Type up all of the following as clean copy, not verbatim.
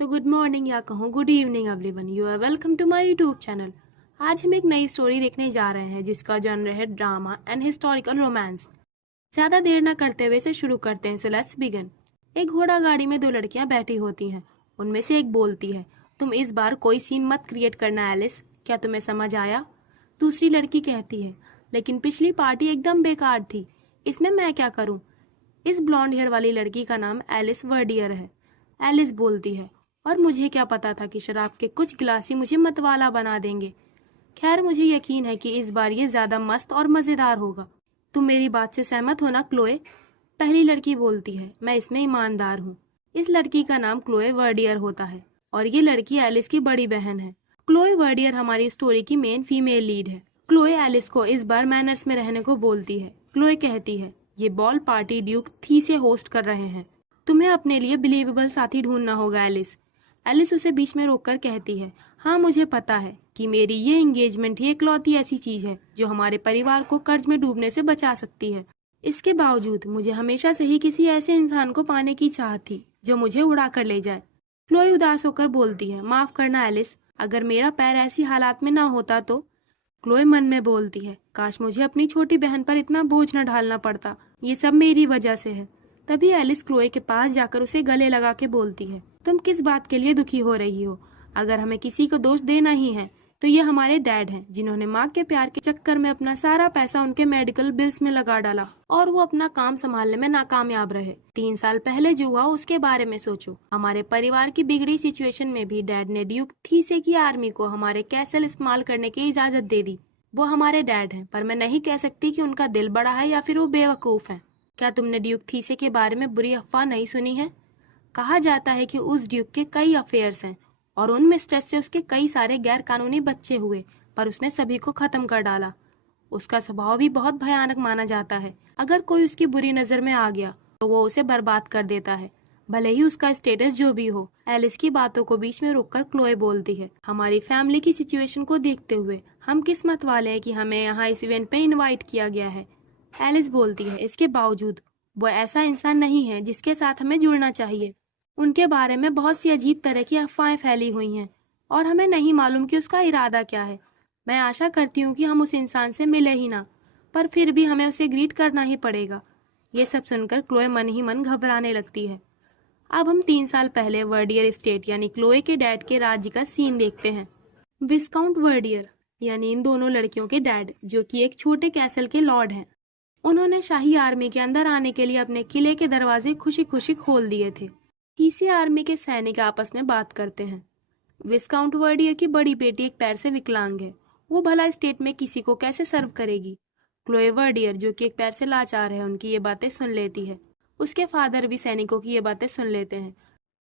तो good morning या कहूँ good evening everyone, you are welcome to my YouTube channel. आज हम एक नई स्टोरी देखने जा रहे हैं जिसका जॉनर है ड्रामा एंड हिस्टोरिकल रोमांस। ज़्यादा देर न करते हुए इसे शुरू करते हैं, सो लेट्स बिगिन। एक घोड़ा गाड़ी में दो लड़कियां बैठी होती हैं। उनमें से एक बोलती है, तुम इस बार कोई सीन मत क्रिएट करना एलिस, क्या तुम्हें समझ आया? दूसरी लड़की कहती है, लेकिन पिछली पार्टी एकदम बेकार थी, इसमें मैं क्या करूं? इस ब्लॉन्ड हेयर वाली लड़की का नाम एलिस वर्डियर है। एलिस बोलती है, और मुझे क्या पता था कि शराब के कुछ गिलास ही मुझे मतवाला बना देंगे। खैर, मुझे यकीन है कि इस बार ये ज्यादा मस्त और मजेदार होगा। तुम मेरी बात से सहमत हो ना क्लोए? पहली लड़की बोलती है, मैं इसमें ईमानदार हूँ। इस लड़की का नाम क्लोए वर्डियर होता है और ये लड़की एलिस की बड़ी बहन है। क्लोए वर्डियर हमारी स्टोरी की मेन फीमेल लीड है। क्लोए एलिस को इस बार मैनर्स में रहने को बोलती है। क्लोए कहती है, ये बॉल पार्टी ड्यूक थी से होस्ट कर रहे हैं, तुम्हें अपने लिए बिलीवेबल साथी ढूंढना होगा एलिस। एलिस उसे बीच में रोककर कहती है, हाँ मुझे पता है कि मेरी ये एंगेजमेंट ही इकलौती ऐसी चीज है जो हमारे परिवार को कर्ज में डूबने से बचा सकती है। इसके बावजूद मुझे हमेशा से ही किसी ऐसे इंसान को पाने की चाह थी जो मुझे उड़ा कर ले जाए। क्लोई उदास होकर बोलती है, माफ करना एलिस, अगर मेरा पैर ऐसी हालात में ना होता तो। क्लोई मन में बोलती है, काश मुझे अपनी छोटी बहन पर इतना बोझ न ढालना पड़ता, ये सब मेरी वजह से है। तभी एलिस क्लोई के पास जाकर उसे गले लगा के बोलती है, तुम किस बात के लिए दुखी हो रही हो? अगर हमें किसी को दोष देना ही है तो ये हमारे डैड हैं, जिन्होंने माँ के प्यार के चक्कर में अपना सारा पैसा उनके मेडिकल बिल्स में लगा डाला और वो अपना काम संभालने में नाकामयाब रहे। 3 साल पहले जो हुआ उसके बारे में सोचो। हमारे परिवार की बिगड़ी सिचुएशन में भी डैड ने ड्यूक थीसे की आर्मी को हमारे कैसल इस्तेमाल करने की इजाजत दे दी। वो हमारे डैड हैं, पर मैं नहीं कह सकती कि उनका दिल बड़ा है या फिर वो बेवकूफ है। क्या तुमने ड्यूक थीसे के बारे में बुरी अफवाह नहीं सुनी है? कहा जाता है कि उस ड्यूक के कई अफेयर्स हैं और उन मिस्ट्रेस से उसके कई सारे गैर कानूनी बच्चे हुए, पर उसने सभी को खत्म कर डाला। उसका स्वभाव भी बहुत भयानक माना जाता है। अगर कोई उसकी बुरी नजर में आ गया तो वो उसे बर्बाद कर देता है, भले ही उसका स्टेटस जो भी हो। एलिस की बातों को बीच में रोककर क्लोए बोलती है, हमारी फैमिली की सिचुएशन को देखते हुए हम किस्मत वाले हैं कि हमें यहाँ इस इवेंट पे इनवाइट किया गया है। एलिस बोलती है, इसके बावजूद वो ऐसा इंसान नहीं है जिसके साथ हमें जुड़ना चाहिए। उनके बारे में बहुत सी अजीब तरह की अफवाहें फैली हुई हैं और हमें नहीं मालूम कि उसका इरादा क्या है। मैं आशा करती हूँ कि हम उस इंसान से मिले ही ना, पर फिर भी हमें उसे ग्रीट करना ही पड़ेगा। ये सब सुनकर क्लोए मन ही मन घबराने लगती है। अब हम 3 साल पहले वर्डियर स्टेट यानी क्लोए के डैड के राज्य का सीन देखते हैं। विस्काउंट वर्डियर यानी इन दोनों लड़कियों के डैड, जो कि एक छोटे कैसल के लॉर्ड हैं, उन्होंने शाही आर्मी के अंदर आने के लिए अपने किले के दरवाजे खुशी खुशी खोल दिए थे। तीसरी आर्मी के सैनिक आपस में बात करते हैं। विस्काउंट वर्डियर की बड़ी बेटी एक पैर से विकलांग है, वो भला स्टेट में किसी को कैसे सर्व करेगी? क्लोए वर्डियर, जो कि एक पैर से लाचार है, उनकी ये बातें सुन लेती है। उसके फादर भी सैनिकों की ये बातें सुन लेते हैं।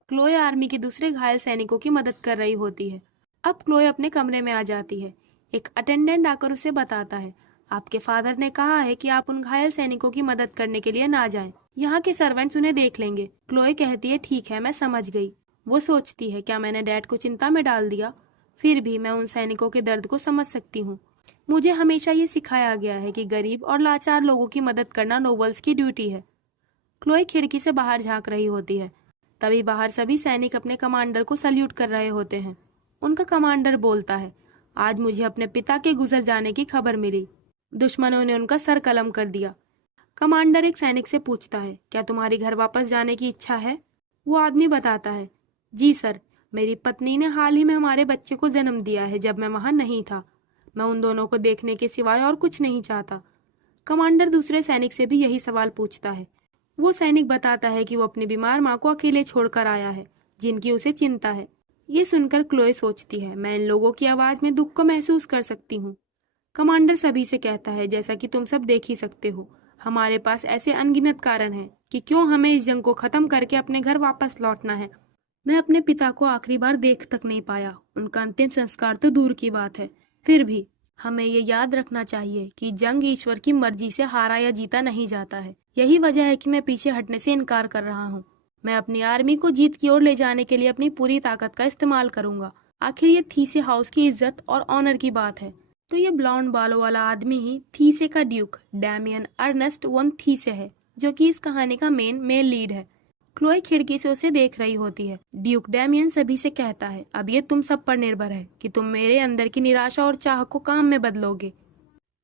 क्लोए आर्मी के दूसरे घायल सैनिकों की मदद कर रही होती है। अब क्लोए अपने कमरे में आ जाती है। एक अटेंडेंट आकर उसे बताता है, आपके फादर ने कहा है कि आप उन घायल सैनिकों की मदद करने के लिए ना जाएं। यहाँ के सर्वेंट्स उन्हें देख लेंगे। क्लोए कहती है, ठीक है, मैं समझ गई। वो सोचती है, क्या मैंने डैड को चिंता में डाल दिया? फिर भी मैं उन सैनिकों के दर्द को समझ सकती हूँ। मुझे हमेशा ये सिखाया गया है कि गरीब और लाचार लोगों की मदद करना नोबल्स की ड्यूटी है। क्लोए खिड़की से बाहर झांक रही होती है। तभी बाहर सभी सैनिक अपने कमांडर को सल्यूट कर रहे होते हैं। उनका कमांडर बोलता है, आज मुझे अपने पिता के गुजर जाने की खबर मिली। दुश्मनों ने उनका सर कलम कर दिया। कमांडर एक सैनिक से पूछता है, क्या तुम्हारी घर वापस जाने की इच्छा है? वो आदमी बताता है, जी सर, मेरी पत्नी ने हाल ही में हमारे बच्चे को जन्म दिया है जब मैं वहां नहीं था। मैं उन दोनों को देखने के सिवाय और कुछ नहीं चाहता। कमांडर दूसरे सैनिक से भी यही सवाल पूछता है। वो सैनिक बताता है कि वो अपनी बीमार माँ को अकेले छोड़कर आया है, जिनकी उसे चिंता है। ये सुनकर क्लोए सोचती है, मैं इन लोगों की आवाज में दुख को महसूस कर सकती हूँ। कमांडर सभी से कहता है, जैसा कि तुम सब देख ही सकते हो, हमारे पास ऐसे अनगिनत कारण हैं कि क्यों हमें इस जंग को खत्म करके अपने घर वापस लौटना है। मैं अपने पिता को आखिरी बार देख तक नहीं पाया, उनका अंतिम संस्कार तो दूर की बात है। फिर भी हमें ये याद रखना चाहिए कि जंग ईश्वर की मर्जी से हारा या जीता नहीं जाता है। यही वजह है कि मैं पीछे हटने से इनकार कर रहा हूँ। मैं अपनी आर्मी को जीत की ओर ले जाने के लिए अपनी पूरी ताकत का इस्तेमाल करूंगा। आखिर ये थीसे हाउस की इज्जत और ऑनर की बात है। तो ये ब्लॉन्ड बालों वाला आदमी ही थीसे का ड्यूक डैमियन अर्नेस्ट वन थीसे है, जो कि इस कहानी का मेन मेल लीड है। क्लोए खिड़की से उसे देख रही होती है। ड्यूक डैमियन सभी से कहता है, अब ये तुम सब पर निर्भर है कि तुम मेरे अंदर की निराशा और चाह को काम में बदलोगे।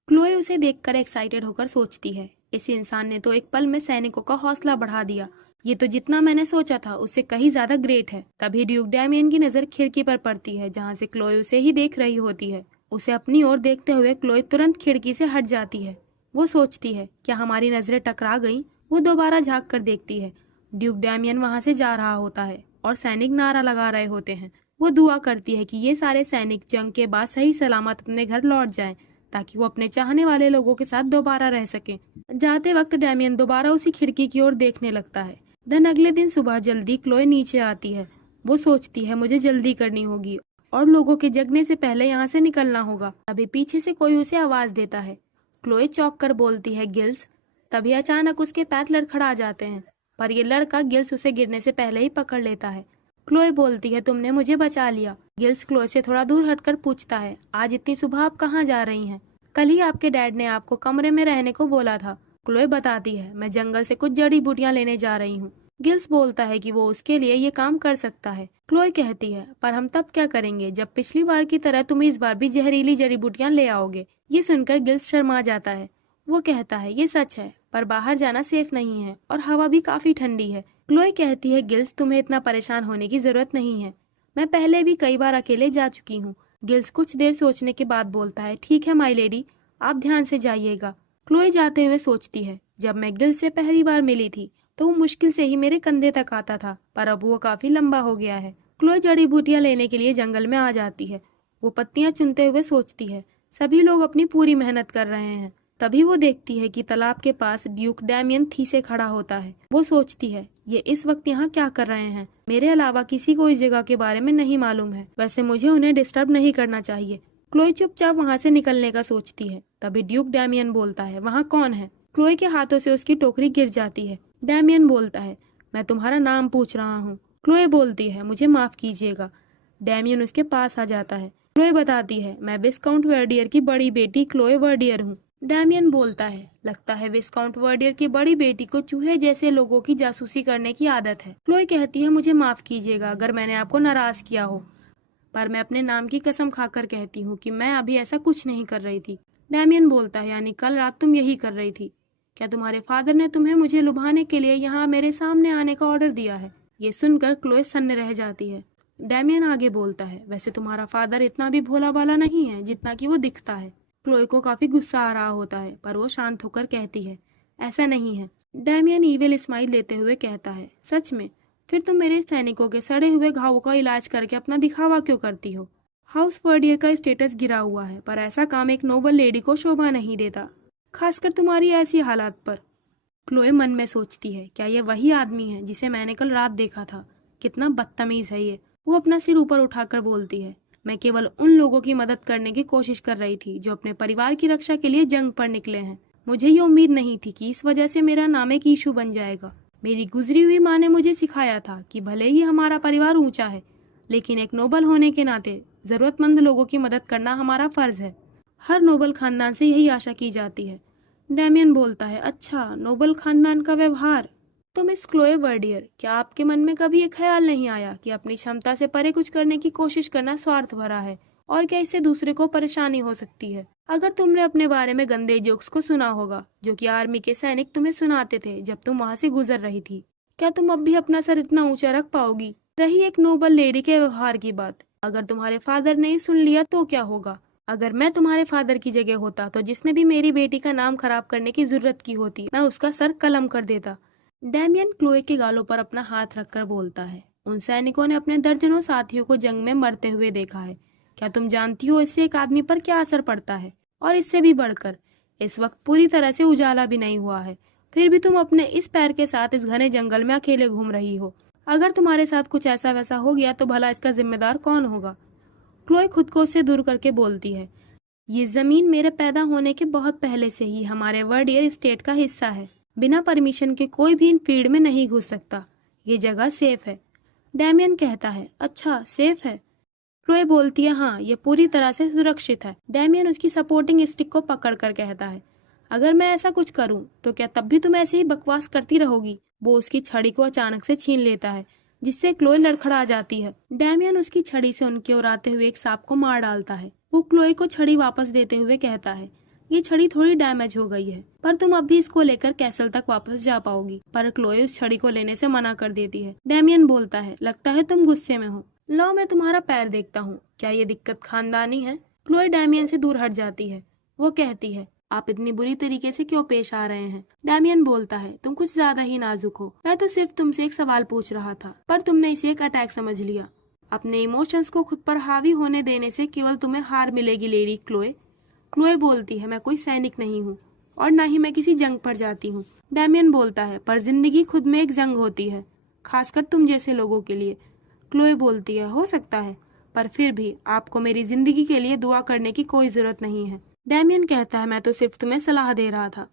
क्लोए उसे देखकर एक्साइटेड होकर सोचती है, इस इंसान ने तो एक पल में सैनिकों का हौसला बढ़ा दिया। ये तो जितना मैंने सोचा था उससे कहीं ज्यादा ग्रेट है। तभी ड्यूक डैमियन की नजर खिड़की पर पड़ती है जहाँ से क्लोए उसे ही देख रही होती है। उसे अपनी ओर देखते हुए क्लोए तुरंत खिड़की से हट जाती है। वो सोचती है, क्या हमारी नजरें टकरा गईं? वो दोबारा झांक कर देखती है। ड्यूक डैमियन वहां से जा रहा होता है और सैनिक नारा लगा रहे होते हैं। वो दुआ करती है कि ये सारे सैनिक जंग के बाद सही सलामत अपने घर लौट जाएं, ताकि वो अपने चाहने वाले लोगों के साथ दोबारा रह सके। जाते वक्त डैमियन दोबारा उसी खिड़की की ओर देखने लगता है। देन अगले दिन सुबह जल्दी क्लोए नीचे आती है। वो सोचती है, मुझे जल्दी करनी होगी और लोगों के जगने से पहले यहाँ से निकलना होगा। तभी पीछे से कोई उसे आवाज देता है। क्लोए चौंक कर बोलती है, गिल्स। तभी अचानक उसके पैर लड़खड़ा जाते हैं, पर ये लड़का गिल्स उसे गिरने से पहले ही पकड़ लेता है। क्लोए बोलती है, तुमने मुझे बचा लिया। गिल्स क्लोए से थोड़ा दूर हटकर पूछता है, आज इतनी सुबह आप कहाँ जा रही हैं? कल ही आपके डैड ने आपको कमरे में रहने को बोला था। क्लोए बताती है, मैं जंगल से कुछ जड़ी बूटियां लेने जा रही हूँ। गिल्स बोलता है कि वो उसके लिए ये काम कर सकता है। क्लोए कहती है, पर हम तब क्या करेंगे जब पिछली बार की तरह तुम इस बार भी जहरीली जड़ी बूटियां ले आओगे? ये सुनकर गिल्स शर्मा जाता है। वो कहता है, ये सच है, पर बाहर जाना सेफ नहीं है और हवा भी काफी ठंडी है। क्लोए कहती है, गिल्स तुम्हें इतना परेशान होने की जरूरत नहीं है, मैं पहले भी कई बार अकेले जा चुकी हूँ। गिल्स कुछ देर सोचने के बाद बोलता है, ठीक है माई लेडी, आप ध्यान से जाइएगा। क्लोए जाते हुए सोचती है, जब मैं गिल्स से पहली बार मिली थी तो वो मुश्किल से ही मेरे कंधे तक आता था, पर अब वो काफी लंबा हो गया है। क्लोए जड़ी बूटियां लेने के लिए जंगल में आ जाती है। वो पत्तियां चुनते हुए सोचती है, सभी लोग अपनी पूरी मेहनत कर रहे हैं। तभी वो देखती है कि तालाब के पास ड्यूक डैमियन थीसे खड़ा होता है। वो सोचती है, ये इस वक्त यहाँ क्या कर रहे हैं? मेरे अलावा किसी को इस जगह के बारे में नहीं मालूम है, वैसे मुझे उन्हें डिस्टर्ब नहीं करना चाहिए। क्लोए चुपचाप वहाँ से निकलने का सोचती है। तभी ड्यूक डैमियन बोलता है, वहाँ कौन है? क्लोए के हाथों से उसकी टोकरी गिर जाती है। डैमियन बोलता है, मैं तुम्हारा नाम पूछ रहा हूँ। क्लोए बोलती है, मुझे माफ कीजिएगा। डैमियन उसके पास आ जाता है। क्लोए बताती है, मैं विस्काउंट वर्डियर की बड़ी बेटी क्लोए वर्डियर हूँ। डैमियन बोलता है, लगता है विस्काउंट वर्डियर की बड़ी बेटी को चूहे जैसे लोगों की जासूसी करने की आदत है। क्लोए कहती है, मुझे माफ कीजिएगा अगर मैंने आपको नाराज किया हो, पर मैं अपने नाम की कसम खाकर कहती हूँ कि मैं अभी ऐसा कुछ नहीं कर रही थी। डैमियन बोलता है, यानी कल रात तुम यही कर रही थी? क्या तुम्हारे फादर ने तुम्हें मुझे लुभाने के लिए यहाँ मेरे सामने आने का ऑर्डर दिया है? ये सुनकर क्लोए सन्न रह जाती है। डैमियन आगे बोलता है, वैसे तुम्हारा फादर इतना भी भोला भाला नहीं है जितना कि वो दिखता है। क्लोए को काफी गुस्सा आ रहा होता है, पर वो शांत होकर कहती है, ऐसा नहीं है। डैमियन ईविल स्माइल लेते हुए कहता है, सच में? फिर तुम मेरे सैनिकों के सड़े हुए घावों का इलाज करके अपना दिखावा क्यों करती हो? हाउस वर्डियर का स्टेटस गिरा हुआ है, पर ऐसा काम एक नोबल लेडी को शोभा नहीं देता, खासकर तुम्हारी ऐसी हालात पर। क्लोए मन में सोचती है, क्या ये वही आदमी है जिसे मैंने कल रात देखा था? कितना बदतमीज है ये। वो अपना सिर ऊपर उठाकर बोलती है, मैं केवल उन लोगों की मदद करने की कोशिश कर रही थी जो अपने परिवार की रक्षा के लिए जंग पर निकले हैं। मुझे ये उम्मीद नहीं थी कि इस वजह से मेरा नाम एक इशू बन जाएगा। मेरी गुजरी हुई माँ ने मुझे सिखाया था कि भले ही हमारा परिवार ऊंचा है, लेकिन एक नोबल होने के नाते जरूरतमंद लोगों की मदद करना हमारा फर्ज है। हर नोबल खानदान से यही आशा की जाती है। डैमियन बोलता है, अच्छा, नोबल खानदान का व्यवहार। तो मिस क्लोए वर्डियर, क्या आपके मन में कभी ये ख्याल नहीं आया कि अपनी क्षमता से परे कुछ करने की कोशिश करना स्वार्थ भरा है, और क्या इससे दूसरे को परेशानी हो सकती है? अगर तुमने अपने बारे में गंदे जोक्स को सुना होगा जो कि आर्मी के सैनिक तुम्हें सुनाते थे जब तुम वहां से गुजर रही थी, क्या तुम अब भी अपना सर इतना ऊंचा रख पाओगी? रही एक नोबल लेडी के व्यवहार की बात, अगर तुम्हारे फादर ने ही सुन लिया तो क्या होगा? अगर मैं तुम्हारे फादर की जगह होता तो जिसने भी मेरी बेटी का नाम खराब करने की जरूरत की होती, मैं उसका सर कलम कर देता। डैमियन क्लोए के गालों पर अपना हाथ रखकर बोलता है, उन सैनिकों ने अपने दर्जनों साथियों को जंग में मरते हुए देखा है। क्या तुम जानती हो इससे एक आदमी पर क्या असर पड़ता है? और इससे भी बढ़कर, इस वक्त पूरी तरह से उजाला भी नहीं हुआ है, फिर भी तुम अपने इस पैर के साथ इस घने जंगल में अकेले घूम रही हो। अगर तुम्हारे साथ कुछ ऐसा वैसा हो गया तो भला इसका जिम्मेदार कौन होगा? क्लोए खुद को उससे दूर करके बोलती है, ये जमीन मेरे पैदा होने के बहुत पहले से ही हमारे वर्डियर स्टेट का हिस्सा है। बिना परमिशन के कोई भी इन फील्ड में नहीं घुस सकता। ये जगह सेफ है। डैमियन कहता है, अच्छा सेफ है? क्लोए बोलती है, हाँ, ये पूरी तरह से सुरक्षित है। डैमियन उसकी सपोर्टिंग स्टिक को पकड़ कर कहता है, अगर मैं ऐसा कुछ करूं तो क्या तब भी तुम ऐसे ही बकवास करती रहोगी? वो उसकी छड़ी को अचानक से छीन लेता है, जिससे क्लोए लड़खड़ा जाती है। डैमियन उसकी छड़ी से उनकी ओर आते हुए एक सांप को मार डालता है। वो क्लोए को छड़ी वापस देते हुए कहता है, ये छड़ी थोड़ी डैमेज हो गई है, पर तुम अब भी इसको लेकर कैसल तक वापस जा पाओगी। पर क्लोए उस छड़ी को लेने से मना कर देती है। डैमियन बोलता है, लगता है तुम गुस्से में हो। लो, मैं तुम्हारा पैर देखता हूँ। क्या ये दिक्कत खानदानी है? क्लोए डैमियन से दूर हट जाती है। वो कहती है, आप इतनी बुरी तरीके से क्यों पेश आ रहे हैं? डैमियन बोलता है, तुम कुछ ज्यादा ही नाजुक हो। मैं तो सिर्फ तुमसे एक सवाल पूछ रहा था, पर तुमने इसे एक अटैक समझ लिया। अपने इमोशंस को खुद पर हावी होने देने से केवल तुम्हें हार मिलेगी लेडी क्लोए। क्लोए बोलती है, मैं कोई सैनिक नहीं हूँ और न ही मैं किसी जंग पर जाती हूँ। डैमियन बोलता है, पर जिंदगी खुद में एक जंग होती है, खासकर तुम जैसे लोगों के लिए। क्लोए बोलती है, हो सकता है, पर फिर भी आपको मेरी जिंदगी के लिए दुआ करने की कोई जरूरत नहीं है। डैमियन कहता है, मैं तो सिर्फ तुम्हें सलाह दे रहा था।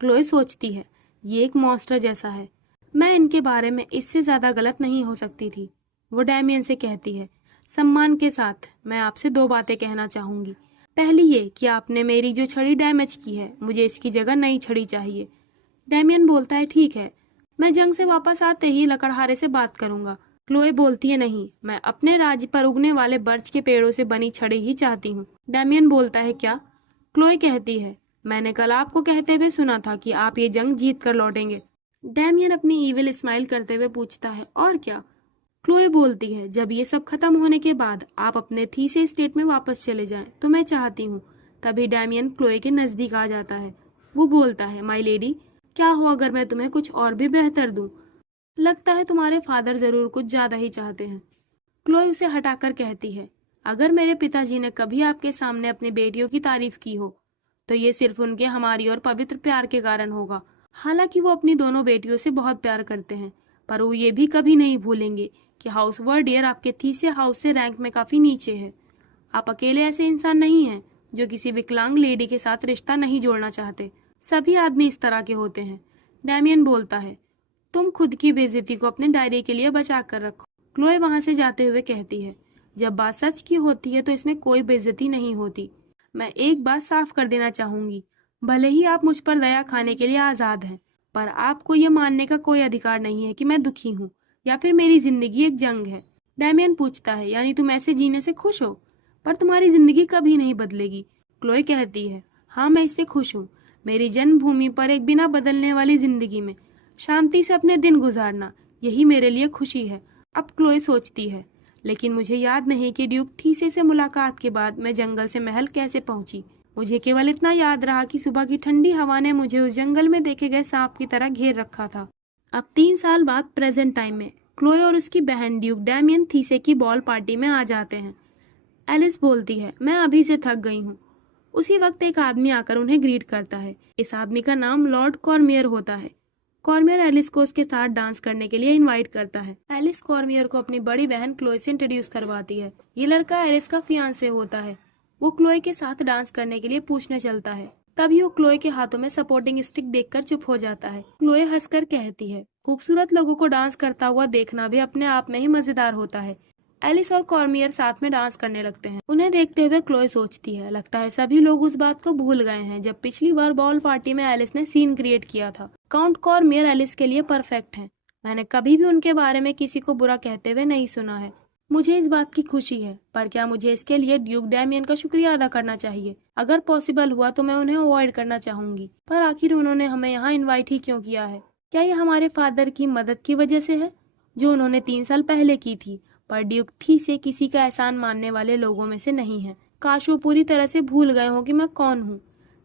क्लोए सोचती है, ये एक मॉन्स्टर जैसा है, मैं इनके बारे में इससे ज्यादा गलत नहीं हो सकती थी। वो डैमियन से कहती है, सम्मान के साथ मैं आपसे 2 बातें कहना चाहूंगी। पहली ये कि आपने मेरी जो छड़ी डैमेज की है, मुझे इसकी जगह नई छड़ी चाहिए। डैमियन बोलता है, ठीक है, मैं जंग से वापस आते ही लकड़हारे से बात करूंगा। क्लोए बोलती है, नहीं, मैं अपने राज्य पर उगने वाले बर्च के पेड़ों से बनी छड़ी ही चाहती हूँ। डैमियन बोलता है, क्या? क्लोए कहती है, मैंने कल आपको कहते हुए सुना था कि आप ये जंग जीत कर लौटेंगे। डैमियन अपनी ईविल स्माइल करते हुए पूछता है, और क्या? क्लोए बोलती है, जब ये सब खत्म होने के बाद आप अपने थीसे स्टेट में वापस चले जाएं, तो मैं चाहती हूँ। तभी डैमियन क्लोए के नजदीक आ जाता है। वो बोलता है, माय लेडी, क्या हो अगर मैं तुम्हें कुछ और भी बेहतर दूं? लगता है तुम्हारे फादर जरूर कुछ ज्यादा ही चाहते हैं। क्लोए उसे हटाकर कहती है, अगर मेरे पिताजी ने कभी आपके सामने अपनी बेटियों की तारीफ की हो, तो ये सिर्फ उनके हमारी और पवित्र प्यार के कारण होगा। हालांकि वो अपनी दोनों बेटियों से बहुत प्यार करते हैं, पर वो ये भी कभी नहीं भूलेंगे कि हाउस वर्डियर आपके थीसे हाउस से रैंक में काफी नीचे है। आप अकेले ऐसे इंसान नहीं हैं जो किसी विकलांग लेडी के साथ रिश्ता नहीं जोड़ना चाहते। सभी आदमी इस तरह के होते हैं। डैमियन बोलता है, तुम खुद की बेइज्जती को अपने डायरी के लिए बचा कर रखो। क्लोए वहां से जाते हुए कहती है, जब बात सच की होती है तो इसमें कोई बेइज्जती नहीं होती। मैं एक बात साफ कर देना चाहूंगी, भले ही आप मुझ पर दया खाने के लिए आजाद हैं, पर आपको ये मानने का कोई अधिकार नहीं है कि मैं दुखी हूँ या फिर मेरी जिंदगी एक जंग है। डैमियन पूछता है, यानी तुम ऐसे जीने से खुश हो? पर तुम्हारी जिंदगी कभी नहीं बदलेगी। क्लोए कहती है, हाँ, मैं इससे खुश हूँ। मेरी जन्मभूमि पर एक बिना बदलने वाली जिंदगी में शांति से अपने दिन गुजारना, यही मेरे लिए खुशी है। अब क्लोए सोचती है, लेकिन मुझे याद नहीं कि ड्यूक थीसे से मुलाकात के बाद मैं जंगल से महल कैसे पहुंची। मुझे केवल इतना याद रहा कि सुबह की ठंडी हवा ने मुझे उस जंगल में देखे गए सांप की तरह घेर रखा था। अब 3 साल बाद प्रेजेंट टाइम में क्लोए और उसकी बहन ड्यूक डैमियन थीसे की बॉल पार्टी में आ जाते हैं। एलिस बोलती है, मैं अभी से थक गई हूँ। उसी वक्त एक आदमी आकर उन्हें ग्रीट करता है। इस आदमी का नाम लॉर्ड कॉर्मियर होता है। कॉर्मियर एलिस को उसके साथ डांस करने के लिए इनवाइट करता है। एलिस कॉर्मियर को अपनी बड़ी बहन क्लोए से इंट्रोड्यूस करवाती है। ये लड़का एलिस का फियांसे होता है। वो क्लोए के साथ डांस करने के लिए पूछने चलता है। तभी वो क्लोए के हाथों में सपोर्टिंग स्टिक देखकर चुप हो जाता है। क्लोए हंसकर कहती है, खूबसूरत लोगों को डांस करता हुआ देखना भी अपने आप में ही मजेदार होता है। एलिस और कॉर्मियर साथ में डांस करने लगते हैं। उन्हें देखते हुए क्लोए सोचती है, लगता है सभी लोग उस बात को भूल गए हैं जब पिछली बार बॉल पार्टी में एलिस ने सीन क्रिएट किया था। काउंट कॉर्मियर एलिस के लिए परफेक्ट हैं। मैंने कभी भी उनके बारे में किसी को बुरा कहते हुए नहीं सुना है। मुझे इस बात की खुशी है, पर क्या मुझे इसके लिए ड्यूक डैमियन का शुक्रिया अदा करना चाहिए? अगर पॉसिबल हुआ तो मैं उन्हें अवॉइड करना चाहूंगी, पर आखिर उन्होंने हमें यहाँ इन्वाइट ही क्यों किया है? क्या ये हमारे फादर की मदद की वजह से है जो उन्होंने 3 साल पहले की थी? पर ड्यूक थीसे किसी का एहसान मानने वाले लोगों में से नहीं है। काश वो पूरी तरह से भूल गए हों कि मैं कौन हूँ।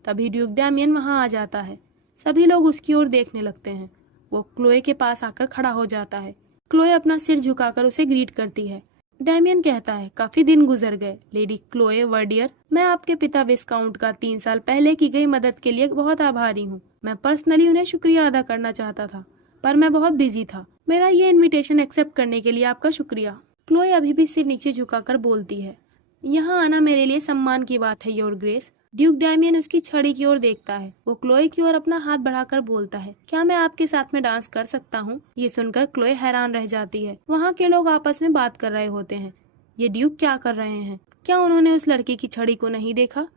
तभी ड्यूक डैमियन वहाँ आ जाता है। सभी लोग उसकी ओर देखने लगते हैं। वो क्लोए के पास आकर खड़ा हो जाता है। क्लोए अपना सिर झुकाकर उसे ग्रीट करती है। डैमियन कहता है, काफी दिन गुजर गए लेडी क्लोए वर्डियर। मैं आपके पिता विस्काउंट का 3 साल पहले की गई मदद के लिए बहुत आभारी हूँ। मैं पर्सनली उन्हें शुक्रिया अदा करना चाहता था, पर मैं बहुत बिजी था। मेरा ये इनविटेशन एक्सेप्ट करने के लिए आपका शुक्रिया। क्लोए अभी भी सिर नीचे झुकाकर बोलती है, यहाँ आना मेरे लिए सम्मान की बात है, योर ग्रेस। ड्यूक डैमियन उसकी छड़ी की ओर देखता है। वो क्लोए की ओर अपना हाथ बढ़ाकर बोलता है, क्या मैं आपके साथ में डांस कर सकता हूँ? ये सुनकर क्लोए हैरान रह जाती है। वहाँ के लोग आपस में बात कर रहे होते हैं। ये ड्यूक क्या कर रहे हैं? क्या उन्होंने उस लड़की की छड़ी को नहीं देखा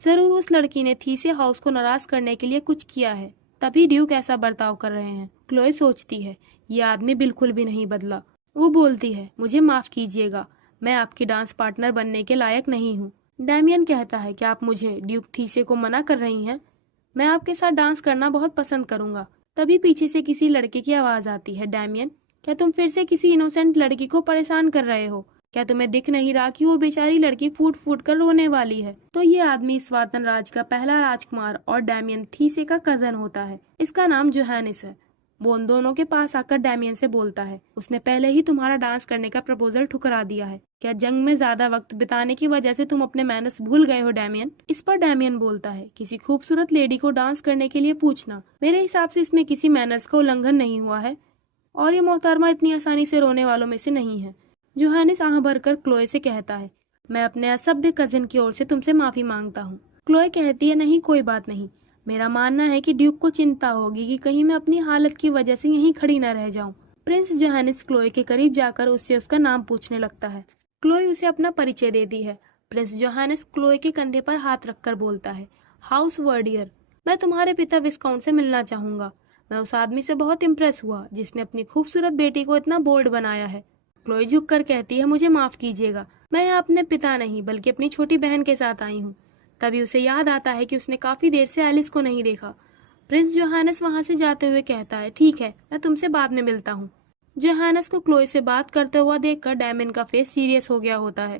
जरूर उस लड़की ने थीसे हाउस को नाराज करने के लिए कुछ किया है, तभी ड्यूक ऐसा बर्ताव कर रहे हैं। क्लोए सोचती है, ये आदमी बिल्कुल भी नहीं बदला। वो बोलती है, मुझे माफ कीजिएगा, मैं आपकी डांस पार्टनर बनने के लायक नहीं हूँ। डैमियन कहता है, क्या आप मुझे ड्यूक थीसे को मना कर रही हैं? मैं आपके साथ डांस करना बहुत पसंद करूंगा। तभी पीछे से किसी लड़के की आवाज आती है, डैमियन, क्या तुम फिर से किसी इनोसेंट लड़की को परेशान कर रहे हो? क्या तुम्हें दिख नहीं रहा कि वो बेचारी लड़की फूट फूट कर रोने वाली है? तो ये आदमी स्वातन राज का पहला राजकुमार और डैमियन थीसे का कजन होता है। इसका नाम जोहानिस है। वो उन दोनों के पास आकर डैमियन से बोलता है, उसने पहले ही तुम्हारा डांस करने का प्रपोजल ठुकरा दिया है। क्या जंग में ज्यादा वक्त बिताने की वजह से तुम अपने मैनर्स भूल गए हो डैमियन? इस पर डैमियन बोलता है, किसी खूबसूरत लेडी को डांस करने के लिए पूछना, मेरे हिसाब से इसमें किसी मैनर्स का उल्लंघन नहीं हुआ है, और ये मोहतरमा इतनी आसानी से रोने वालों में से नहीं है। जोहानिस आह भरकर क्लोए से कहता है, मैं अपने असभ्य कजिन की ओर से तुमसे माफी मांगता हूँ। क्लोए कहती है, नहीं, कोई बात नहीं। मेरा मानना है कि ड्यूक को चिंता होगी कि कहीं मैं अपनी हालत की वजह से यहीं खड़ी न रह जाऊं। प्रिंस जोहानिस क्लोए के करीब जाकर उससे उसका नाम पूछने लगता है। क्लोए उसे अपना परिचय देती है। प्रिंस जोहानिस क्लोए के कंधे पर हाथ रखकर बोलता है, हाउस वर्डियर, मैं तुम्हारे पिता विस्काउंट से मिलना चाहूंगा। मैं उस आदमी से बहुत इम्प्रेस हुआ जिसने अपनी खूबसूरत बेटी को इतना बोल्ड बनाया है। क्लोए झुककर कहती है, मुझे माफ कीजिएगा, मैं यहाँ अपने पिता नहीं बल्कि अपनी छोटी बहन के साथ आई हूँ। तभी उसे याद आता है कि उसने काफी देर से एलिस को नहीं देखा। प्रिंस जोहानस वहां से जाते हुए कहता है, ठीक है, मैं तुमसे बाद में मिलता हूँ। जोहानस को क्लोए से बात करते हुआ देखकर डैमियन का फेस सीरियस हो गया होता है।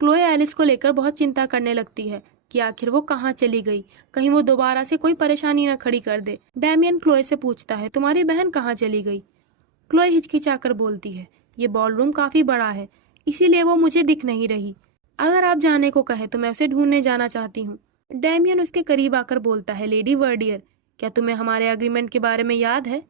क्लोए एलिस को लेकर बहुत चिंता करने लगती है कि आखिर वो कहाँ चली गई, कहीं वो दोबारा से कोई परेशानी न खड़ी कर दे। डैमियन क्लोए से पूछता है, तुम्हारी बहन कहाँ चली गई? क्लोए हिचकिचाकर बोलती है, ये बॉलरूम काफी बड़ा है, इसीलिए वो मुझे दिख नहीं रही। अगर आप जाने को कहे तो मैं उसे ढूंढने जाना चाहती हूँ। डैमियन उसके करीब आकर बोलता है, लेडी वर्डियर, क्या तुम्हें हमारे एग्रीमेंट के बारे में याद है?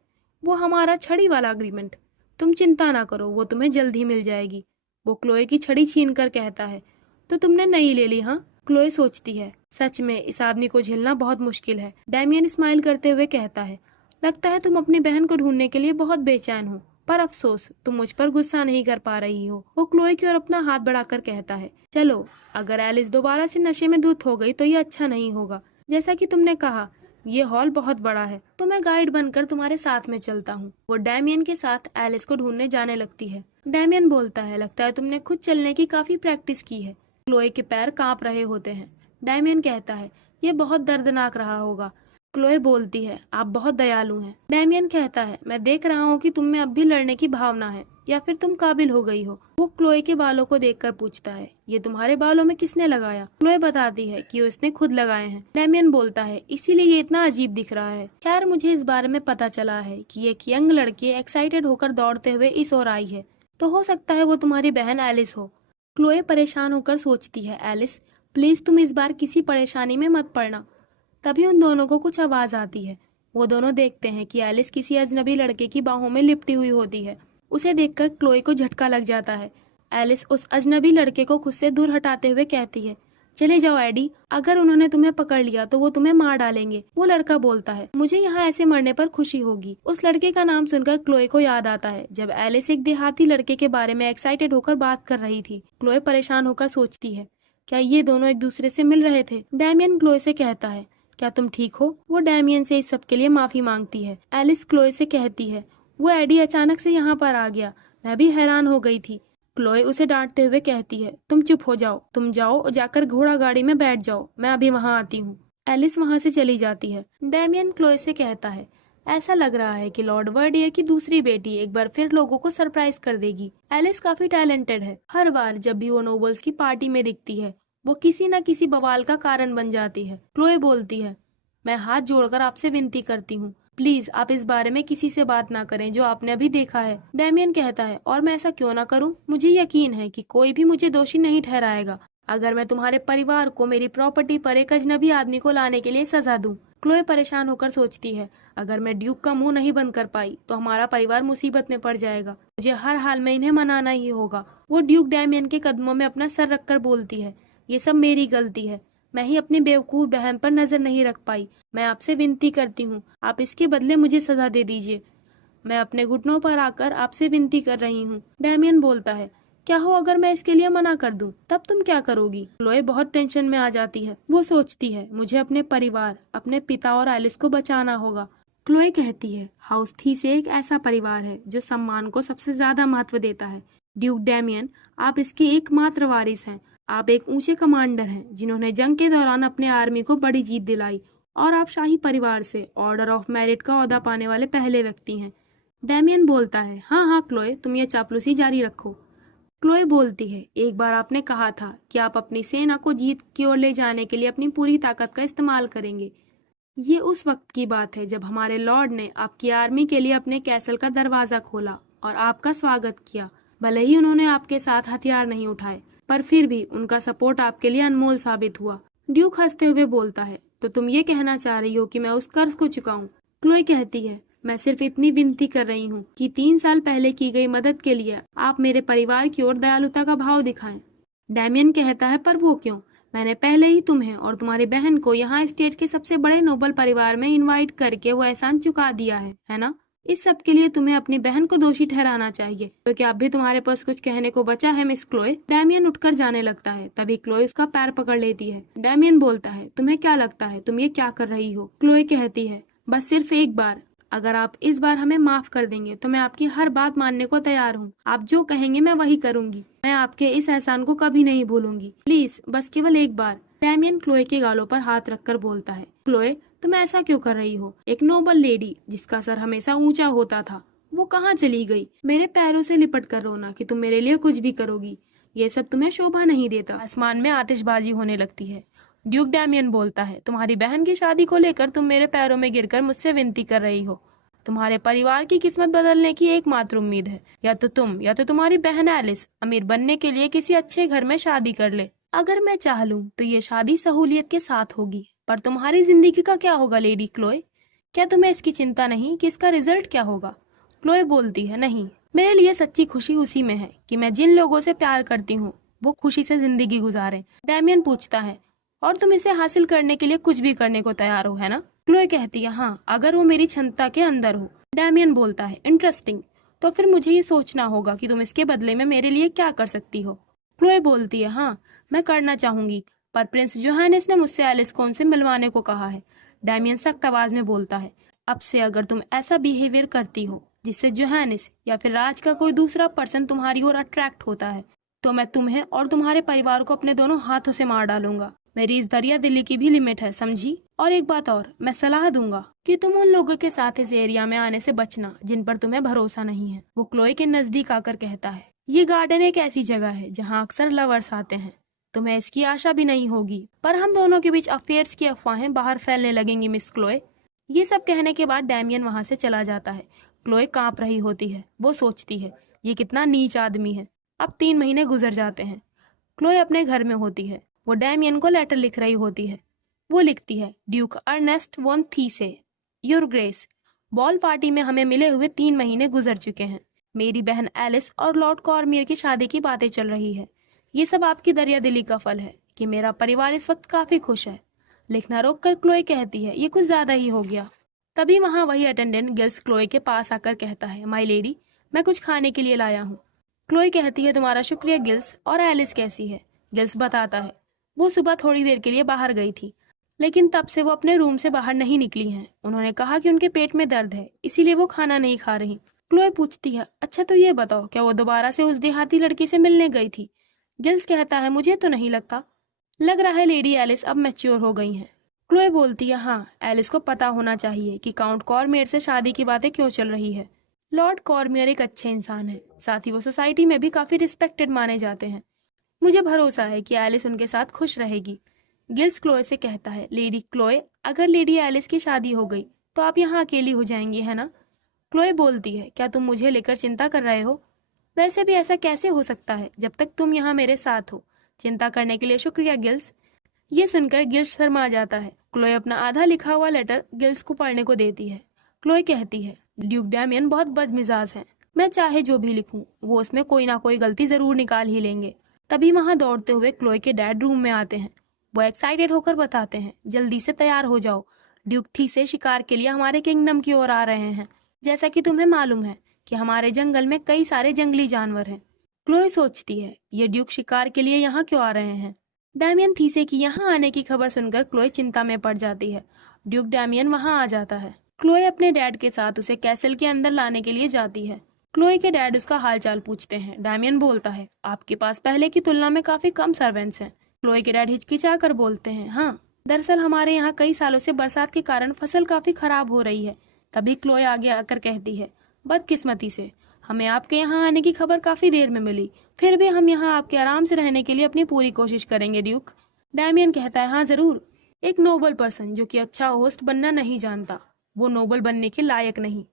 वो हमारा छड़ी वाला एग्रीमेंट। तुम चिंता ना करो, वो तुम्हें जल्द ही मिल जाएगी। वो क्लोए की छड़ी छीन कर कहता है, तो तुमने नई ले ली हाँ? क्लोए सोचती है, सच में इस आदमी को झेलना बहुत मुश्किल है। डैमियन स्माइल करते हुए कहता है, लगता है तुम अपनी बहन को ढूंढने के लिए बहुत बेचैन हो, पर अफसोस तुम मुझ पर गुस्सा नहीं कर पा रही हो। वो क्लोए की ओर अपना हाथ बढ़ाकर कहता है, चलो, अगर एलिस दोबारा से नशे में धुत हो गई तो ये अच्छा नहीं होगा। जैसा कि तुमने कहा, ये हॉल बहुत बड़ा है, तो मैं गाइड बनकर तुम्हारे साथ में चलता हूँ। वो डैमियन के साथ एलिस को ढूंढने जाने लगती है। डैमियन बोलता है, लगता है तुमने खुद चलने की काफी प्रैक्टिस की है। क्लोए के पैर कांप रहे होते हैं। डैमियन कहता है, ये बहुत दर्दनाक रहा होगा। क्लोए बोलती है, आप बहुत दयालु हैं। डैमियन कहता है, मैं देख रहा हूँ कि तुम में अब भी लड़ने की भावना है, या फिर तुम काबिल हो गई हो। वो क्लोए के बालों को देखकर पूछता है, ये तुम्हारे बालों में किसने लगाया? क्लोए बताती है कि उसने खुद लगाए हैं। डैमियन बोलता है, इसीलिए ये इतना अजीब दिख रहा है। खैर, मुझे इस बारे में पता चला है कि एक यंग लड़की एक्साइटेड होकर दौड़ते हुए इस ओर आई है, तो हो सकता है वो तुम्हारी बहन एलिस हो। क्लोए परेशान होकर सोचती है, एलिस, प्लीज तुम इस बार किसी परेशानी में मत पड़ना। तभी उन दोनों को कुछ आवाज आती है। वो दोनों देखते हैं कि एलिस किसी अजनबी लड़के की बाहों में लिपटी हुई होती है। उसे देखकर क्लोए को झटका लग जाता है। एलिस उस अजनबी लड़के को खुद से दूर हटाते हुए कहती है, चले जाओ एडी, अगर उन्होंने तुम्हें पकड़ लिया तो वो तुम्हें मार डालेंगे। वो लड़का बोलता है, मुझे यहाँ ऐसे मरने पर खुशी होगी। उस लड़के का नाम सुनकर क्लोए को याद आता है जब एलिस एक देहाती लड़के के बारे में एक्साइटेड होकर बात कर रही थी। क्लोए परेशान होकर सोचती है, क्या ये दोनों एक दूसरे से मिल रहे थे? डैमियन क्लोए से कहता है, क्या तुम ठीक हो? वो डैमियन से इस सब के लिए माफी मांगती है। एलिस क्लोए से कहती है, वो एडी अचानक से यहाँ पर आ गया, मैं भी हैरान हो गई थी। क्लोए उसे डांटते हुए कहती है, तुम चुप हो जाओ, तुम जाओ और जाकर घोड़ा गाड़ी में बैठ जाओ, मैं अभी वहाँ आती हूँ। एलिस वहाँ से चली जाती है। डैमियन क्लोए से कहता है, ऐसा लग रहा है कि लॉर्ड वर्डियर की दूसरी बेटी एक बार फिर लोगों को सरप्राइज कर देगी। एलिस काफी टैलेंटेड है। हर बार जब भी वो नोबल्स की पार्टी में दिखती है, वो किसी न किसी बवाल का कारण बन जाती है। क्लोए बोलती है, मैं हाथ जोड़कर आपसे विनती करती हूँ, प्लीज आप इस बारे में किसी से बात ना करें जो आपने अभी देखा है। डैमियन कहता है, और मैं ऐसा क्यों ना करूं? मुझे यकीन है कि कोई भी मुझे दोषी नहीं ठहराएगा अगर मैं तुम्हारे परिवार को मेरी प्रॉपर्टी पर एक अजनबी आदमी को लाने के लिए सजा दूं। क्लोए परेशान होकर सोचती है, अगर मैं ड्यूक का मुंह नहीं बंद कर पाई तो हमारा परिवार मुसीबत में पड़ जाएगा। मुझे हर हाल में इन्हें मनाना ही होगा। वो ड्यूक डैमियन के कदमों में अपना सर रखकर बोलती है, ये सब मेरी गलती है, मैं ही अपनी बेवकूफ बहन पर नजर नहीं रख पाई। मैं आपसे विनती करती हूँ, आप इसके बदले मुझे सजा दे दीजिए। मैं अपने घुटनों पर आकर आपसे विनती कर रही हूँ। डैमियन बोलता है, क्या हो अगर मैं इसके लिए मना कर दूं, तब तुम क्या करोगी? क्लोए बहुत टेंशन में आ जाती है। वो सोचती है मुझे अपने परिवार, अपने पिता और एलिस को बचाना होगा। क्लोए कहती है हाउस थीसे एक ऐसा परिवार है जो सम्मान को सबसे ज्यादा महत्व देता है। ड्यूक डैमियन, आप इसके एकमात्र वारिस हैं। आप एक ऊंचे कमांडर हैं जिन्होंने जंग के दौरान अपने आर्मी को बड़ी जीत दिलाई, और आप शाही परिवार से ऑर्डर ऑफ मेरिट का ओहदा पाने वाले पहले व्यक्ति हैं। डैमियन बोलता है हाँ हाँ क्लोए, तुम ये चापलूसी जारी रखो। क्लोए बोलती है एक बार आपने कहा था कि आप अपनी सेना को जीत की ओर ले जाने के लिए अपनी पूरी ताकत का इस्तेमाल करेंगे। ये उस वक्त की बात है जब हमारे लॉर्ड ने आपकी आर्मी के लिए अपने कैसल का दरवाजा खोला और आपका स्वागत किया। भले ही उन्होंने आपके साथ हथियार नहीं उठाए, पर फिर भी उनका सपोर्ट आपके लिए अनमोल साबित हुआ। ड्यूक हंसते हुए बोलता है तो तुम ये कहना चाह रही हो कि मैं उस कर्ज को चुकाऊं? क्लोए कहती है मैं सिर्फ इतनी विनती कर रही हूँ कि 3 साल पहले की गई मदद के लिए आप मेरे परिवार की ओर दयालुता का भाव दिखाएं। डैमियन कहता है पर वो क्यों? मैंने पहले ही तुम्हें और तुम्हारी बहन को यहाँ स्टेट के सबसे बड़े नोबल परिवार में इनवाइट करके वो एहसान चुका दिया है ना? इस सब के लिए तुम्हें अपनी बहन को दोषी ठहराना चाहिए। तो क्या अब भी तुम्हारे पास कुछ कहने को बचा है मिस क्लोए? डैमियन उठकर जाने लगता है, तभी क्लोए उसका पैर पकड़ लेती है। डैमियन बोलता है तुम्हें क्या लगता है तुम ये क्या कर रही हो? क्लोए कहती है बस सिर्फ एक बार, अगर आप इस बार हमें माफ कर देंगे तो मैं आपकी हर बात मानने को तैयार हूँ। आप जो कहेंगे मैं वही करूंगी। मैं आपके इस एहसान को कभी नहीं भूलूंगी। प्लीज बस केवल एक बार। डैमियन क्लोए के गालों पर हाथ रखकर बोलता है क्लोए तुम ऐसा क्यों कर रही हो? एक नोबल लेडी जिसका सर हमेशा ऊंचा होता था, वो कहाँ चली गई? मेरे पैरों से लिपट कर रोना कि तुम मेरे लिए कुछ भी करोगी, ये सब तुम्हें शोभा नहीं देता। आसमान में आतिशबाजी होने लगती है। ड्यूक डैमियन बोलता है तुम्हारी बहन की शादी को लेकर तुम मेरे पैरों में गिरकर मुझसे विनती कर रही हो। तुम्हारे परिवार की किस्मत बदलने की एकमात्र उम्मीद है, या तो तुम या तो तुम्हारी बहन एलिस अमीर बनने के लिए किसी अच्छे घर में शादी कर ले। अगर मैं चाह लूं तो ये शादी सहूलियत के साथ होगी, पर तुम्हारी जिंदगी का क्या होगा लेडी क्लोए? क्या तुम्हें इसकी चिंता नहीं कि इसका रिजल्ट क्या होगा? क्लोए बोलती है नहीं, मेरे लिए सच्ची खुशी उसी में है कि मैं जिन लोगों से प्यार करती हूँ वो खुशी से जिंदगी गुजारें। डैमियन पूछता है और तुम इसे हासिल करने के लिए कुछ भी करने को तैयार हो, है ना? क्लोए कहती है हाँ, अगर वो मेरी क्षमता के अंदर हो। डैमियन बोलता है इंटरेस्टिंग, तो फिर मुझे ये सोचना होगा कि तुम इसके बदले में मेरे लिए क्या कर सकती हो। क्लोए बोलती है हाँ, मैं करना चाहूंगी, पर प्रिंस जोहानिस ने मुझसे एलिस को उनसे मिलवाने को कहा है। डैमियन सख्त आवाज में बोलता है अब से अगर तुम ऐसा बिहेवियर करती हो जिससे जोहानिस या फिर राज का कोई दूसरा पर्सन तुम्हारी ओर अट्रैक्ट होता है, तो मैं तुम्हें और तुम्हारे परिवार को अपने दोनों हाथों से मार डालूंगा। मेरी इस दरिया दिली की भी लिमिट है, समझी? और एक बात और, मैं सलाह दूंगा कि तुम उन लोगों के साथ इस एरिया में आने से बचना जिन पर तुम्हें भरोसा नहीं है। वो क्लोए के नजदीक आकर कहता है ये गार्डन एक ऐसी जगह है जहाँ अक्सर लवर्स आते हैं। तुम्हें इसकी आशा भी नहीं होगी, पर हम दोनों के बीच अफेयर्स की अफवाहें बाहर फैलने लगेंगी मिस क्लोए। ये सब कहने के बाद डैमियन वहां से चला जाता है। क्लोए कांप रही होती है। वो सोचती है ये कितना नीच आदमी है। अब 3 महीने गुजर जाते हैं। क्लोए अपने घर में होती है। वो डैमियन को लेटर लिख रही होती है। वो लिखती है Duke Ernest von Theese, your grace, ball party में हमें मिले हुए 3 महीने गुजर चुके हैं। मेरी बहन एलिस और लॉर्ड कॉर्मियर की शादी की बातें चल रही है। ये सब आपकी दरिया दिली का फल है कि मेरा परिवार इस वक्त काफी खुश है। लिखना रोक कर क्लोए कहती है ये कुछ ज्यादा ही हो गया। तभी वहाँ वही अटेंडेंट गिल्स क्लोए के पास आकर कहता है माय लेडी, मैं कुछ खाने के लिए लाया हूँ। क्लोए कहती है तुम्हारा शुक्रिया गिल्स, और एलिस कैसी है? गिल्स बताता है वो सुबह थोड़ी देर के लिए बाहर गई थी, लेकिन तब से वो अपने रूम से बाहर नहीं निकली हैं। उन्होंने कहा कि उनके पेट में दर्द है, इसीलिए वो खाना नहीं खा रही। क्लोए पूछती है अच्छा तो ये बताओ क्या वो दोबारा से उस देहाती लड़की से मिलने गई थी? गिल्स कहता है मुझे तो नहीं लगता। लग रहा है लेडी एलिस अब मैच्योर हो गई हैं। क्लोए बोलती है हाँ, एलिस को पता होना चाहिए कि काउंट कॉर्मियर से शादी की बातें क्यों चल रही है। लॉर्ड कॉर्मियर एक अच्छे इंसान है, साथ ही वो सोसाइटी में भी काफी रिस्पेक्टेड माने जाते हैं। मुझे भरोसा है कि एलिस उनके साथ खुश रहेगी। गिल्स क्लोए से कहता है लेडी क्लोए, अगर लेडी एलिस की शादी हो गई तो आप यहाँ अकेली हो जाएंगी, है ना? क्लोए बोलती है क्या तुम मुझे लेकर चिंता कर रहे हो? वैसे भी ऐसा कैसे हो सकता है जब तक तुम यहाँ मेरे साथ हो। चिंता करने के लिए शुक्रिया गिल्स। ये सुनकर गिल्स शर्मा जाता है। क्लोए अपना आधा लिखा हुआ लेटर गिल्स को पढ़ने को देती है। क्लोए कहती है ड्यूक डैमियन बहुत बदमिजाज है, मैं चाहे जो भी लिखूं वो उसमें कोई ना कोई गलती जरूर निकाल ही लेंगे। तभी वहां दौड़ते हुए क्लोए के डैड रूम में आते हैं। वो एक्साइटेड होकर बताते हैं जल्दी से तैयार हो जाओ, ड्यूक थी से शिकार के लिए हमारे किंगडम की ओर आ रहे हैं। जैसा कि तुम्हें मालूम है कि हमारे जंगल में कई सारे जंगली जानवर हैं। क्लोए सोचती है, ये ड्यूक शिकार के लिए यहाँ क्यों आ रहे हैं। डैमियन थीसे की यहाँ आने की खबर सुनकर क्लोए चिंता में पड़ जाती है। ड्यूक डैमियन वहाँ आ जाता है। क्लोए अपने डैड के साथ उसे कैसल के अंदर लाने के लिए जाती है। क्लोए के डैड उसका हालचाल पूछते हैं। डैमियन बोलता है, आपके पास पहले की तुलना में काफी कम सर्वेंट्स हैं। क्लोए के डैड हिचकिचा कर बोलते हैं, हाँ, दरअसल हमारे यहाँ कई सालों से बरसात के कारण फसल काफी खराब हो रही है। तभी क्लोए आगे आकर कहती है, बदकिस्मती से हमें आपके यहाँ आने की खबर काफी देर में मिली, फिर भी हम यहाँ आपके आराम से रहने के लिए अपनी पूरी कोशिश करेंगे ड्यूक। डैमियन कहता है, हाँ जरूर। एक नोबल पर्सन जो कि अच्छा होस्ट बनना नहीं जानता, वो नोबल बनने के लायक नहीं।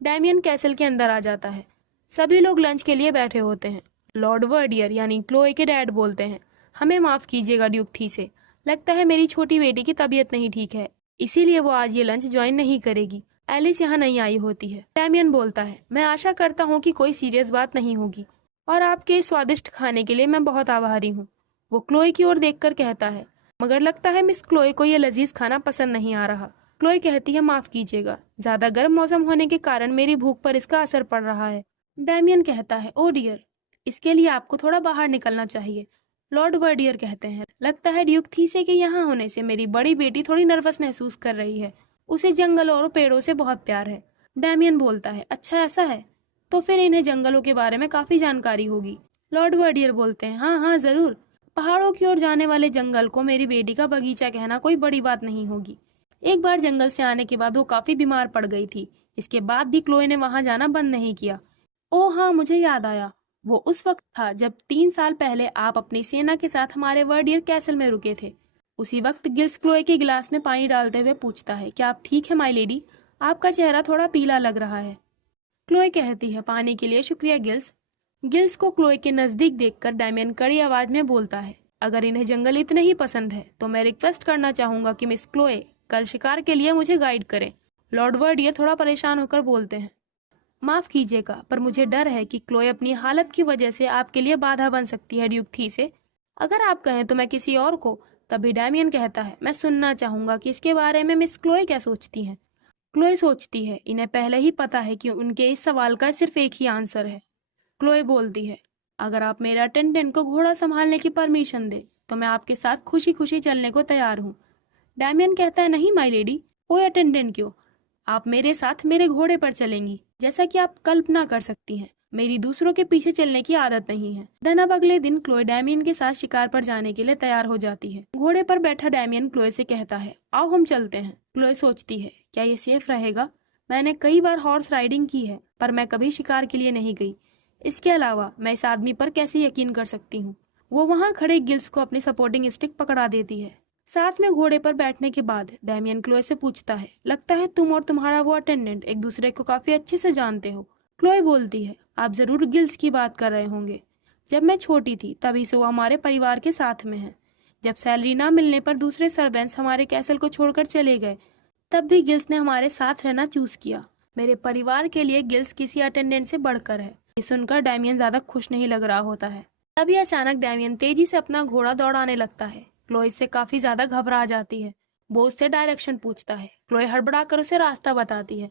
डैमियन कैसल के अंदर आ जाता है। सभी लोग लंच के लिए बैठे होते हैं। लॉर्ड वर्डियर यानी क्लोए के डैड बोलते हैं, हमें माफ कीजिएगा ड्यूक थीसे, लगता है मेरी छोटी बेटी की तबीयत नहीं ठीक है, इसीलिए वो आज ये लंच ज्वाइन नहीं करेगी। एलिस यहाँ नहीं आई होती है। डैमियन बोलता है, मैं आशा करता हूँ कि कोई सीरियस बात नहीं होगी और आपके स्वादिष्ट खाने के लिए मैं बहुत आभारी हूँ। वो क्लोए की ओर देखकर कहता है, मगर लगता है मिस क्लोए को ये लजीज खाना पसंद नहीं आ रहा। क्लोए कहती है, माफ कीजिएगा, ज्यादा गर्म मौसम होने के कारण मेरी भूख पर इसका असर पड़ रहा है। डैमियन कहता है, ओ डियर, इसके लिए आपको थोड़ा बाहर निकलना चाहिए। लॉर्ड वर्डियर कहते हैं, लगता है ड्यूक थीसे के यहाँ होने से मेरी बड़ी बेटी थोड़ी नर्वस महसूस कर रही है, उसे जंगल और पेड़ों से बहुत प्यार है। डैमियन बोलता है, अच्छा ऐसा है, तो फिर इन्हें जंगलों के बारे में काफी जानकारी होगी। लॉर्ड वर्डियर बोलते हैं, हाँ हाँ जरूर, पहाड़ों की ओर जाने वाले जंगल को मेरी बेटी का बगीचा कहना कोई बड़ी बात नहीं होगी। एक बार जंगल से आने के बाद वो काफी बीमार पड़ गई थी, इसके बाद भी क्लोए ने वहां जाना बंद नहीं किया। ओह हाँ, मुझे याद आया, वो उस वक्त था जब 3 साल पहले आप अपनी सेना के साथ हमारे वर्डियर कैसल में रुके थे। उसी वक्त गिल्स क्लोए के गिलास में पानी डालते हुए पूछता है, क्या आप ठीक है माई लेडी, आपका चेहरा थोड़ा पीला लग रहा है। क्लोए कहती है, पानी के लिए शुक्रिया गिल्स। गिल्स को क्लोए के नजदीक देखकर डैमियन कड़ी आवाज में बोलता है, अगर इन्हें जंगल इतने ही पसंद है तो मैं रिक्वेस्ट करना चाहूंगा कि मिस क्लोए कल शिकार के लिए मुझे गाइड करें। लॉर्ड वर्डियर थोड़ा परेशान होकर बोलते हैं, माफ कीजिएगा, पर मुझे डर है कि क्लोए अपनी हालत की वजह से आपके लिए बाधा बन सकती है ड्यूक थीसे। अगर आप कहें तो मैं किसी और को। तभी डैमियन कहता है, मैं सुनना चाहूंगा कि इसके बारे में मिस क्लोए क्या सोचती हैं। क्लोए सोचती है, इन्हें पहले ही पता है कि उनके इस सवाल का सिर्फ एक ही आंसर है। क्लोए बोलती है, अगर आप मेरे अटेंडेंट को घोड़ा संभालने की परमिशन दे तो मैं आपके साथ खुशी खुशी चलने को तैयार हूँ। डैमियन कहता है, नहीं माई लेडी, कोई अटेंडेंट क्यों, आप मेरे साथ मेरे घोड़े पर चलेंगी। जैसा कि आप कल्पना कर सकती हैं, मेरी दूसरों के पीछे चलने की आदत नहीं है। देन अब अगले दिन क्लोए डैमियन के साथ शिकार पर जाने के लिए तैयार हो जाती है। घोड़े पर बैठा डैमियन क्लोए से कहता है, आओ हम चलते हैं। क्लोए सोचती है, क्या ये सेफ रहेगा, मैंने कई बार हॉर्स राइडिंग की है पर मैं कभी शिकार के लिए नहीं गई। इसके अलावा मैं इस आदमी पर कैसे यकीन कर सकती हूँ। वो वहाँ खड़े गिल्स को अपनी सपोर्टिंग स्टिक पकड़ा देती है। साथ में घोड़े पर बैठने के बाद डैमियन क्लोए से पूछता है, लगता है तुम और तुम्हारा वो अटेंडेंट एक दूसरे को काफी अच्छे से जानते हो। क्लोए बोलती है, आप जरूर गिल्स की बात कर रहे होंगे। जब मैं छोटी थी तभी से वो हमारे परिवार के साथ में है। जब सैलरी ना मिलने पर दूसरे सर्वेंट्स हमारे कैसल को छोड़कर चले गए, तब भी गिल्स ने हमारे साथ रहना चूज किया। मेरे परिवार के लिए गिल्स किसी अटेंडेंट से बढ़कर है। ये सुनकर डैमियन ज्यादा खुश नहीं लग रहा होता है। तभी अचानक डैमियन तेजी से अपना घोड़ा दौड़ाने लगता है। क्लोए इससे काफी ज्यादा घबरा जाती है। वो उससे डायरेक्शन पूछता है। क्लोए हड़बड़ाकर उसे रास्ता बताती है।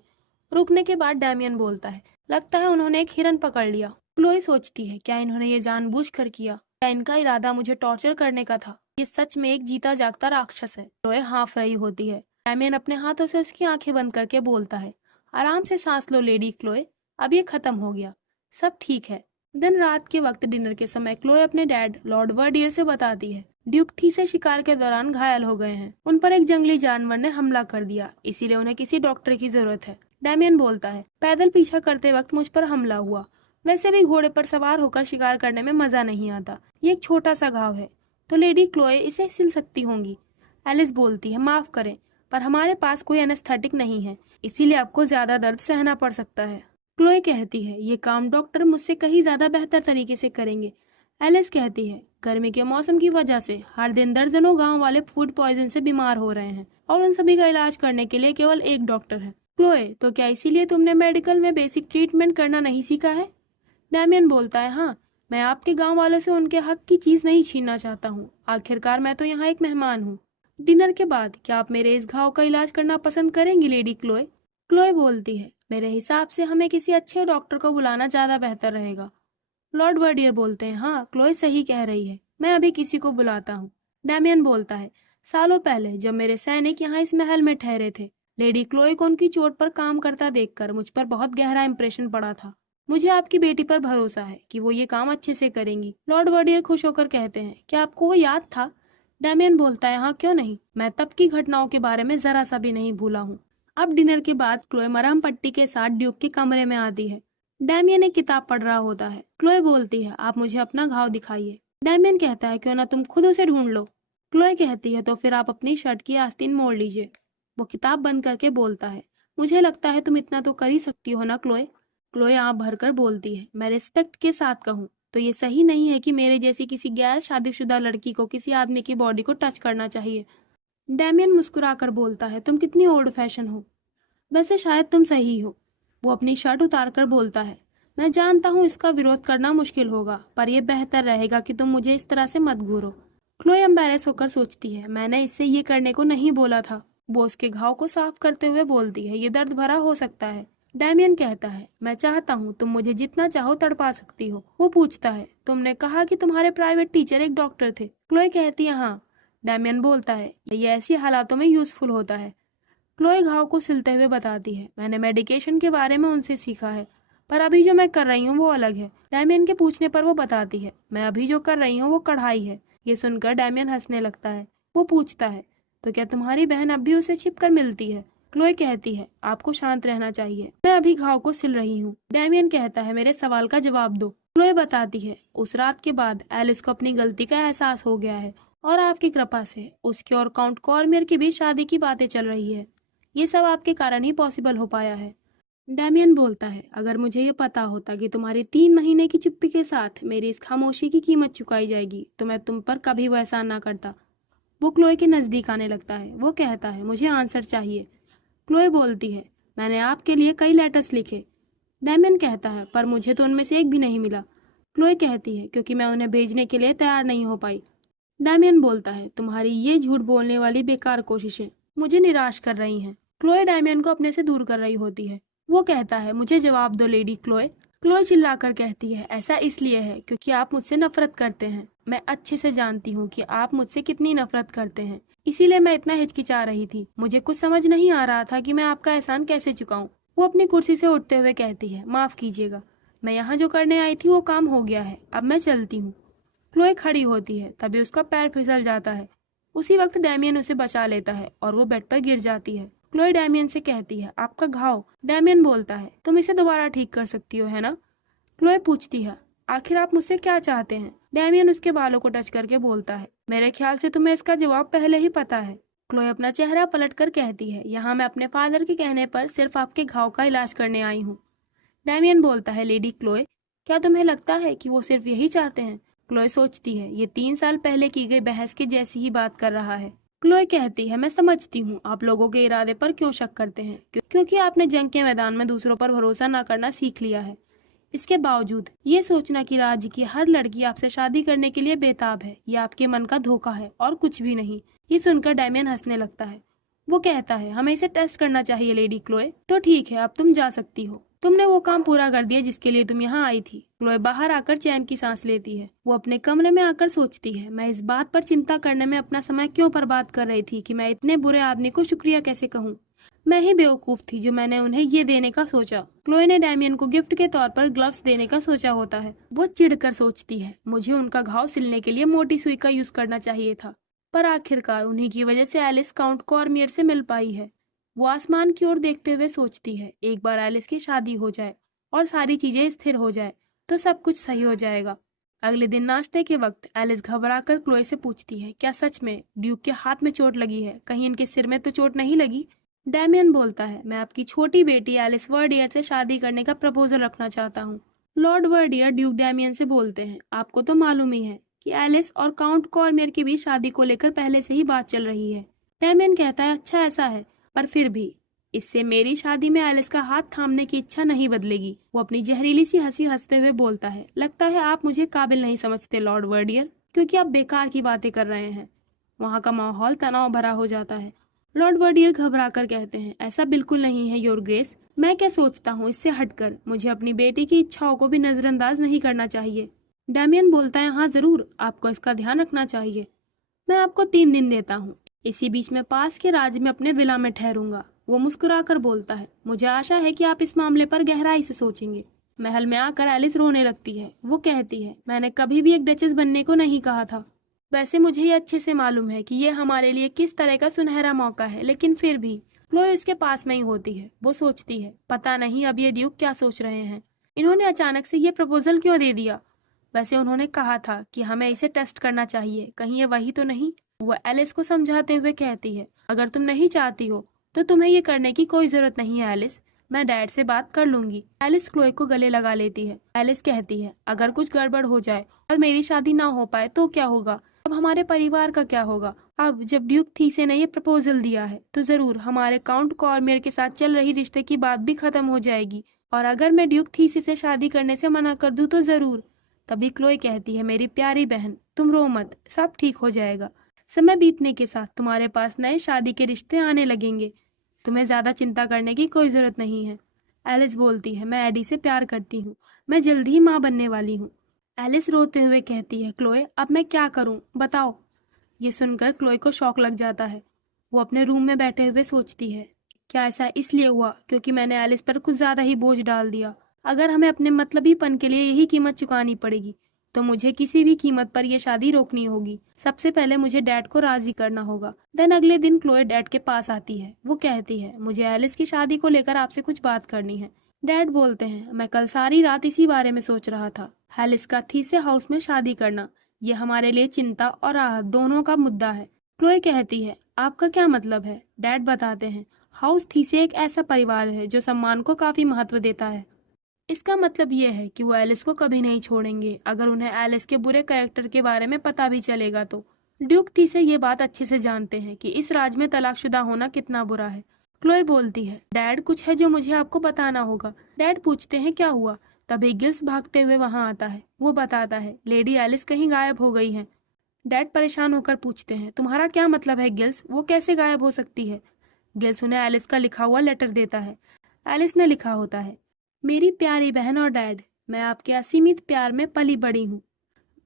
रुकने के बाद डैमियन बोलता है, लगता है उन्होंने एक हिरन पकड़ लिया। क्लोए सोचती है, क्या इन्होंने ये जानबूझकर किया, क्या इनका इरादा मुझे टॉर्चर करने का था। ये सच में एक जीता जागता राक्षस है। क्लोए हाँफ रही होती है। डैमियन अपने हाथों से उसकी आंखें बंद करके बोलता है, आराम से सांस लो लेडी क्लोए, अब ये खत्म हो गया, सब ठीक है। दिन रात के वक्त डिनर के समय क्लोए अपने डैड लॉर्ड वर्डियर से बताती है, ड्यूक थीसे शिकार के दौरान घायल हो गए हैं। उन पर एक जंगली जानवर ने हमला कर दिया, इसीलिए उन्हें किसी डॉक्टर की जरूरत है। डैमियन बोलता है, पैदल पीछा करते वक्त मुझ पर हमला हुआ। वैसे भी घोड़े पर सवार होकर शिकार करने में मजा नहीं आता। ये एक छोटा सा घाव है, तो लेडी क्लोए इसे सिल सकती होंगी। एलिस बोलती है, माफ करें पर हमारे पास कोई एनेस्थेटिक नहीं है, इसीलिए आपको ज्यादा दर्द सहना पड़ सकता है। क्लोए कहती है, ये काम डॉक्टर मुझसे कहीं ज्यादा बेहतर तरीके से करेंगे। एलिस कहती है, गर्मी के मौसम की वजह से हर दिन दर्जनों गांव वाले फूड पॉइजन से बीमार हो रहे हैं और उन सभी का इलाज करने के लिए केवल एक डॉक्टर है। क्लोए, तो क्या इसीलिए तुमने मेडिकल में बेसिक ट्रीटमेंट करना नहीं सीखा है? डैमियन बोलता है, हाँ, मैं आपके गांव वालों से उनके हक की चीज नहीं छीनना चाहता हूँ। आखिरकार मैं तो यहाँ एक मेहमान हूँ। डिनर के बाद क्या आप मेरे इस घाव का इलाज करना पसंद करेंगी लेडी क्लोए? क्लोए बोलती है, मेरे हिसाब से हमें किसी अच्छे डॉक्टर को बुलाना ज्यादा बेहतर रहेगा। लॉर्ड वर्डियर बोलते हैं, हाँ क्लोए सही कह रही है, मैं अभी किसी को बुलाता हूँ। डैमियन बोलता है, सालों पहले जब मेरे सैनिक यहाँ इस महल में ठहरे थे, लेडी क्लोए को उनकी चोट पर काम करता देखकर मुझ पर बहुत गहरा इंप्रेशन पड़ा था। मुझे आपकी बेटी पर भरोसा है कि वो ये काम अच्छे से करेंगी। लॉर्ड वर्डियर खुश होकर कहते हैं, क्या आपको वो याद था? डैमियन बोलता है, हाँ क्यों नहीं, मैं तब की घटनाओं के बारे में जरा सा भी नहीं भूला हूँ। अब डिनर के बाद क्लोए मरहम पट्टी के साथ ड्यूक के कमरे में आती है। डैमियन एक किताब पढ़ रहा होता है। क्लोए बोलती है, आप मुझे अपना घाव दिखाइए। डैमियन कहता है, क्यों ना तुम खुद उसे ढूंढ लो। क्लोए कहती है, तो फिर आप अपनी शर्ट की आस्तीन मोड़ लीजिए। वो किताब बंद करके बोलता है, मुझे लगता है तुम इतना तो कर ही सकती हो ना क्लोए। क्लोए आंख भरकर बोलती है, मैं रिस्पेक्ट के साथ कहूँ तो ये सही नहीं है कि मेरे जैसी किसी गैर शादीशुदा लड़की को किसी आदमी की बॉडी को टच करना चाहिए। डैमियन मुस्कुराकर बोलता है, तुम कितनी ओल्ड फैशन हो। वैसे शायद तुम सही हो। वो अपनी शर्ट उतारकर बोलता है, मैं जानता हूँ इसका विरोध करना मुश्किल होगा, पर यह बेहतर रहेगा कि तुम मुझे इस तरह से मत घूरो। क्लोए एम्बैरेस होकर सोचती है, मैंने इससे ये करने को नहीं बोला था। वो उसके घाव को साफ करते हुए बोलती है, ये दर्द भरा हो सकता है। डैमियन कहता है, मैं चाहता हूँ तुम मुझे जितना चाहो तड़पा सकती हो। वो पूछता है, तुमने कहा कि तुम्हारे प्राइवेट टीचर एक डॉक्टर थे। क्लोए कहती है, हाँ। डैमियन बोलता है, ये ऐसी हालातों में यूजफुल होता है। क्लोए घाव को सिलते हुए बताती है, मैंने मेडिकेशन के बारे में उनसे सीखा है, पर अभी जो मैं कर रही हूँ वो अलग है। डैमियन के पूछने पर वो बताती है, मैं अभी जो कर रही हूँ वो कढ़ाई है। ये सुनकर डैमियन हंसने लगता है। वो पूछता है, तो क्या तुम्हारी बहन अब भी उसे छिप कर मिलती है? क्लोए कहती है, आपको शांत रहना चाहिए, मैं अभी घाव को सिल रही हूँ। डैमियन कहता है, मेरे सवाल का जवाब दो। क्लोए बताती है, उस रात के बाद एलिस को अपनी गलती का एहसास हो गया है और आपकी कृपा से उसके और काउंट कॉर्मियर की भी शादी की बातें चल रही है। ये सब आपके कारण ही पॉसिबल हो पाया है। डैमियन बोलता है, अगर मुझे ये पता होता कि तुम्हारी 3 महीने की चुप्पी के साथ मेरी इस खामोशी की कीमत चुकाई जाएगी तो मैं तुम पर कभी वो एहसान ना करता। वो क्लोए के नजदीक आने लगता है। वो कहता है, मुझे आंसर चाहिए। क्लोए बोलती है, मैंने आपके लिए कई लेटर्स लिखे। डैमियन कहता है, पर मुझे तो उनमें से एक भी नहीं मिला। क्लोए कहती है, क्योंकि मैं उन्हें भेजने के लिए तैयार नहीं हो पाई। डैमियन बोलता है, तुम्हारी ये झूठ बोलने वाली बेकार कोशिशें मुझे निराश कर रही हैं। क्लोए डैमियन को अपने से दूर कर रही होती है। वो कहता है, मुझे जवाब दो लेडी क्लोए। क्लोए चिल्लाकर कहती है, ऐसा इसलिए है क्योंकि आप मुझसे नफरत करते हैं। मैं अच्छे से जानती हूँ कि आप मुझसे कितनी नफरत करते हैं, इसीलिए मैं इतना हिचकिचा रही थी। मुझे कुछ समझ नहीं आ रहा था कि मैं आपका एहसान कैसे चुकाऊं। वो अपनी कुर्सी से उठते हुए कहती है, माफ कीजिएगा, मैं यहाँ जो करने आई थी वो काम हो गया है, अब मैं चलती हूँ। क्लोए खड़ी होती है, तभी उसका पैर फिसल जाता है। उसी वक्त डैमियन उसे बचा लेता है और वो बेड पर गिर जाती है। क्लोए डैमियन से कहती है, आपका घाव। डैमियन बोलता है, तुम इसे दोबारा ठीक कर सकती हो, है ना? क्लोए पूछती है, आखिर आप मुझसे क्या चाहते हैं? डैमियन उसके बालों को टच करके बोलता है, मेरे ख्याल से तुम्हें इसका जवाब पहले ही पता है। क्लोए अपना चेहरा पलट कर कहती है, यहाँ मैं अपने फादर के कहने पर सिर्फ आपके घाव का इलाज करने आई हूँ। डैमियन बोलता है, लेडी क्लोए, क्या तुम्हें लगता है कि वो सिर्फ यही चाहते हैं? क्लोए सोचती है, ये 3 साल पहले की गई बहस के जैसी ही बात कर रहा है। क्लोए कहती है, मैं समझती हूँ आप लोगों के इरादे पर क्यों शक करते हैं, क्योंकि आपने जंग के मैदान में दूसरों पर भरोसा न करना सीख लिया है। इसके बावजूद ये सोचना कि राज्य की हर लड़की आपसे शादी करने के लिए बेताब है, ये आपके मन का धोखा है और कुछ भी नहीं। ये सुनकर डैमियन हंसने लगता है। वो कहता है, हमें इसे टेस्ट करना चाहिए लेडी क्लोए। तो ठीक है, अब तुम जा सकती हो। तुमने वो काम पूरा कर दिया जिसके लिए तुम यहाँ आई थी। क्लोए बाहर आकर चैन की सांस लेती है। वो अपने कमरे में आकर सोचती है, मैं इस बात पर चिंता करने में अपना समय क्यों बर्बाद कर रही थी कि मैं इतने बुरे आदमी को शुक्रिया कैसे कहूँ। मैं ही बेवकूफ थी जो मैंने उन्हें ये देने का सोचा। क्लोए ने डैमियन को गिफ्ट के तौर पर ग्लव्स देने का सोचा होता है। वो चिढ़कर सोचती है, मुझे उनका घाव सिलने के लिए मोटी सुई का यूज करना चाहिए था, पर आखिरकार उन्हीं की वजह से एलिस काउंट कॉर्मियर से मिल पाई है। वो आसमान की ओर देखते हुए सोचती है, एक बार एलिस की शादी हो जाए और सारी चीजें स्थिर हो जाए तो सब कुछ सही हो जाएगा। अगले दिन नाश्ते के वक्त एलिस घबराकर क्लोए से पूछती है, क्या सच में ड्यूक के हाथ में चोट लगी है? कहीं इनके सिर में तो चोट नहीं लगी? डैमियन बोलता है, मैं आपकी छोटी बेटी एलिस वर्डियर से शादी करने का प्रपोजल रखना चाहता हूँ। लॉर्ड वर्डियर ड्यूक डैमियन से बोलते हैं, आपको तो मालूम ही है कि एलिस और काउंट कॉर्मियर की भी शादी को लेकर पहले से ही बात चल रही है। डैमियन कहता है, अच्छा ऐसा है, पर फिर भी इससे मेरी शादी में एलिस का हाथ थामने की इच्छा नहीं बदलेगी। वो अपनी जहरीली सी हंसी हंसते हुए बोलता है, लगता है आप मुझे काबिल नहीं समझते लॉर्ड वर्डियर, क्योंकि आप बेकार की बातें कर रहे हैं। वहाँ का माहौल तनाव भरा हो जाता है। लॉर्ड वर्डियर घबरा कर कहते हैं, ऐसा बिल्कुल नहीं है योर ग्रेस, मैं क्या सोचता हूँ इससे हटकर मुझे अपनी बेटी की इच्छाओं को भी नजरअंदाज नहीं करना चाहिए। डैमियन बोलता है, हाँ जरूर, आपको इसका ध्यान रखना चाहिए। मैं आपको 3 दिन देता हूँ। इसी बीच में पास के राज्य में अपने विला में ठहरूंगा। वो मुस्कुराकर बोलता है, मुझे आशा है कि आप इस मामले पर गहराई से सोचेंगे। महल में आकर एलिस रोने लगती है। वो कहती है, मैंने कभी भी एक डचेस बनने को नहीं कहा था। वैसे मुझे ये अच्छे से मालूम है कि ये हमारे लिए किस तरह का सुनहरा मौका है, लेकिन फिर भी क्लोए उसके पास में ही होती है। वो सोचती है, पता नहीं अब ये ड्यूक क्या सोच रहे हैं। इन्होंने अचानक से ये प्रपोजल क्यों दे दिया? वैसे उन्होंने कहा था कि हमें इसे टेस्ट करना चाहिए, कहीं ये वही तो नहीं। वो एलिस को समझाते हुए कहती है, अगर तुम नहीं चाहती हो तो तुम्हें ये करने की कोई जरूरत नहीं है एलिस, मैं डैड से बात कर लूंगी। एलिस क्लोए को गले लगा लेती है। एलिस कहती है, अगर कुछ गड़बड़ हो जाए और मेरी शादी ना हो पाए तो क्या होगा? अब हमारे परिवार का क्या होगा? अब जब ड्यूक थीसे ने ये प्रपोजल दिया है तो जरूर हमारे काउंट कॉर्मियर के साथ चल रही रिश्ते की बात भी खत्म हो जाएगी। और अगर मैं ड्यूक थीसे से शादी करने से मना कर दूं तो जरूर। तभी क्लोए कहती है, मेरी प्यारी बहन तुम रो मत, सब ठीक हो जाएगा। समय बीतने के साथ तुम्हारे पास नए शादी के रिश्ते आने लगेंगे। तुम्हें ज्यादा चिंता करने की कोई जरूरत नहीं है। एलिस बोलती है, मैं एडी से प्यार करती हूँ, मैं जल्दी ही माँ बनने वाली हूँ। एलिस रोते हुए कहती है, क्लोए अब मैं क्या करूँ बताओ। ये सुनकर क्लोए को शौक लग जाता है। वो अपने रूम में बैठे हुए सोचती है, क्या ऐसा इसलिए हुआ क्योंकि मैंने एलिस पर कुछ ज्यादा ही बोझ डाल दिया? अगर हमें अपने मतलबीपन के लिए यही कीमत चुकानी पड़ेगी तो मुझे किसी भी कीमत पर यह शादी रोकनी होगी। सबसे पहले मुझे डैड को राजी करना होगा। देन अगले दिन क्लोए डैड के पास आती है। वो कहती है, मुझे एलिस की शादी को लेकर आपसे कुछ बात करनी है। डैड बोलते हैं, मैं कल सारी रात इसी बारे में सोच रहा था। एलिस का थीसे हाउस में शादी करना, ये हमारे लिए चिंता और राहत दोनों का मुद्दा है। क्लोए कहती है, आपका क्या मतलब है? डैड बताते हैं, हाउस थीसे एक ऐसा परिवार है जो सम्मान को काफी महत्व देता है। इसका मतलब ये है कि वो एलिस को कभी नहीं छोड़ेंगे। अगर उन्हें एलिस के बुरे कैरेक्टर के बारे में पता भी चलेगा तो। ड्यूक थीसे ये बात अच्छे से जानते हैं कि इस राज में तलाकशुदा होना कितना बुरा है। क्लोए बोलती है, डैड कुछ है जो मुझे आपको बताना होगा। डैड पूछते हैं, क्या हुआ? तभी गिल्स भागते हुए वहां आता है। वो बताता है, लेडी एलिस कहीं गायब हो गई हैं। डैड परेशान होकर पूछते हैं, तुम्हारा क्या मतलब है गिल्स, वो कैसे गायब हो सकती है? गिल्स उन्हें एलिस का लिखा हुआ लेटर देता है। एलिस ने लिखा होता है, मेरी प्यारी बहन और डैड, मैं आपके असीमित प्यार में पली बड़ी हूँ।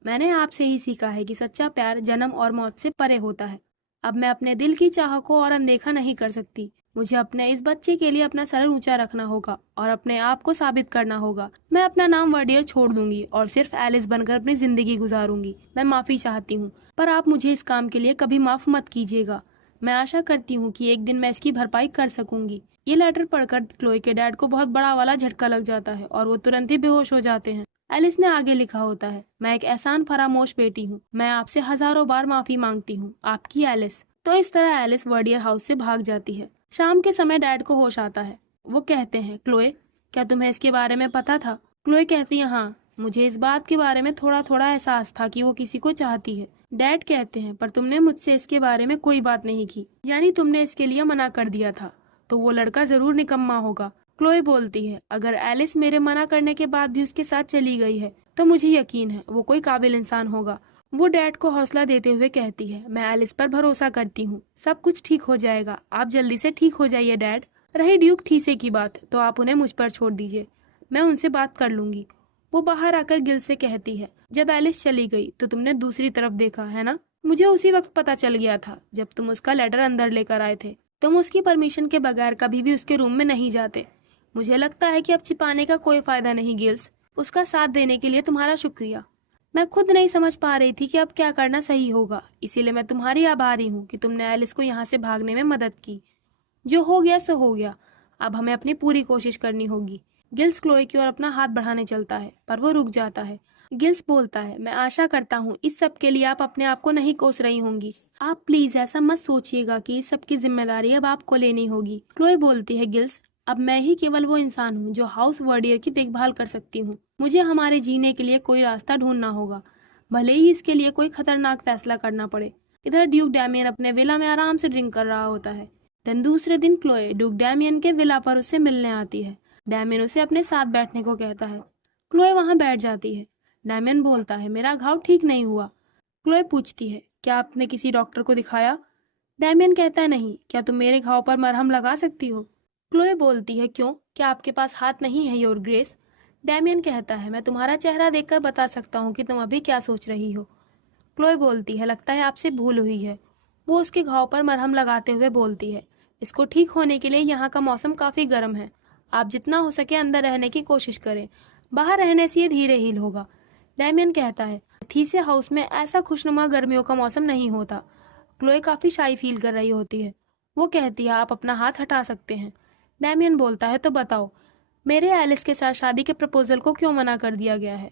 मैंने आपसे ही सीखा है कि सच्चा प्यार जन्म और मौत से परे होता है। अब मैं अपने दिल की चाह को और अनदेखा नहीं कर सकती। मुझे अपने इस बच्चे के लिए अपना सर ऊंचा रखना होगा और अपने आप को साबित करना होगा। मैं अपना नाम वर्डियर छोड़ दूंगी और सिर्फ एलिस बनकर अपनी जिंदगी गुजारूंगी। मैं माफी चाहती हूँ, पर आप मुझे इस काम के लिए कभी माफ मत कीजिएगा। मैं आशा करती हूँ कि एक दिन मैं इसकी भरपाई कर सकूंगी। ये लेटर पढ़कर क्लोई के डैड को बहुत बड़ा वाला झटका लग जाता है और वो तुरंत ही बेहोश हो जाते हैं। एलिस ने आगे लिखा होता है, मैं एक एहसान फरामोश बेटी हूँ। मैं आपसे हजारों बार माफी मांगती हूँ, आपकी एलिस। तो इस तरह एलिस वर्डियर हाउस से भाग जाती है। शाम के समय डैड को होश आता है। वो कहते हैं, क्लोए क्या तुम्हें इसके बारे में पता था? क्लोए कहती है, हाँ, मुझे इस बात के बारे में थोड़ा थोड़ा एहसास था कि वो किसी को चाहती है। डैड कहते हैं, पर तुमने मुझसे इसके बारे में कोई बात नहीं की, यानी तुमने इसके लिए मना कर दिया था। तो वो लड़का जरूर निकम्मा होगा। क्लोए बोलती है, अगर एलिस मेरे मना करने के बाद भी उसके साथ चली गई है तो मुझे यकीन है वो कोई काबिल इंसान होगा। वो डैड को हौसला देते हुए कहती है, मैं एलिस पर भरोसा करती हूँ, सब कुछ ठीक हो जाएगा, आप जल्दी से ठीक हो जाइए डैड। रही ड्यूक थीसे की बात तो आप उन्हें मुझ पर छोड़ दीजिए, मैं उनसे बात कर लूंगी। वो बाहर आकर गिल से कहती है, जब एलिस चली गई तो तुमने दूसरी तरफ देखा है ना? मुझे उसी वक्त पता चल गया था जब तुम उसका लेटर अंदर लेकर आए थे। तुम उसकी परमिशन के बगैर कभी भी उसके रूम में नहीं जाते। मुझे लगता है कि अब छिपाने का कोई फायदा नहीं गिल्स। उसका साथ देने के लिए तुम्हारा शुक्रिया। मैं खुद नहीं समझ पा रही थी कि अब क्या करना सही होगा, इसीलिए मैं तुम्हारी आभारी हूँ कि तुमने एलिस को यहाँ से भागने में मदद की। जो हो गया सो हो गया, अब हमें अपनी पूरी कोशिश करनी होगी। गिल्स क्लोए की ओर अपना हाथ बढ़ाने चलता है, पर वो रुक जाता है। गिल्स बोलता है, मैं आशा करता हूँ इस सब के लिए आप अपने आप को नहीं कोस रही होंगी। आप प्लीज ऐसा मत सोचिएगा कि इस सब की जिम्मेदारी अब आपको लेनी होगी। क्लोए बोलती है, गिल्स अब मैं ही केवल वो इंसान हूँ जो हाउस वर्डियर की देखभाल कर सकती हूँ। मुझे हमारे जीने के लिए कोई रास्ता ढूंढना होगा, भले ही इसके लिए कोई खतरनाक फैसला करना पड़े। इधर ड्यूक डैमियन अपने विला में आराम से ड्रिंक कर रहा होता है। दिन दूसरे दिन क्लोए ड्यूक डैमियन के विला पर उससे मिलने आती है। डैमियन उसे अपने साथ बैठने को कहता है। क्लोए वहां बैठ जाती है। डैमियन बोलता है, मेरा घाव ठीक नहीं हुआ। क्लोए पूछती है, क्या आपने किसी डॉक्टर को दिखाया? डैमियन कहता है, नहीं। क्या तुम मेरे घाव पर मरहम लगा सकती हो? क्लोए बोलती है, क्यों, क्या आपके पास हाथ नहीं है योर ग्रेस? डैमियन कहता है, मैं तुम्हारा चेहरा देखकर बता सकता हूँ कि तुम अभी क्या सोच रही हो। क्लोए बोलती है, लगता है आपसे भूल हुई है। वो उसके घाव पर मरहम लगाते हुए बोलती है, इसको ठीक होने के लिए यहाँ का मौसम काफ़ी गर्म है। आप जितना हो सके अंदर रहने की कोशिश करें, बाहर रहने से ये धीरे हील होगा। डैमियन कहता है, थीसे हाउस में ऐसा खुशनुमा गर्मियों का मौसम नहीं होता। क्लोए काफ़ी शाई फील कर रही होती है। वो कहती है, आप अपना हाथ हटा सकते हैं। डैमियन बोलता है, तो बताओ, मेरे एलिस के साथ शादी के प्रपोजल को क्यों मना कर दिया गया है?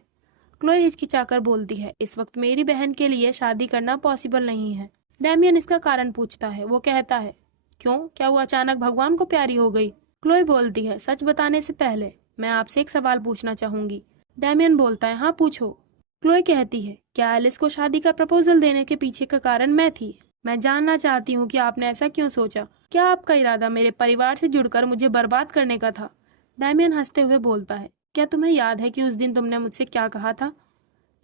क्लोए हिचकिचाकर बोलती है, इस वक्त मेरी बहन के लिए शादी करना पॉसिबल नहीं है। डैमियन इसका कारण पूछता है। वो कहता है, क्यों, क्या वो अचानक भगवान को प्यारी हो गई? क्लोए बोलती है, सच बताने से पहले मैं आपसे एक सवाल पूछना चाहूंगी। डैमियन बोलता है, हाँ पूछो। क्लोए कहती है, क्या एलिस को शादी का प्रपोजल देने के पीछे का कारण मैं थी? मैं जानना चाहती हूँ कि आपने ऐसा क्यों सोचा। क्या आपका इरादा मेरे परिवार से जुड़कर मुझे बर्बाद करने का था? डैमियन हंसते हुए बोलता है, क्या तुम्हें याद है कि उस दिन तुमने मुझसे क्या कहा था?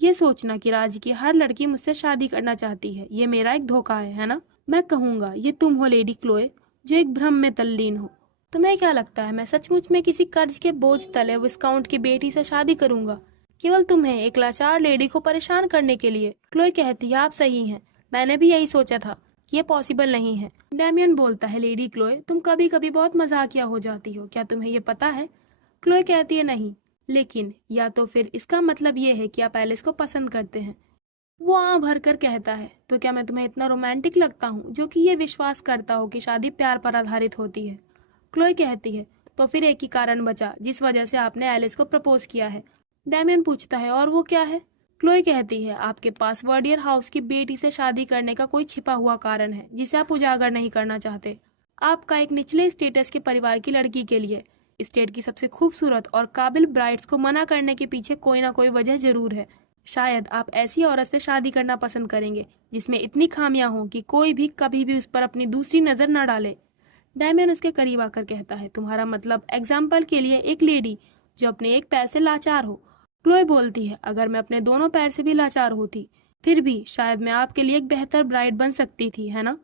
ये सोचना कि राज्य की हर लड़की मुझसे शादी करना चाहती है, ये मेरा एक धोखा है ना? मैं कहूंगा ये तुम हो लेडी क्लोए, जो एक भ्रम में तल्लीन हो। तुम्हें क्या लगता है मैं सचमुच में किसी कर्ज के बोझ तले विस्काउंट की बेटी से शादी करूंगा, केवल तुम्हें, एक लाचार लेडी को परेशान करने के लिए? क्लोए कहती है, आप सही हैं, मैंने भी यही सोचा था कि ये पॉसिबल नहीं है। डैमियन बोलता है, लेडी क्लोए, तुम कभी कभी बहुत मजाकिया हो जाती हो, क्या तुम्हें ये पता है? क्लोए कहती है, नहीं, लेकिन या तो फिर इसका मतलब ये है कि आप एलिस को पसंद करते हैं। वो आं भर कर कहता है, तो क्या मैं तुम्हें इतना रोमांटिक लगता हूँ जो कि ये विश्वास करता हो कि शादी प्यार पर आधारित होती है? क्लोए कहती है, तो फिर एक ही कारण बचा जिस वजह से आपने एलिस को प्रपोज किया है। डैमियन पूछता है, और वो क्या है? क्लोए कहती है, आपके पास वर्डियर हाउस की बेटी से शादी करने का कोई छिपा हुआ कारण है जिसे आप उजागर नहीं करना चाहते। आपका एक निचले स्टेटस के परिवार की लड़की के लिए स्टेट की सबसे खूबसूरत और काबिल ब्राइड्स को मना करने के पीछे कोई ना कोई वजह जरूर है। शायद आप ऐसी औरत से शादी करना पसंद करेंगे जिसमें इतनी खामियां हों कि कोई भी कभी भी उस पर अपनी दूसरी नजर न डाले। डैमियन उसके करीब आकर कहता है, तुम्हारा मतलब एग्जाम्पल के लिए एक लेडी जो अपने एक पैर से लाचार हो? क्लोए बोलती है, अगर मैं अपने दोनों पैर से भी लाचार होती, फिर भी शायद मैं आपके लिए एक बेहतर ब्राइड बन सकती थी, है ना?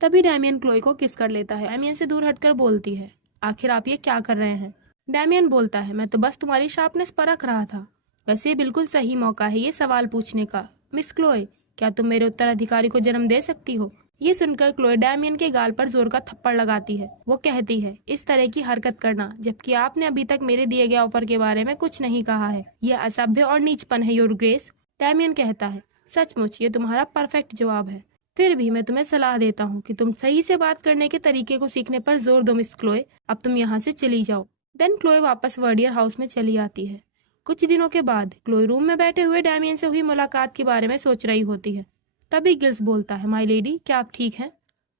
तभी डैमियन क्लोए को किस कर लेता है। डैमियन से दूर हटकर बोलती है, आखिर आप ये क्या कर रहे हैं? डैमियन बोलता है, मैं तो बस तुम्हारी शार्पनेस परख रहा था। वैसे ये बिल्कुल सही मौका है ये सवाल पूछने का। मिस क्लोए, क्या तुम मेरे उत्तराधिकारी को जन्म दे सकती हो? ये सुनकर क्लोए डैमियन के गाल पर जोर का थप्पड़ लगाती है। वो कहती है, इस तरह की हरकत करना जबकि आपने अभी तक मेरे दिए गए ऑफर के बारे में कुछ नहीं कहा है, यह असभ्य और नीचपन है योर ग्रेस। डैमियन कहता है, सचमुच ये तुम्हारा परफेक्ट जवाब है। फिर भी मैं तुम्हें सलाह देता हूँ कि तुम सही से बात करने के तरीके को सीखने पर जोर दो मिस क्लोए। अब तुम यहाँ से चली जाओ। देन क्लोए वापस वर्डियर हाउस में चली आती है। कुछ दिनों के बाद क्लोए रूम में बैठे हुए डैमियन से हुई मुलाकात के बारे में सोच रही होती है। तभी गिल्स बोलता है, माय लेडी, क्या आप ठीक हैं?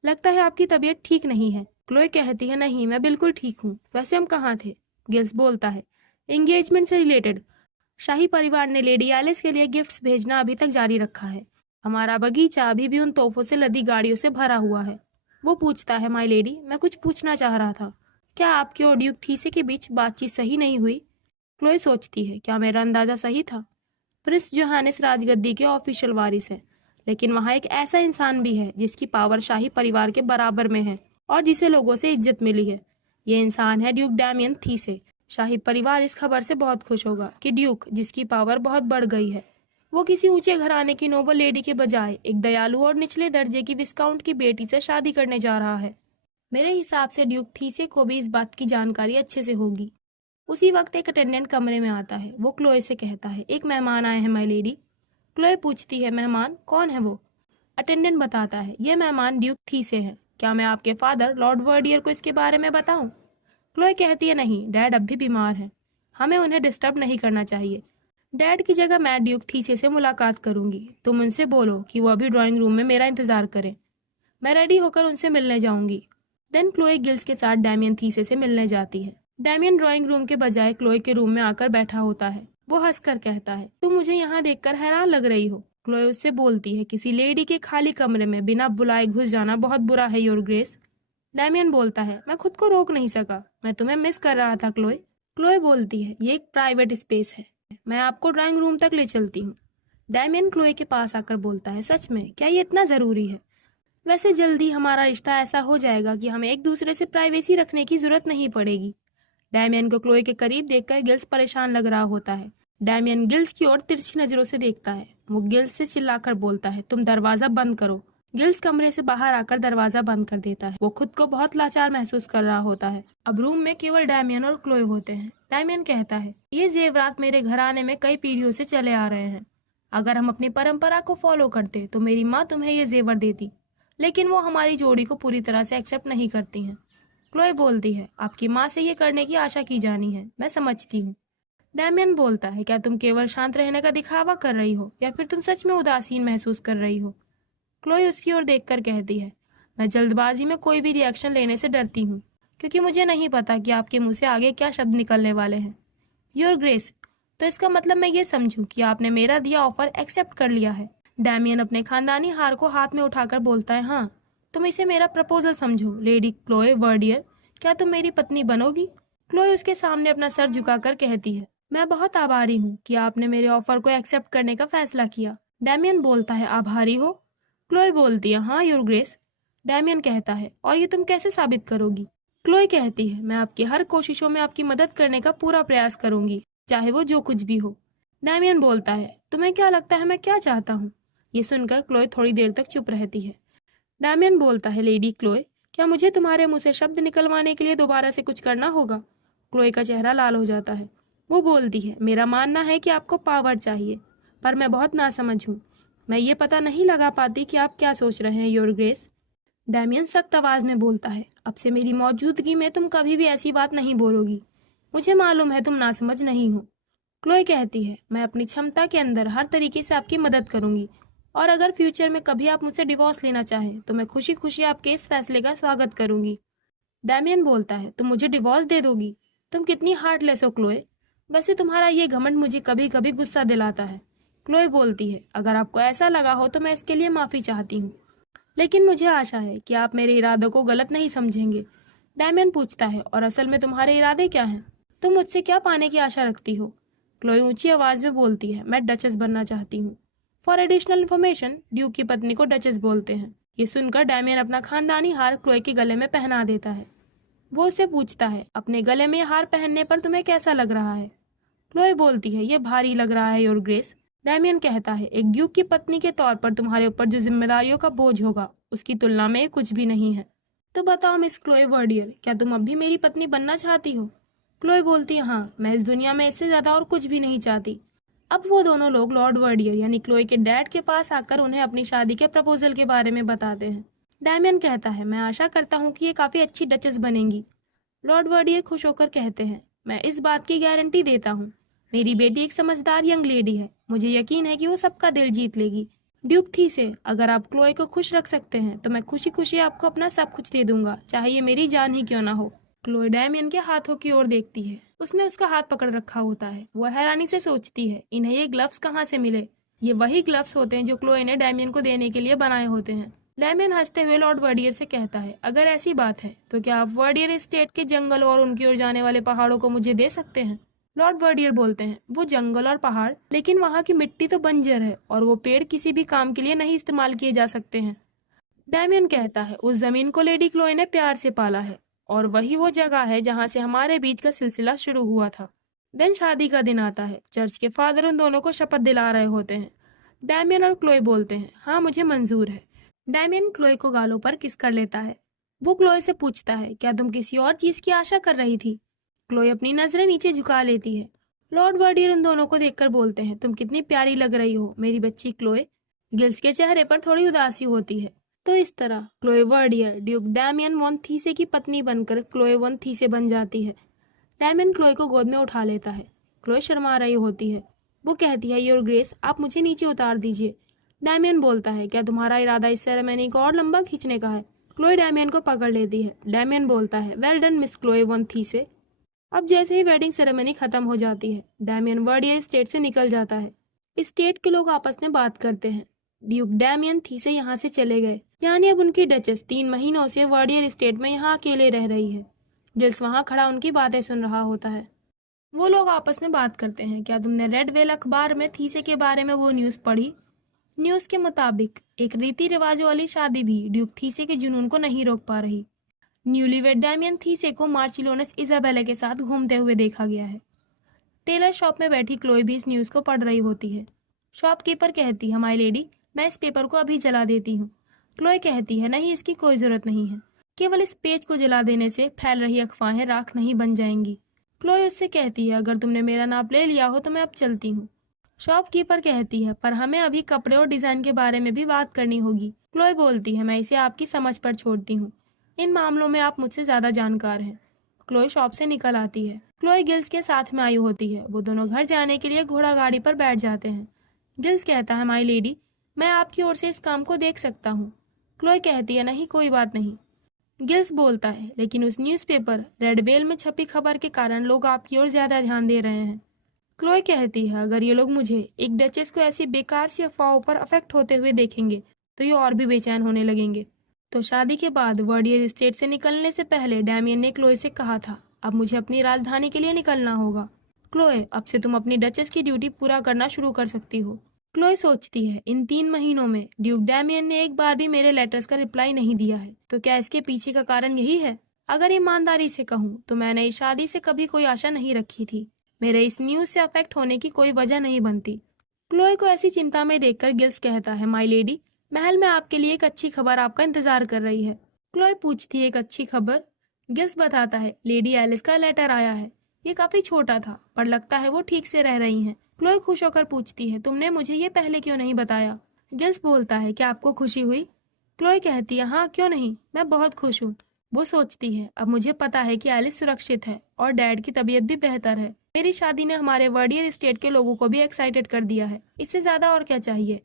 लगता है आपकी तबीयत ठीक नहीं है। क्लोए कहती है, नहीं, मैं बिल्कुल ठीक हूँ। वैसे हम कहाँ थे? गिल्स बोलता है, एंगेजमेंट से रिलेटेड। शाही परिवार ने लेडी एलिस के लिए गिफ्ट्स भेजना अभी तक जारी रखा है। हमारा बगीचा अभी भी उन तोहफों से लदी गाड़ियों से भरा हुआ है। वो पूछता है, माय लेडी, मैं कुछ पूछना चाह रहा था, क्या आपके और ड्यूक थीसे के बीच बातचीत सही नहीं हुई? क्लोए सोचती है, क्या मेरा अंदाजा सही था? प्रिंस जोहानिस राजगद्दी के ऑफिशियल वारिस हैं, लेकिन वहाँ एक ऐसा इंसान भी है जिसकी पावर शाही परिवार के बराबर में है और जिसे लोगों से इज्जत मिली है। ये इंसान है ड्यूक डैमियन थीसे। शाही परिवार इस खबर से बहुत खुश होगा कि ड्यूक, जिसकी पावर बहुत बढ़ गई है, वो किसी ऊंचे घराने की नोबल लेडी के बजाय एक दयालु और निचले दर्जे की विस्काउंट की बेटी से शादी करने जा रहा है। मेरे हिसाब से ड्यूक थीसे को भी इस बात की जानकारी अच्छे से होगी। उसी वक्त एक अटेंडेंट कमरे में आता है। वो क्लोए से कहता है, एक मेहमान आए हैं माय लेडी। क्लोए पूछती है, मेहमान कौन है वो? अटेंडेंट बताता है, ये मेहमान ड्यूक थीसे हैं। क्या मैं आपके फादर लॉर्ड वर्डियर को इसके बारे में बताऊं? क्लोए कहती है, नहीं, डैड अब भी बीमार हैं, हमें उन्हें डिस्टर्ब नहीं करना चाहिए। डैड की जगह मैं ड्यूक थीसे से मुलाकात करूंगी। तुम उनसे बोलो कि वो अभी ड्राइंग रूम में मेरा इंतजार करें, मैं रेडी होकर उनसे मिलने जाऊंगी। देन क्लोए गिल्स के साथ डैमियन थीसे से मिलने जाती है। डैमियन ड्राइंग रूम के बजाय क्लोए के रूम में आकर बैठा होता है। वो हंसकर कहता है, तुम मुझे यहाँ देखकर हैरान लग रही हो। क्लोए उससे बोलती है, किसी लेडी के खाली कमरे में बिना बुलाए घुस जाना बहुत बुरा है योर ग्रेस। डैमियन बोलता है, मैं खुद को रोक नहीं सका, मैं तुम्हें मिस कर रहा था क्लोए। क्लोए बोलती है, ये एक प्राइवेट स्पेस है, मैं आपको ड्राइंग रूम तक ले चलती हूँ। डैमियन क्लोए के पास आकर बोलता है, सच में क्या ये इतना जरूरी है? वैसे जल्दी हमारा रिश्ता ऐसा हो जाएगा कि हमें एक दूसरे से प्राइवेसी रखने की जरूरत नहीं पड़ेगी। डैमियन को क्लोई के करीब देखकर गिल्स परेशान लग रहा होता है। डैमियन गिल्स की ओर तिरछी नजरों से देखता है। वो गिल्स से चिल्लाकर बोलता है, तुम दरवाजा बंद करो। गिल्स कमरे से बाहर आकर दरवाजा बंद कर देता है। वो खुद को बहुत लाचार महसूस कर रहा होता है। अब रूम में केवल डैमियन और क्लोई होते हैं। डैमियन कहता है, ये जेवरात मेरे घर आने में कई पीढ़ियों से चले आ रहे हैं। अगर हम अपनी परंपरा को फॉलो करते तो मेरी माँ तुम्हें ये जेवर देती, लेकिन वो हमारी जोड़ी को पूरी तरह से एक्सेप्ट नहीं करती हैं। क्लोई बोलती है, आपकी माँ से ये करने की आशा की जानी है, मैं समझती हूँ। डैमियन बोलता है, क्या तुम केवल शांत रहने का दिखावा कर रही हो या फिर तुम सच में उदासीन महसूस कर रही हो? क्लोई उसकी ओर देखकर कहती है, मैं जल्दबाजी में कोई भी रिएक्शन लेने से डरती हूँ, क्योंकि मुझे नहीं पता कि आपके मुंह से आगे क्या शब्द निकलने वाले हैं। योर ग्रेस, तो इसका मतलब मैं ये समझूं कि आपने मेरा दिया ऑफर एक्सेप्ट कर लिया है। डैमियन अपने खानदानी हार को हाथ में उठाकर बोलता है, हाँ, तुम इसे मेरा प्रपोजल समझो लेडी क्लोए वर्डियर। क्या तुम मेरी पत्नी बनोगी? क्लोए उसके सामने अपना सर झुकाकर कहती है, मैं बहुत आभारी हूँ कि आपने मेरे ऑफर को एक्सेप्ट करने का फैसला किया। डैमियन बोलता है, आभारी हो? क्लोए बोलती है, हाँ योर ग्रेस। डैमियन कहता है, और ये तुम कैसे साबित करोगी? क्लोए कहती है, मैं आपकी हर कोशिशों में आपकी मदद करने का पूरा प्रयास करूंगी, चाहे वो जो कुछ भी हो। डैमियन बोलता है, तुम्हें क्या लगता है मैं क्या चाहता हूँ? ये सुनकर क्लोए थोड़ी देर तक चुप रहती है। डैमियन बोलता है, लेडी क्लोए, क्या मुझे तुम्हारे मुंह से शब्द निकलवाने के लिए दोबारा से कुछ करना होगा? क्लोए का चेहरा लाल हो जाता है। वो बोलती है, मेरा मानना है कि आपको पावर चाहिए, पर मैं बहुत नासमझ हूँ। मैं ये पता नहीं लगा पाती कि आप क्या सोच रहे हैं योर ग्रेस। डैमियन सख्त आवाज में बोलता है, अब से मेरी मौजूदगी में तुम कभी भी ऐसी बात नहीं बोलोगी। मुझे मालूम है तुम नासमझ नहीं हो। क्लोए कहती है, मैं अपनी क्षमता के अंदर हर तरीके से आपकी मदद करूंगी, और अगर फ्यूचर में कभी आप मुझसे डिवोर्स लेना चाहें तो मैं खुशी खुशी आपके इस फैसले का स्वागत करूंगी। डैमियन बोलता है, तुम मुझे डिवोर्स दे दोगी? तुम कितनी हार्टलेस हो क्लोए। वैसे तुम्हारा ये घमंड मुझे कभी कभी गुस्सा दिलाता है। क्लोए बोलती है, अगर आपको ऐसा लगा हो तो मैं इसके लिए माफ़ी चाहती हूँ, लेकिन मुझे आशा है कि आप मेरे इरादों को गलत नहीं समझेंगे। डैमियन पूछता है, और असल में तुम्हारे इरादे क्या हैं? तुम मुझसे क्या पाने की आशा रखती हो? क्लोई ऊंची आवाज में बोलती है, मैं डचेस बनना चाहती हूँ। फॉर एडिशनल इन्फॉर्मेशन, ड्यूक की पत्नी को डचेस बोलते हैं। ये सुनकर डैमियन अपना खानदानी हार क्लोई के गले में पहना देता है। वो उससे पूछता है, अपने गले में हार पहनने पर तुम्हें कैसा लग रहा है? क्लोई बोलती है, ये भारी लग रहा है योर ग्रेस। डैमियन कहता है, एक ड्यूक की पत्नी के तौर पर तुम्हारे ऊपर जो जिम्मेदारियों का बोझ होगा उसकी तुलना में कुछ भी नहीं है। तो बताओ मिस क्लोई वर्डियर, क्या तुम अब भी मेरी पत्नी बनना चाहती हो? क्लोई बोलती है, हाँ, मैं इस दुनिया में इससे ज्यादा और कुछ भी नहीं चाहती। अब वो दोनों लोग लॉर्ड वर्डियर यानी क्लोई के डैड के पास आकर उन्हें अपनी शादी के प्रपोजल के बारे में बताते हैं। डैमियन कहता है, मैं आशा करता हूँ कि ये काफी अच्छी डचेस बनेंगी। लॉर्ड वर्डियर खुश होकर कहते हैं, मैं इस बात की गारंटी देता हूँ। मेरी बेटी एक समझदार यंग लेडी है, मुझे यकीन है कि वो सबका दिल जीत लेगी। ड्यूक थी से, अगर आप क्लोई को खुश रख सकते हैं तो मैं खुशी खुशी आपको अपना सब कुछ दे दूंगा, चाहे ये मेरी जान ही क्यों ना हो। क्लोई डैमियन के हाथों की ओर देखती है। उसने उसका हाथ पकड़ रखा होता है। वह हैरानी से सोचती है, इन्हें ये ग्लव्स कहाँ से मिले? ये वही ग्लव्स होते हैं जो क्लोई ने डैमियन को देने के लिए बनाए होते हैं। डैमियन हंसते हुए लॉर्ड वर्डियर से कहता है, अगर ऐसी बात है तो क्या आप वर्डियर एस्टेट के जंगल और उनकी ओर जाने वाले पहाड़ों को मुझे दे सकते हैं? लॉर्ड वर्डियर बोलते हैं, वो जंगल और पहाड़, लेकिन वहाँ की मिट्टी तो बंजर है और वो पेड़ किसी भी काम के लिए नहीं इस्तेमाल किए जा सकते हैं। डैमियन कहता है, उस जमीन को लेडी क्लोई ने प्यार से पाला है और वही वो जगह है जहाँ से हमारे बीच का सिलसिला शुरू हुआ था। दिन शादी का दिन आता है। चर्च के फादर उन दोनों को शपथ दिला रहे होते हैं। डैमियन और क्लोई बोलते हैं, हाँ, मुझे मंजूर है। डैमियन क्लोई को गालों पर किस कर लेता है। वो क्लोई से पूछता है, क्या तुम किसी और चीज की आशा कर रही थी? क्लोई अपनी नजरें नीचे झुका लेती है। लॉर्ड वर्डियर उन दोनों को देखकर बोलते हैं, तुम कितनी प्यारी लग रही हो मेरी बच्ची क्लोई। गिल्स के चेहरे पर थोड़ी उदासी होती है। तो इस तरह क्लोई वर्डियर ड्यूक डैमियन वन थीसे की पत्नी बनकर क्लोई वन थीसे बन जाती है। डैमियन क्लोई को गोद में उठा लेता है। क्लोई शर्मा रही होती है। वो कहती है, योर ग्रेस, आप मुझे नीचे उतार दीजिए। डैमियन बोलता है, क्या तुम्हारा इरादा इस सेरेमनी को और लंबा खींचने का है? क्लोई डैमियन को पकड़ लेती है। डैमियन बोलता है, well done Miss Chloe von Theese. अब जैसे ही वेडिंग सेरेमनी खत्म हो जाती है, डैमियन वर्डियर स्टेट से निकल जाता है। स्टेट के लोग आपस में बात करते हैं। ड्यूक डैमियन थीसे यहाँ से चले गए, यानी अब उनकी डचेस 3 महीनों से वर्डियर स्टेट में यहाँ अकेले रह रही है। गिल्स वहाँ खड़ा उनकी बातें सुन रहा होता है। वो लोग आपस में बात करते हैं, क्या तुमने रेड वेल अखबार में थीसे के बारे में वो न्यूज़ पढ़ी? न्यूज के मुताबिक एक रीति रिवाजों वाली शादी भी ड्यूक थीसे के जुनून को नहीं रोक पा रही। न्यूलीवेड डैमियन थीसे को मार्चिलोनस इजाबेला के साथ घूमते हुए देखा गया है। टेलर शॉप में बैठी क्लोई भी इस न्यूज को पढ़ रही होती है। शॉपकीपर कहती है, माय लेडी, मैं इस पेपर को अभी जला देती हूँ। क्लोई कहती है, नहीं, इसकी कोई जरूरत नहीं है। केवल इस पेज को जला देने से फैल रही अफवाहें राख नहीं बन जाएंगी। क्लोई उससे कहती है, अगर तुमने मेरा नाप ले लिया हो तो मैं अब चलती हूँ। शॉपकीपर कहती है, पर हमें अभी कपड़े और डिजाइन के बारे में भी बात करनी होगी। क्लोई बोलती है, मैं इसे आपकी समझ पर छोड़ती हूँ। इन मामलों में आप मुझसे ज्यादा जानकार हैं। क्लोई शॉप से निकल आती है। क्लोई गिल्स के साथ में आई होती है। वो दोनों घर जाने के लिए घोड़ा गाड़ी पर बैठ जाते हैं। गिल्स कहता है, माय लेडी, मैं आपकी ओर से इस काम को देख सकता हूँ। क्लोई कहती है, नहीं, कोई बात नहीं। गिल्स बोलता है, लेकिन उस न्यूज़पेपर रेड वेल में छपी खबर के कारण लोग आपकी ओर ज्यादा ध्यान दे रहे हैं। क्लोई कहती है, अगर ये लोग मुझे, एक डचेस को, ऐसी बेकार सी अफवाहों पर अफेक्ट होते हुए देखेंगे तो ये और भी बेचैन होने लगेंगे। तो शादी के बाद वर्डियर स्टेट से निकलने से पहले डैमियन ने क्लोई से कहा था, अब मुझे अपनी राजधानी के लिए निकलना होगा। क्लोई, अब से तुम अपनी डचेस की ड्यूटी पूरा करना शुरू कर सकती हो। क्लोई सोचती है, इन 3 महीनों में ड्यूक डैमियन ने एक बार भी मेरे लेटर्स का रिप्लाई नहीं दिया है, तो क्या इसके पीछे का कारण यही है? अगर ईमानदारी से कहूँ तो मैंने इस शादी से कभी कोई आशा नहीं रखी थी। मेरे इस न्यूज से अफेक्ट होने की कोई वजह नहीं बनती। क्लोई को ऐसी चिंता में देखकर गिल्स कहता है, माय लेडी, महल में आपके लिए एक अच्छी खबर आपका इंतजार कर रही है। क्लोई पूछती है, एक अच्छी खबर? गिल्स बताता है, लेडी एलिस का लेटर आया है। ये काफी छोटा था, पर लगता है वो ठीक से रह रही हैं। क्लोई खुश होकर पूछती है, तुमने मुझे ये पहले क्यों नहीं बताया? गिल्स बोलता है, क्या आपको खुशी हुई? क्लोई कहती है, हाँ, क्यों नहीं, मैं बहुत खुश हूँ। वो सोचती है, अब मुझे पता है कि एलिस सुरक्षित है और डैड की तबीयत भी बेहतर है। मेरी शादी ने हमारे वर्डियर स्टेट के लोगों को भी एक्साइटेड कर दिया है। इससे ज्यादा और क्या चाहिए?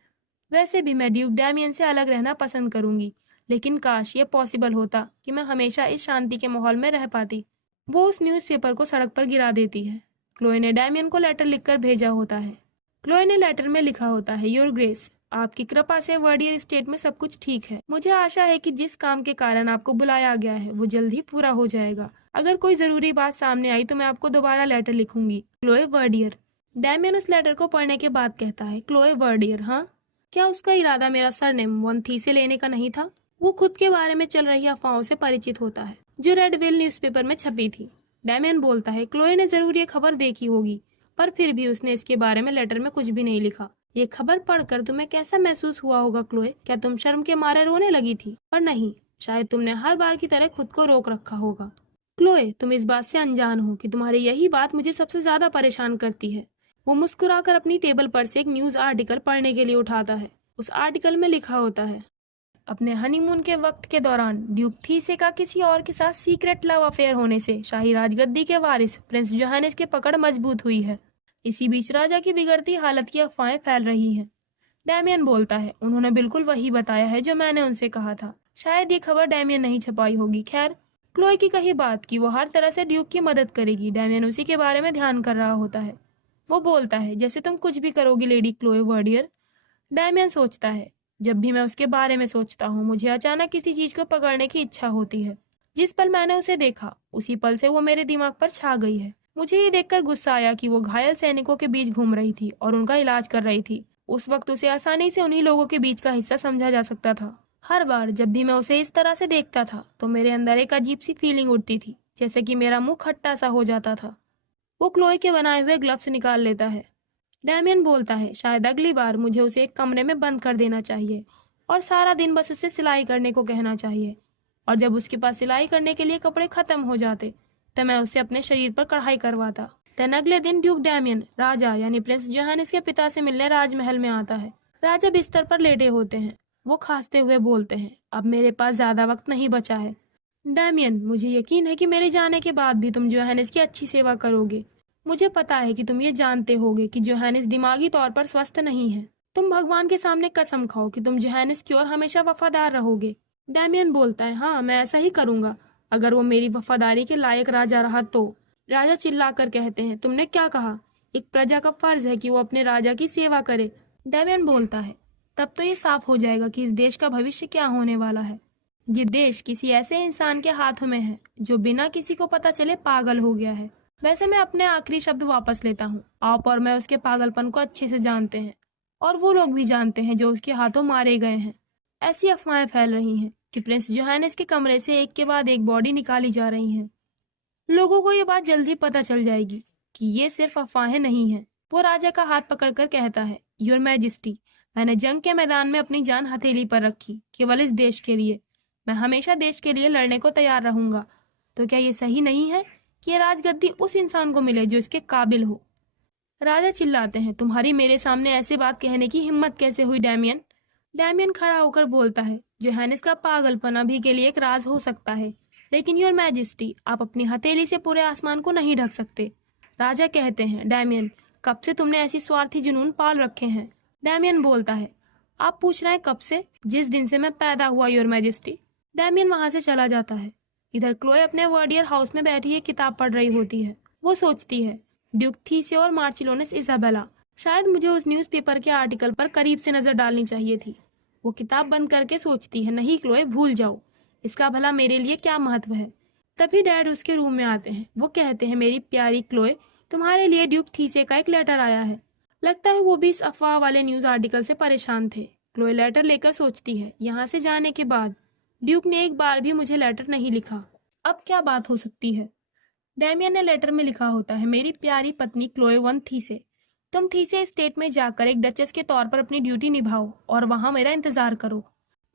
वैसे भी मैं ड्यूक डैमियन से अलग रहना पसंद करूंगी, लेकिन काश ये पॉसिबल होता कि मैं हमेशा इस शांति के माहौल में रह पाती। वो उस न्यूज़पेपर को सड़क पर गिरा देती है। क्लोई ने डैमियन को लेटर लिखकर भेजा होता है। क्लोई ने लेटर में लिखा होता है, योर ग्रेस, आपकी कृपा से वर्डियर स्टेट में सब कुछ ठीक है। मुझे आशा है कि जिस काम के कारण आपको बुलाया गया है वो जल्द ही पूरा हो जाएगा। अगर कोई जरूरी बात सामने आई तो मैं आपको दोबारा लेटर लिखूंगी। क्लोई वर्डियर। डैमियन उस लेटर को पढ़ने के बाद कहता है, क्लोई वर्डियर, हाँ? क्या उसका इरादा मेरा सरनेम वन थीसे लेने का नहीं था? वो खुद के बारे में चल रही अफवाहों से परिचित होता है जो रेड वेल न्यूज़पेपर में छपी थी। डैमियन बोलता है, क्लोई ने जरूर ये खबर देखी होगी, पर फिर भी उसने इसके बारे में लेटर में कुछ भी नहीं लिखा। ये खबर पढ़कर तुम्हें कैसा महसूस हुआ होगा क्लोई? क्या तुम शर्म के मारे रोने लगी थी? पर नहीं, शायद तुमने हर बार की तरह खुद को रोक रखा होगा। क्लोई, तुम इस बात से अनजान हो कि तुम्हारी यही बात मुझे सबसे ज्यादा परेशान करती है। वो मुस्कुराकर अपनी टेबल पर से एक न्यूज आर्टिकल पढ़ने के लिए उठाता है। उस आर्टिकल में लिखा होता है, अपने हनीमून के वक्त के दौरान ड्यूक थीसे का किसी और के साथ सीक्रेट लव अफेयर होने से शाही राजगद्दी के वारिस प्रिंस जोहानिस की पकड़ मजबूत हुई है। इसी बीच राजा की बिगड़ती हालत की अफवाहें फैल रही हैं। डैमियन बोलता है, उन्होंने बिल्कुल वही बताया है जो मैंने उनसे कहा था। शायद ये खबर डैमियन नहीं छपाई होगी। खैर, क्लोई की कही बात कि वो हर तरह से ड्यूक की मदद करेगी, डैमियन उसी के बारे में ध्यान कर रहा होता है। वो बोलता है, जैसे तुम कुछ भी करोगी लेडी क्लोई वर्डियर। डैमियन सोचता है, जब भी मैं उसके बारे में सोचता हूँ मुझे अचानक किसी चीज को पकड़ने की इच्छा होती है। जिस पल मैंने उसे देखा उसी पल से वो मेरे दिमाग पर छा गई है। मुझे ये देखकर गुस्सा आया कि वो घायल सैनिकों के बीच घूम रही थी और उनका इलाज कर रही थी। उस वक्त उसे आसानी से उन्हीं लोगों के बीच का हिस्सा समझा जा सकता था। हर बार जब भी मैं उसे इस तरह से देखता था तो मेरे अंदर एक अजीब सी फीलिंग उठती थी, जैसे कि मेरा मुंह खट्टा सा हो जाता था। वो क्लोई के बनाए हुए ग्लव्स निकाल लेता है। डैमियन बोलता है, शायद अगली बार मुझे उसे एक कमरे में बंद कर देना चाहिए और सारा दिन बस उसे सिलाई करने को कहना चाहिए, और जब उसके पास सिलाई करने के लिए कपड़े खत्म हो जाते तो मैं उससे अपने शरीर पर कढ़ाई करवाता। दिन अगले दिन ड्यूक डैमियन राजा यानी प्रिंस जोहानिस के पिता से मिलने राजमहल में आता है। राजा बिस्तर पर लेटे होते हैं। वो खांसते हुए बोलते हैं, अब मेरे पास ज्यादा वक्त नहीं बचा है। डैमियन, मुझे यकीन है कि मेरे जाने के बाद भी तुम जोहानिस की अच्छी सेवा करोगे। मुझे पता है कि तुम ये जानते होगे कि जोहानिस दिमागी तौर पर स्वस्थ नहीं है। तुम भगवान के सामने कसम खाओ कि तुम जोहानिस की ओर हमेशा वफादार रहोगे। डैमियन बोलता है, हाँ, मैं ऐसा ही करूंगा, अगर वो मेरी वफादारी के लायक राजा रहा तो। राजा चिल्लाकर कहते हैं, तुमने क्या कहा? एक प्रजा का फर्ज है कि वो अपने राजा की सेवा करे। डैमियन बोलता है, तब तो ये साफ हो जाएगा कि इस देश का भविष्य क्या होने वाला है। ये देश किसी ऐसे इंसान के हाथों में है जो बिना किसी को पता चले पागल हो गया है। वैसे मैं अपने आखिरी शब्द वापस लेता हूँ। आप और मैं उसके पागलपन को अच्छे से जानते हैं और वो लोग भी जानते हैं जो उसके हाथों मारे गए हैं। ऐसी अफवाहें फैल रही हैं कि प्रिंस जोहानिस के कमरे से एक के बाद एक बॉडी निकाली जा रही हैं। लोगों को ये बात जल्द ही पता चल जाएगी कि ये सिर्फ अफवाहें नहीं हैं। वो राजा का हाथ पकड़कर कहता है, योर मैजेस्टी, मैंने जंग के मैदान में अपनी जान हथेली पर रखी, केवल इस देश के लिए। मैं हमेशा देश के लिए लड़ने को तैयार रहूंगा। तो क्या ये सही नहीं है कि ये राजगद्दी उस इंसान को मिले जो इसके काबिल हो? राजा चिल्लाते हैं, तुम्हारी मेरे सामने ऐसे बात कहने की हिम्मत कैसे हुई डैमियन? डैमियन खड़ा होकर बोलता है, जोहानिस का पागलपन अभी के लिए एक राज हो सकता है, लेकिन योर मैजेस्टी, आप अपनी हथेली से पूरे आसमान को नहीं ढक सकते। राजा कहते हैं, डैमियन, कब से तुमने ऐसी स्वार्थी जुनून पाल रखे हैं? डैमियन बोलता है, आप पूछ रहे हैं कब से? जिस दिन से मैं पैदा हुआ योर मैजेस्टी। डैमियन वहां से चला जाता है। इधर क्लोए अपने वर्डियर हाउस में बैठी एक किताब पढ़ रही होती है। वो सोचती है, ड्यूक थीसे और मार्चिलोनेस इजाबेला, शायद मुझे उस न्यूज़पेपर के आर्टिकल पर करीब से नजर डालनी चाहिए थी। वो किताब बंद करके सोचती है, नहीं क्लोए, भूल जाओ, इसका भला मेरे लिए क्या महत्व है। तभी डैड उसके रूम में आते हैं। वो कहते हैं, मेरी प्यारी क्लोए, तुम्हारे लिए ड्यूक थीसे का एक लेटर आया है। लगता है वो भी इस अफवाह वाले न्यूज आर्टिकल से परेशान थे। क्लोए लेटर लेकर सोचती है, यहाँ से जाने के बाद ड्यूक ने एक बार भी मुझे लेटर नहीं लिखा। अब क्या बात हो सकती है? डैमियन ने लेटर में लिखा होता है, मेरी प्यारी पत्नी क्लोए वन थीसे, तुम थीसे स्टेट में जाकर एक डचेस के तौर पर अपनी ड्यूटी निभाओ और वहां मेरा इंतजार करो।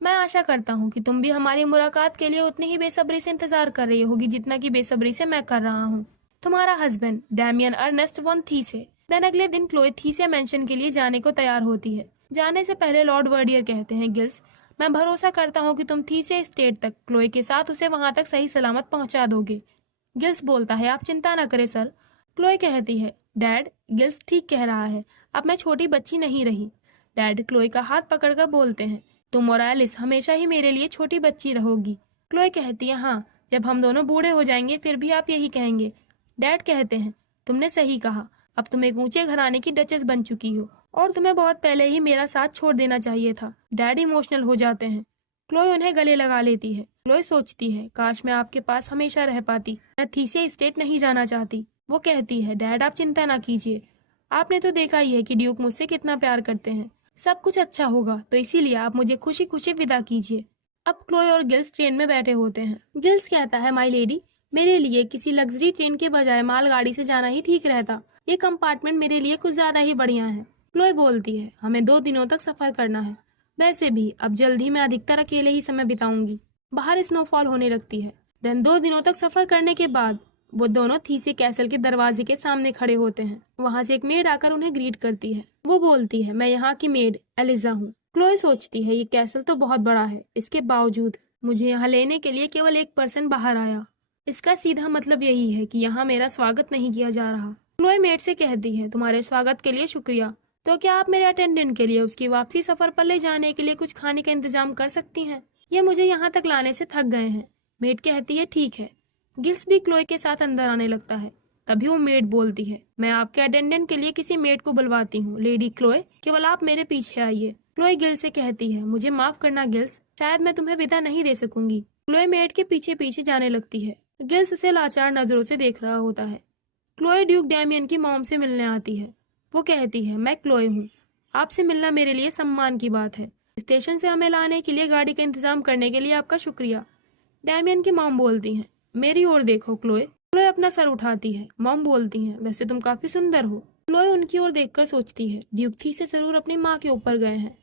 मैं आशा करता हूँ कि तुम भी हमारी मुलाकात के लिए उतनी ही बेसब्री से इंतजार कर रही होगी जितना कि बेसब्री से मैं कर रहा हूँ। तुम्हारा husband Damian Ernest von Theese. Then अगले दिन क्लोए थीसे मेंशन के लिए जाने को तैयार होती है। जाने से पहले लॉर्ड वर्डियर कहते हैं, गिल्स, मैं भरोसा करता हूँ कि तुम थीसे स्टेट तक क्लोए के साथ उसे वहां तक सही सलामत पहुंचा दोगे। गिल्स बोलता है, आप चिंता न करें सर। क्लोए कहती है, डैड, गिल्स ठीक कह रहा है, अब मैं छोटी बच्ची नहीं रही। डैड क्लोए का हाथ पकड़कर बोलते हैं, तुम और एलिस हमेशा ही मेरे लिए छोटी बच्ची रहोगी। क्लोए कहती है, हाँ, जब हम दोनों बूढ़े हो जाएंगे फिर भी आप यही कहेंगे। डैड कहते हैं, तुमने सही कहा, अब तुम एक ऊंचे घराने की डचेस बन चुकी हो और तुम्हें बहुत पहले ही मेरा साथ छोड़ देना चाहिए था। डैड इमोशनल हो जाते हैं। क्लोए उन्हें गले लगा लेती है। क्लोए सोचती है, काश मैं आपके पास हमेशा रह पाती, मैं थीसे स्टेट नहीं जाना चाहती। वो कहती है, डैड आप चिंता ना कीजिए, आपने तो देखा ही है कि ड्यूक मुझसे कितना प्यार करते हैं, सब कुछ अच्छा होगा, तो इसीलिए आप मुझे खुशी खुशी विदा कीजिए। अब क्लोए और गिल्स ट्रेन में बैठे होते हैं। गिल्स कहता है, माई लेडी, मेरे लिए किसी लग्जरी ट्रेन के बजाय मालगाड़ी से जाना ही ठीक रहता, ये कंपार्टमेंट मेरे लिए कुछ ज्यादा ही बढ़िया है। क्लोए बोलती है, हमें 2 दिनों तक सफर करना है, वैसे भी अब जल्द ही मैं अधिकतर अकेले ही समय बिताऊंगी। बाहर स्नोफॉल होने लगती है। देन 2 दिनों तक सफर करने के बाद वो दोनों थीसे कैसल के दरवाजे के सामने खड़े होते हैं। वहां से एक मेड आकर उन्हें ग्रीट करती है। वो बोलती है, मैं यहाँ की मेड एलिजा हूँ। क्लोए सोचती है, ये कैसल तो बहुत बड़ा है, इसके बावजूद मुझे यहाँ लेने के लिए केवल एक पर्सन बाहर आया। इसका सीधा मतलब यही है कि यहाँ मेरा स्वागत नहीं किया जा रहा। क्लोए मेड से कहती है, तुम्हारे स्वागत के लिए शुक्रिया, तो क्या आप मेरे अटेंडेंट के लिए उसकी वापसी सफर पर ले जाने के लिए कुछ खाने का इंतजाम कर सकती हैं? ये मुझे यहाँ तक लाने से थक गए हैं। मेड कहती है, ठीक है। गिल्स भी क्लोए के साथ अंदर आने लगता है। तभी वो मेड बोलती है, मैं आपके अटेंडेंट के लिए किसी मेड को बुलवाती हूँ। लेडी क्लोए, केवल आप मेरे पीछे आइए। क्लोए गिल्स से कहती है, मुझे माफ करना गिल्स, शायद मैं तुम्हें विदा नहीं दे सकूंगी। क्लोए मेड के पीछे पीछे जाने लगती है। गिल्स उसे लाचार नजरों से देख रहा होता है। क्लोए ड्यूक डैमियन की मॉम से मिलने आती है। वो कहती है, मैं क्लोए हूँ, आपसे मिलना मेरे लिए सम्मान की बात है। स्टेशन से हमें लाने के लिए गाड़ी का इंतजाम करने के लिए आपका शुक्रिया। डैमियन की मॉम बोलती हैं, मेरी ओर देखो क्लोए। क्लोए अपना सर उठाती है। मॉम बोलती हैं, वैसे तुम काफी सुंदर हो। क्लोए उनकी ओर देखकर सोचती है, ड्यूक थीसे जरूर अपनी माँ के ऊपर गए हैं।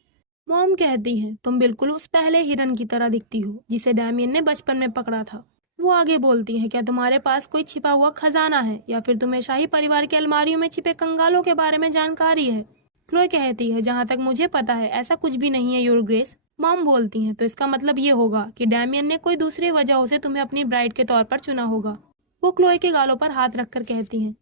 मॉम कहती हैं, तुम बिल्कुल उस पहले हिरन की तरह दिखती हो जिसे डैमियन ने बचपन में पकड़ा था। वो आगे बोलती हैं, क्या तुम्हारे पास कोई छिपा हुआ खजाना है या फिर तुम्हें शाही परिवार के अलमारियों में छिपे कंगालों के बारे में जानकारी है? क्लोए कहती है, जहाँ तक मुझे पता है ऐसा कुछ भी नहीं है योर ग्रेस। मॉम बोलती हैं, तो इसका मतलब ये होगा कि डैमियन ने कोई दूसरी वजहों से तुम्हें अपनी ब्राइड के तौर पर चुना होगा। वो क्लोए के गालों पर हाथ रखकर कहती हैं,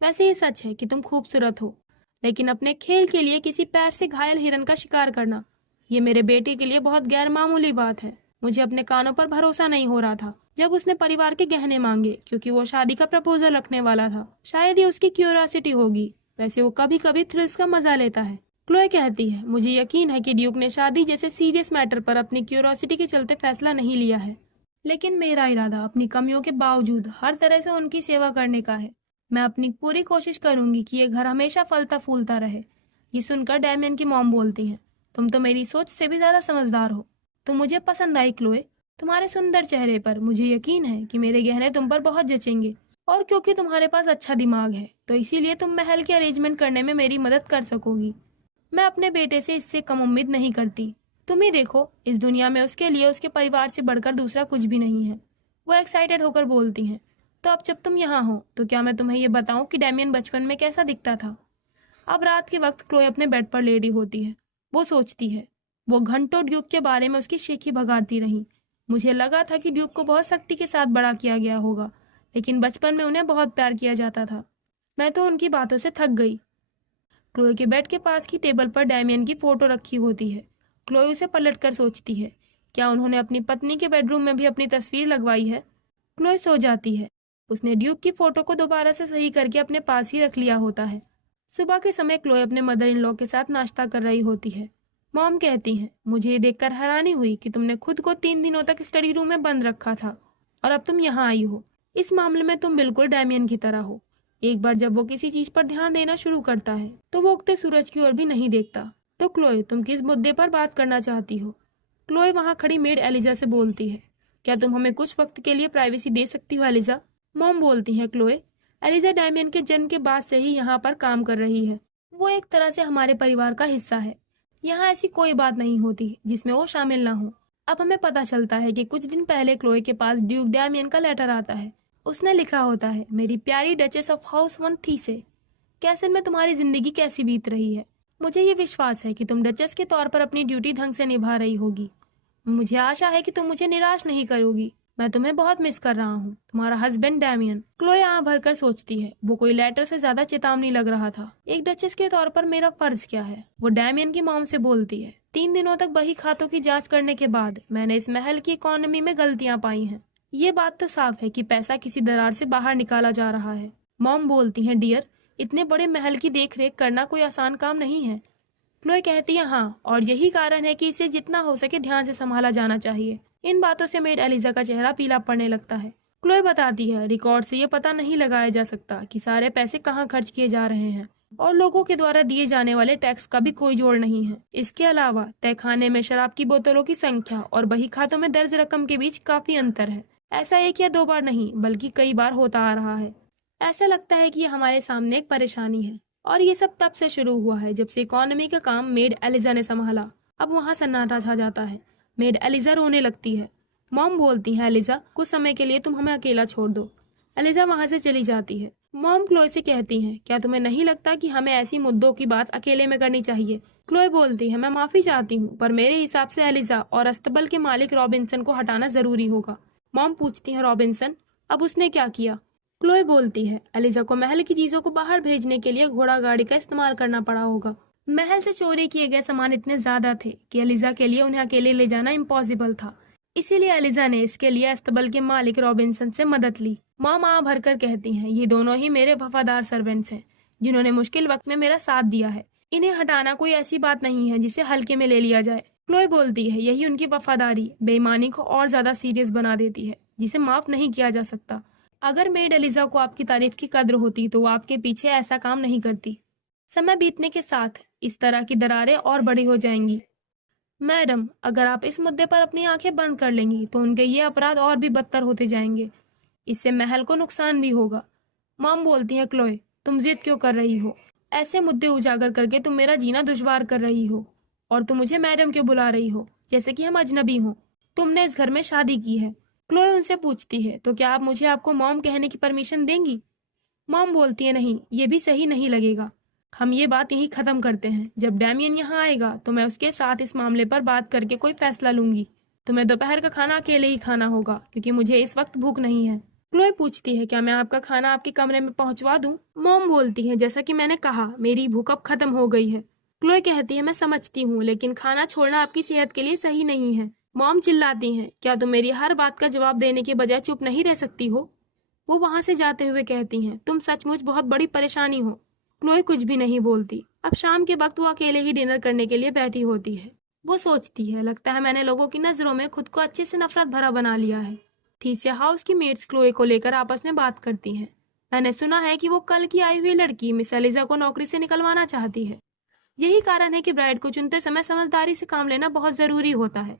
वैसे ये सच है कि तुम खूबसूरत हो, लेकिन अपने खेल के लिए किसी पैर से घायल हिरन का शिकार करना, ये मेरे बेटे के लिए बहुत गैर मामूली बात है। मुझे अपने कानों पर भरोसा नहीं हो रहा था जब उसने परिवार के गहने मांगे, क्योंकि वो शादी का प्रपोजल रखने वाला था। शायद ये उसकी क्यूरियोसिटी होगी, वैसे वो कभी कभी थ्रिल्स का मजा लेता है। क्लोए कहती है, मुझे यकीन है कि ड्यूक ने शादी जैसे सीरियस मैटर पर अपनी क्यूरियोसिटी के चलते फैसला नहीं लिया है, लेकिन मेरा इरादा अपनी कमियों के बावजूद हर तरह से उनकी सेवा करने का है। मैं अपनी पूरी कोशिश करूंगी कि ये घर हमेशा फलता फूलता रहे। ये सुनकर डैमियन की मॉम बोलती हैं, तुम तो मेरी सोच से भी ज्यादा समझदार हो। तुम मुझे पसंद आई क्लोए। तुम्हारे सुंदर चेहरे पर मुझे यकीन है कि मेरे गहने तुम पर बहुत जचेंगे, और क्योंकि तुम्हारे पास अच्छा दिमाग है तो इसीलिए तुम महल के अरेंजमेंट करने में मेरी मदद कर सकोगी। मैं अपने बेटे से इससे कम उम्मीद नहीं करती। तुम ही देखो, इस दुनिया में उसके लिए उसके परिवार से बढ़कर दूसरा कुछ भी नहीं है। वो एक्साइटेड होकर बोलती हैं, तो अब जब तुम यहाँ हो तो क्या मैं तुम्हें ये बताऊं कि डैमियन बचपन में कैसा दिखता था। अब रात के वक्त क्लोए अपने बेड पर लेटी होती है। वो सोचती है, वो घंटों ड्यूक के बारे में उसकी शेखी भगाती रही। मुझे लगा था कि ड्यूक को बहुत सख्ती के साथ बड़ा किया गया होगा, लेकिन बचपन में उन्हें बहुत प्यार किया जाता था। मैं तो उनकी बातों से थक गई। क्लोए के बेड के पास की टेबल पर डैमियन की फोटो रखी होती है। क्लोए उसे पलटकर सोचती है, क्या उन्होंने अपनी पत्नी के बेडरूम में भी अपनी तस्वीर लगवाई है। क्लोए सो जाती है। उसने ड्यूक की फोटो को दोबारा से सही करके अपने पास ही रख लिया होता है। सुबह के समय क्लोए अपने मदर इन लॉ के साथ नाश्ता कर रही होती है। मॉम कहती हैं, मुझे ये देखकर हैरानी हुई कि तुमने खुद को 3 दिनों तक स्टडी रूम में बंद रखा था और अब तुम यहाँ आई हो। इस मामले में तुम बिल्कुल डैमियन की तरह हो। एक बार जब वो किसी चीज पर ध्यान देना शुरू करता है तो वो उगते सूरज की ओर भी नहीं देखता। तो क्लोए, तुम किस मुद्दे पर बात करना चाहती हो। क्लोए वहाँ खड़ी मेड एलिजा से बोलती है, क्या तुम हमें कुछ वक्त के लिए प्राइवेसी दे सकती हो एलिजा। मॉम बोलती है, क्लोए, एलिजा डैमियन के जन्म के बाद से ही यहाँ पर काम कर रही है। वो एक तरह से हमारे परिवार का हिस्सा है। यहाँ ऐसी कोई बात नहीं होती जिसमें वो शामिल ना हो। अब हमें पता चलता है कि कुछ दिन पहले क्लोए के पास ड्यूक डैमियन का लेटर आता है। उसने लिखा होता है, मेरी प्यारी डचेस ऑफ हाउस वन थी से, कैसल में तुम्हारी जिंदगी कैसी बीत रही है। मुझे ये विश्वास है कि तुम डचेस के तौर पर अपनी ड्यूटी ढंग से निभा रही होगी। मुझे आशा है कि तुम मुझे निराश नहीं करोगी। मैं तुम्हें बहुत मिस कर रहा हूँ। तुम्हारा हस्बैंड डैमियन। क्लोए आंख भरकर सोचती है, वो कोई लेटर से ज्यादा चेतावनी लग रहा था। एक डचेस के तौर पर मेरा फर्ज क्या है। वो डैमियन की मॉम से बोलती है, 3 दिनों तक बही खातों की जांच करने के बाद मैंने इस महल की इकोनॉमी में गलतियां पाई हैं। ये बात तो साफ है कि पैसा किसी दरार से बाहर निकाला जा रहा है। मॉम बोलती है, डियर, इतने बड़े महल की देखरेख करना कोई आसान काम नहीं है। क्लोए कहती है, हाँ, और यही कारण है कि इसे जितना हो सके ध्यान से संभाला जाना चाहिए। इन बातों से मेड एलिजा का चेहरा पीला पड़ने लगता है। क्लोए बताती है, रिकॉर्ड से ये पता नहीं लगाया जा सकता कि सारे पैसे कहाँ खर्च किए जा रहे हैं, और लोगों के द्वारा दिए जाने वाले टैक्स का भी कोई जोड़ नहीं है। इसके अलावा तहखाने में शराब की बोतलों की संख्या और बही खातों में दर्ज रकम के बीच काफी अंतर है। ऐसा 1 या 2 बार नहीं बल्कि कई बार होता आ रहा है। ऐसा लगता है कि ये हमारे सामने एक परेशानी है, और ये सब तब से शुरू हुआ है जब से इकोनॉमी का काम मेड एलिजा ने संभाला। अब वहाँ सन्नाटा छा जाता है। मेड एलिजा रोने लगती है। मॉम बोलती है, एलिजा, कुछ समय के लिए तुम हमें अकेला छोड़ दो। एलिजा वहाँ से चली जाती है। मॉम क्लोए से कहती हैं, क्या तुम्हें नहीं लगता कि हमें ऐसी मुद्दों की बात अकेले में करनी चाहिए। क्लोए बोलती है, मैं माफी चाहती हूँ, पर मेरे हिसाब से एलिजा और अस्तबल के मालिक रॉबिन्सन को हटाना जरूरी होगा। मॉम पूछती है, रॉबिन्सन, अब उसने क्या किया। क्लोए बोलती है, एलिजा को महल की चीजों को बाहर भेजने के लिए घोड़ा गाड़ी का इस्तेमाल करना पड़ा होगा। महल से चोरी किए गए सामान इतने ज्यादा थे कि एलिजा के लिए उन्हें अकेले ले जाना इम्पॉसिबल था। इसीलिए एलिजा ने इसके लिए अस्तबल के मालिक रॉबिन्सन से मदद ली। मॉम आह भरकर कहती हैं, ये दोनों ही मेरे वफादार सर्वेंट्स हैं जिन्होंने मुश्किल वक्त में मेरा साथ दिया है। इन्हें हटाना कोई ऐसी बात नहीं है जिसे हल्के में ले लिया जाए। क्लोए बोलती है, यही उनकी वफादारी बेईमानी को और ज्यादा सीरियस बना देती है, जिसे माफ नहीं किया जा सकता। अगर मेड एलिजा को आपकी तारीफ की कद्र होती तो वो आपके पीछे ऐसा काम नहीं करती। समय बीतने के साथ इस तरह की दरारें और बड़ी हो जाएंगी। मैडम, अगर आप इस मुद्दे पर अपनी आंखें बंद कर लेंगी तो उनके ये अपराध और भी बदतर होते जाएंगे। इससे महल को नुकसान भी होगा। मॉम बोलती है, क्लोए, तुम जिद क्यों कर रही हो। ऐसे मुद्दे उजागर करके तुम मेरा जीना दुश्वार कर रही हो, और तुम मुझे मैडम क्यों बुला रही हो, जैसे कि हम अजनबी हों। तुमने इस घर में शादी की है। क्लोए उनसे पूछती है, तो क्या आप मुझे आपको मॉम कहने की परमिशन देंगी। मॉम बोलती है, नहीं, ये भी सही नहीं लगेगा। हम ये बात यहीं खत्म करते हैं। जब डैमियन यहाँ आएगा तो मैं उसके साथ इस मामले पर बात करके कोई फैसला लूंगी। तुम्हें दोपहर का खाना अकेले ही खाना होगा क्योंकि मुझे इस वक्त भूख नहीं है। क्लोए पूछती है, क्या मैं आपका खाना आपके कमरे में पहुंचवा दूं? मॉम बोलती है, जैसा कि मैंने कहा, मेरी भूख अब खत्म हो गई है। क्लोए कहती है, मैं समझती हूँ, लेकिन खाना छोड़ना आपकी सेहत के लिए सही नहीं है। मॉम चिल्लाती हैं, क्या तुम मेरी हर बात का जवाब देने के बजाय चुप नहीं रह सकती हो। वो वहां से जाते हुए कहती हैं, तुम सचमुच बहुत बड़ी परेशानी हो। क्लोए कुछ भी नहीं बोलती। अब शाम के वक्त वो अकेले ही डिनर करने के लिए बैठी होती है। वो सोचती है, लगता है मैंने लोगों की नजरों में खुद को अच्छे से नफरत भरा बना लिया है। थीसिया हाउस की मेड्स क्लोए को लेकर आपस में बात करती हैं। मैंने सुना है कि वो कल की आई हुई लड़की मिस एलिजा को नौकरी से निकलवाना चाहती है। यही कारण है कि ब्राइड को चुनते समय समझदारी से काम लेना बहुत जरूरी होता है।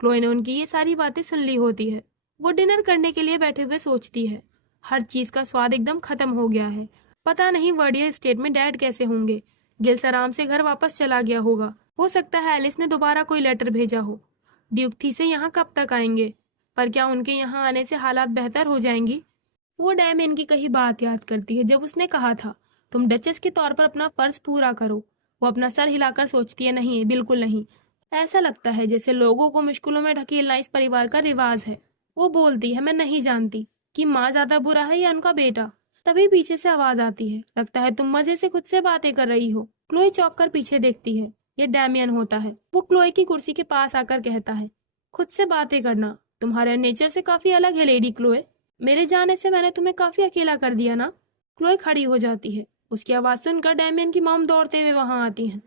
क्लोए ने उनकी ये सारी बातें सुन ली होती है। वो डिनर करने के लिए बैठे हुए सोचती है, हर चीज का स्वाद एकदम खत्म हो गया है। पता नहीं वर्डिया स्टेट में डैड कैसे होंगे। गिल्स आराम से घर वापस चला गया होगा। हो सकता है एलिस ने दोबारा कोई लेटर भेजा हो। ड्यूक थी से यहाँ कब तक आएंगे? पर क्या उनके यहाँ आने से हालात बेहतर हो जाएंगी? वो डैमियन की कही बात याद करती है जब उसने कहा था, तुम डचेस के तौर पर अपना फर्ज पूरा करो। वो अपना सर हिलाकर सोचती है, नहीं बिल्कुल नहीं। ऐसा लगता है जैसे लोगों को मुश्किलों में ढकेलना इस परिवार का रिवाज है। वो बोलती है, मैं नहीं जानती कि माँ ज्यादा बुरा है या उनका बेटा। तभी पीछे से आवाज आती है, लगता है तुम मजे से खुद से बातें कर रही हो। क्लोई चौंक कर पीछे देखती है। ये डैमियन होता है। वो क्लोई की कुर्सी के पास आकर कहता है, खुद से बातें करना तुम्हारे नेचर से काफी अलग है लेडी क्लोए। मेरे जाने से मैंने तुम्हें काफी अकेला कर दिया ना। क्लोई खड़ी हो जाती है। उसकी आवाज सुनकर डैमियन की मॉम दौड़ते हुए वहां आती हैं।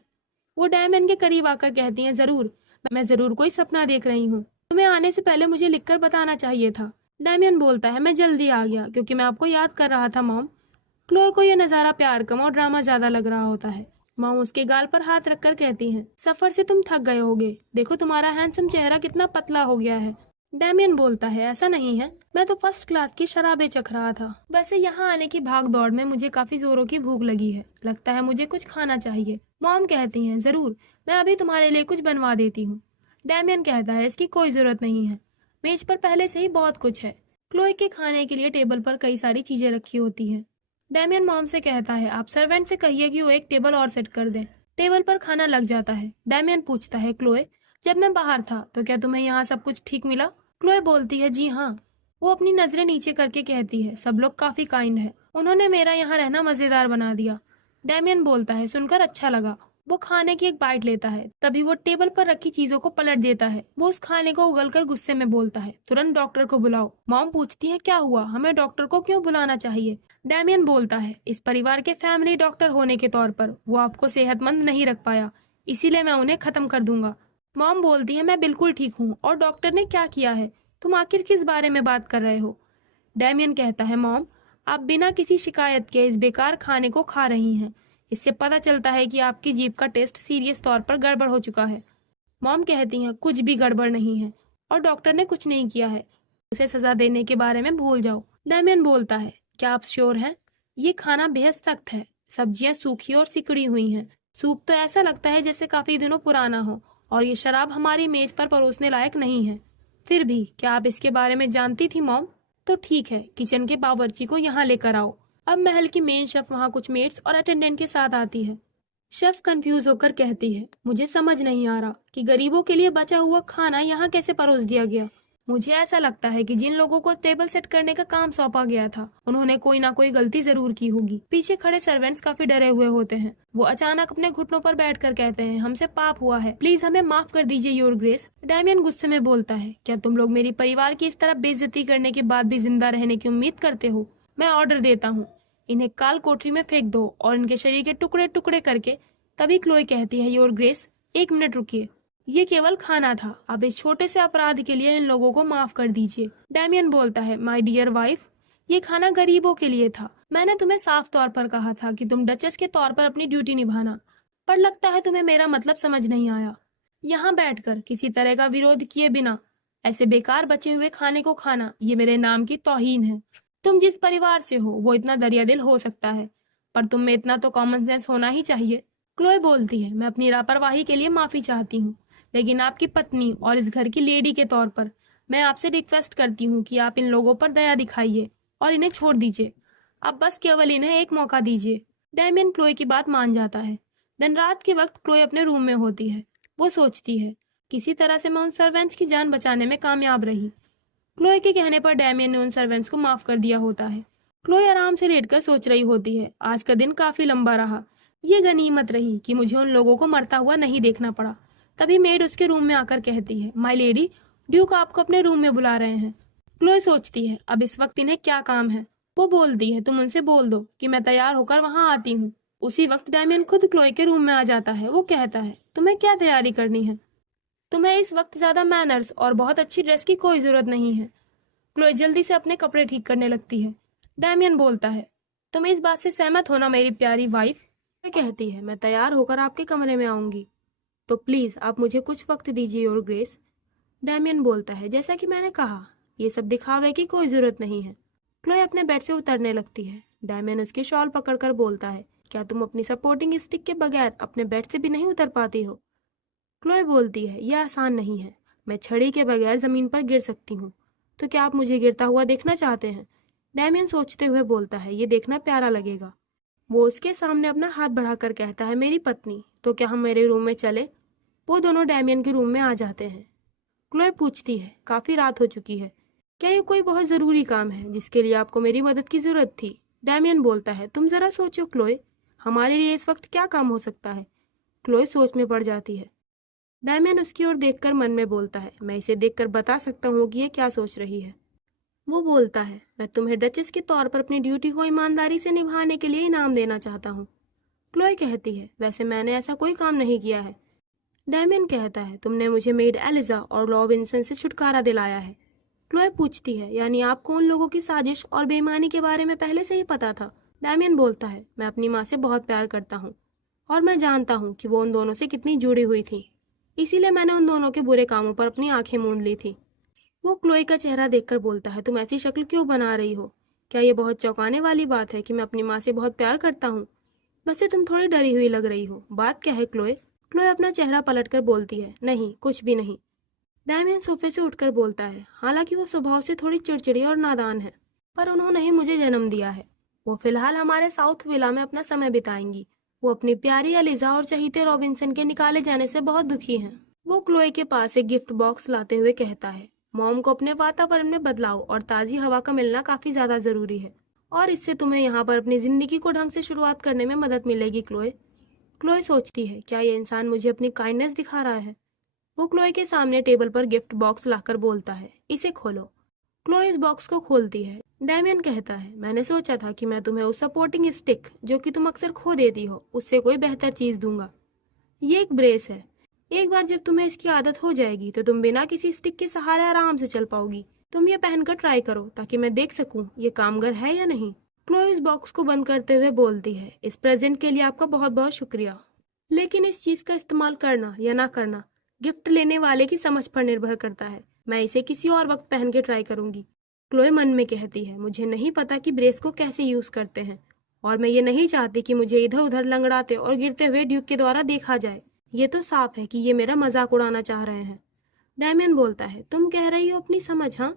वो डैमियन के करीब आकर कहती हैं, जरूर, मैं जरूर कोई सपना देख रही हूँ। तुम्हें आने से पहले मुझे लिखकर बताना चाहिए था। डैमियन बोलता है, मैं जल्दी आ गया क्योंकि मैं आपको याद कर रहा था मॉम। क्लोए को यह नजारा प्यार कम और ड्रामा ज्यादा लग रहा होता है। मॉम उसके गाल पर हाथ रखकर कहती हैं, सफर से तुम थक गए होगे, देखो तुम्हारा हैंडसम चेहरा कितना पतला हो गया है। डैमियन बोलता है, ऐसा नहीं है, मैं तो फर्स्ट क्लास की शराबें चख रहा था। वैसे यहाँ आने की भाग दौड़ में मुझे काफी जोरों की भूख लगी है, लगता है मुझे कुछ खाना चाहिए। मॉम कहती हैं, जरूर, मैं अभी तुम्हारे लिए कुछ बनवा देती हूँ। डैमियन कहता है, इसकी कोई जरूरत नहीं है, मेज पर पहले से ही बहुत कुछ है। क्लोए के खाने के लिए टेबल पर कई सारी चीजें रखी होती हैं। डैमियन मॉम से कहता है, आप सर्वेंट से कहिए कि वो एक टेबल और सेट कर दें। टेबल पर खाना लग जाता है। डैमियन पूछता है, क्लोए, जब मैं बाहर था तो क्या तुम्हें यहाँ सब कुछ ठीक मिला? क्लोए बोलती है, जी हाँ। वो अपनी नजरें नीचे करके कहती है, सब लोग काफी काइंड है, उन्होंने मेरा यहाँ रहना मजेदार बना दिया। डैमियन बोलता है, सुनकर अच्छा लगा। वो खाने की एक बाइट लेता है, तभी वो टेबल पर रखी चीजों को पलट देता है। वो उस खाने को उगलकर गुस्से में बोलता है, तुरंत डॉक्टर को बुलाओ। मॉम पूछती है, क्या हुआ, हमें डॉक्टर को क्यों बुलाना चाहिए? डैमियन बोलता है, इस परिवार के फैमिली डॉक्टर होने के तौर पर वो आपको सेहतमंद नहीं रख पाया, इसीलिए मैं उन्हें खत्म कर दूंगा। मॉम बोलती है, मैं बिल्कुल ठीक हूँ, और डॉक्टर ने क्या किया है? तुम आखिर किस बारे में बात कर रहे हो? डैमियन कहता है, मॉम, आप बिना किसी शिकायत के इस बेकार खाने को खा रही हैं। इससे पता चलता है कि आपकी जीभ का टेस्ट सीरियस तौर पर गड़बड़ हो चुका है। मॉम कहती हैं, कुछ भी गड़बड़ नहीं है, और डॉक्टर ने कुछ नहीं किया है, उसे सजा देने के बारे में भूल जाओ। डैमियन बोलता है, क्या आप श्योर हैं? ये खाना बेहद सख्त है, सब्जियां सूखी और सिकुड़ी हुई हैं, सूप तो ऐसा लगता है जैसे काफी दिनों पुराना हो, और ये शराब हमारी मेज पर परोसने लायक नहीं है। फिर भी क्या आप इसके बारे में जानती थी मॉम? तो ठीक है, किचन के बावर्ची को यहाँ लेकर आओ। अब महल की मेन शेफ वहाँ कुछ मेट्स और अटेंडेंट के साथ आती है। शेफ कंफ्यूज होकर कहती है, मुझे समझ नहीं आ रहा कि गरीबों के लिए बचा हुआ खाना यहाँ कैसे परोस दिया गया। मुझे ऐसा लगता है कि जिन लोगों को टेबल सेट करने का काम सौंपा गया था, उन्होंने कोई ना कोई गलती जरूर की होगी। पीछे खड़े सर्वेंट्स काफी डरे हुए होते हैं। वो अचानक अपने घुटनों पर बैठकर कहते हैं, हमसे पाप हुआ है, प्लीज हमें माफ कर दीजिए योर ग्रेस। डैमियन गुस्से में बोलता है, क्या तुम लोग मेरी परिवार की इस तरह बेइज्जती करने के बाद भी जिंदा रहने की उम्मीद करते हो? मैं ऑर्डर देता हूँ, इन्हें काल कोठरी में फेंक दो और इनके शरीर के टुकड़े टुकड़े करके। तभी क्लोई कहती है, योर ग्रेस, एक मिनट रुकिए, ये केवल खाना था, अब इस छोटे से अपराध के लिए इन लोगों को माफ कर दीजिए। डैमियन बोलता है, माय डियर वाइफ, ये खाना गरीबों के लिए था। मैंने तुम्हें साफ तौर पर कहा था कि तुम डचेस के तौर पर अपनी ड्यूटी निभाना, पर लगता है तुम्हें मेरा मतलब समझ नहीं आया। यहाँ बैठकर किसी तरह का विरोध किए बिना ऐसे बेकार बचे हुए खाने को खाना, ये मेरे नाम की तौहीन है। तुम जिस परिवार से हो वो इतना दरियादिल हो सकता है, पर तुम में इतना तो कॉमन सेंस होना ही चाहिए। क्लोए बोलती है, मैं अपनी लापरवाही के लिए माफी चाहती हूँ, लेकिन आपकी पत्नी और इस घर की लेडी के तौर पर मैं आपसे रिक्वेस्ट करती हूँ कि आप इन लोगों पर दया दिखाइए और इन्हें छोड़ दीजिए। अब बस केवल इन्हें एक मौका दीजिए। डैमियन क्लोए की बात मान जाता है। दिन रात के वक्त क्लोए अपने रूम में होती है। वो सोचती है, किसी तरह से मैं उन सर्वेंट्स की जान बचाने में कामयाब रही। क्लोए के कहने पर डैमियन ने उन सर्वेंट्स को माफ कर दिया होता है। क्लोए आराम से लेटकर सोच रही होती है, आज का दिन काफी लंबा रहा। ये गनीमत रही कि मुझे उन लोगों को मरता हुआ नहीं देखना पड़ा। तभी मेड उसके रूम में आकर कहती है, माय लेडी, ड्यूक आपको अपने रूम में बुला रहे हैं। क्लोए सोचती है, अब इस वक्त इन्हें क्या काम है। वो बोलती है, तुम उनसे बोल दो कि मैं तैयार होकर वहां आती हूँ। उसी वक्त डैमियन खुद क्लोए के रूम में आ जाता है। वो कहता है, तुम्हें क्या तैयारी करनी है? तुम्हें इस वक्त ज्यादा मैनर्स और बहुत अच्छी ड्रेस की कोई जरूरत नहीं है। क्लोए जल्दी से अपने कपड़े ठीक करने लगती है। डैमियन बोलता है, तुम इस बात से सहमत हो ना मेरी प्यारी वाइफ? क्लोए कहती है, मैं तैयार होकर आपके कमरे में आऊंगी, तो प्लीज आप मुझे कुछ वक्त दीजिए योर ग्रेस। डैमियन बोलता है, जैसा कि मैंने कहा, ये सब दिखावे की कोई जरूरत नहीं है। क्लोए अपने बेड से उतरने लगती है। डैमियन उसकी शॉल पकड़कर बोलता है, क्या तुम अपनी सपोर्टिंग स्टिक के बगैर अपने बेड से भी नहीं उतर पाती हो? क्लोए बोलती है, यह आसान नहीं है। मैं छड़ी के बगैर जमीन पर गिर सकती हूँ, तो क्या आप मुझे गिरता हुआ देखना चाहते हैं? डैमियन सोचते हुए बोलता है, ये देखना प्यारा लगेगा। वो उसके सामने अपना हाथ बढ़ाकर कहता है, मेरी पत्नी, तो क्या हम मेरे रूम में चले? वो दोनों डैमियन के रूम में आ जाते हैं। क्लोए पूछती है, काफी रात हो चुकी है, क्या ये कोई बहुत जरूरी काम है जिसके लिए आपको मेरी मदद की जरूरत थी? डैमियन बोलता है, तुम जरा सोचो क्लोए, हमारे लिए इस वक्त क्या काम हो सकता है? क्लोए सोच में पड़ जाती है। डैमियन उसकी ओर देखकर मन में बोलता है, मैं इसे देखकर बता सकता हूँ कि ये क्या सोच रही है। वो बोलता है, मैं तुम्हें डचेस के तौर पर अपनी ड्यूटी को ईमानदारी से निभाने के लिए इनाम देना चाहता हूँ। क्लोए कहती है, वैसे मैंने ऐसा कोई काम नहीं किया है। डैमियन कहता है, तुमने मुझे मेड एलिजा और रॉबिन्सन से छुटकारा दिलाया है। क्लोए पूछती है, यानी आपको उन लोगों की साजिश और बेईमानी के बारे में पहले से ही पता था? डैमियन बोलता है, मैं अपनी माँ से बहुत प्यार करता हूँ और मैं जानता हूँ कि वो उन दोनों से कितनी जुड़ी हुई थी, इसीलिए मैंने उन दोनों के बुरे कामों पर अपनी आंखें मूंद ली थी। वो क्लोए का चेहरा देखकर बोलता है, तुम ऐसी शक्ल क्यों बना रही हो? क्या ये बहुत चौंकाने वाली बात है कि मैं अपनी माँ से बहुत प्यार करता हूँ? वैसे तुम थोड़ी डरी हुई लग रही हो, बात क्या है क्लोए? क्लोए अपना चेहरा पलटकर बोलती है, नहीं कुछ भी नहीं। डैमियन सोफे से उठकर बोलता है, हालांकि वो स्वभाव से थोड़ी चिड़चिड़ी और नादान है, पर उन्होंने ही मुझे जन्म दिया है। वो फिलहाल हमारे साउथ विला में अपना समय बिताएंगी। वो अपनी प्यारी एलिजा और चहीते रॉबिन्सन के निकाले जाने से बहुत दुखी हैं। वो क्लोए के पास एक गिफ्ट बॉक्स लाते हुए कहता है, मॉम को अपने वातावरण में बदलाव और ताजी हवा का मिलना काफी ज्यादा जरूरी है, और इससे तुम्हें यहाँ पर अपनी जिंदगी को ढंग से शुरुआत करने में मदद मिलेगी क्लोए। क्लोए सोचती है, क्या ये इंसान मुझे अपनी काइंडनेस दिखा रहा है? वो क्लोए के सामने टेबल पर गिफ्ट बॉक्स लाकर बोलता है, इसे खोलो। क्लोए इस बॉक्स को खोलती है। डैमियन कहता है, मैंने सोचा था कि मैं तुम्हें उस सपोर्टिंग स्टिक जो कि तुम अक्सर खो देती हो, उससे कोई बेहतर चीज दूंगा। ये एक ब्रेस है। एक बार जब तुम्हें इसकी आदत हो जाएगी तो तुम बिना किसी स्टिक के सहारे आराम से चल पाओगी। तुम ये पहनकर ट्राई करो ताकि मैं देख सकूं ये कामगर है या नहीं। क्लोए इस बॉक्स को बंद करते हुए बोलती है, इस प्रेजेंट के लिए आपका बहुत बहुत शुक्रिया, लेकिन इस चीज का इस्तेमाल करना या ना करना गिफ्ट लेने वाले की समझ पर निर्भर करता है। मैं इसे किसी और वक्त पहन के ट्राई करूंगी। क्लोए मन में कहती है, मुझे नहीं पता कि ब्रेस को कैसे यूज करते हैं, और मैं ये नहीं चाहती कि मुझे इधर उधर लंगड़ाते और गिरते हुए ड्यूक के द्वारा देखा जाए। ये तो साफ है कि ये मेरा मजाक उड़ाना चाह रहे हैं। डैमियन बोलता है, तुम कह रही हो अपनी समझ? हाँ,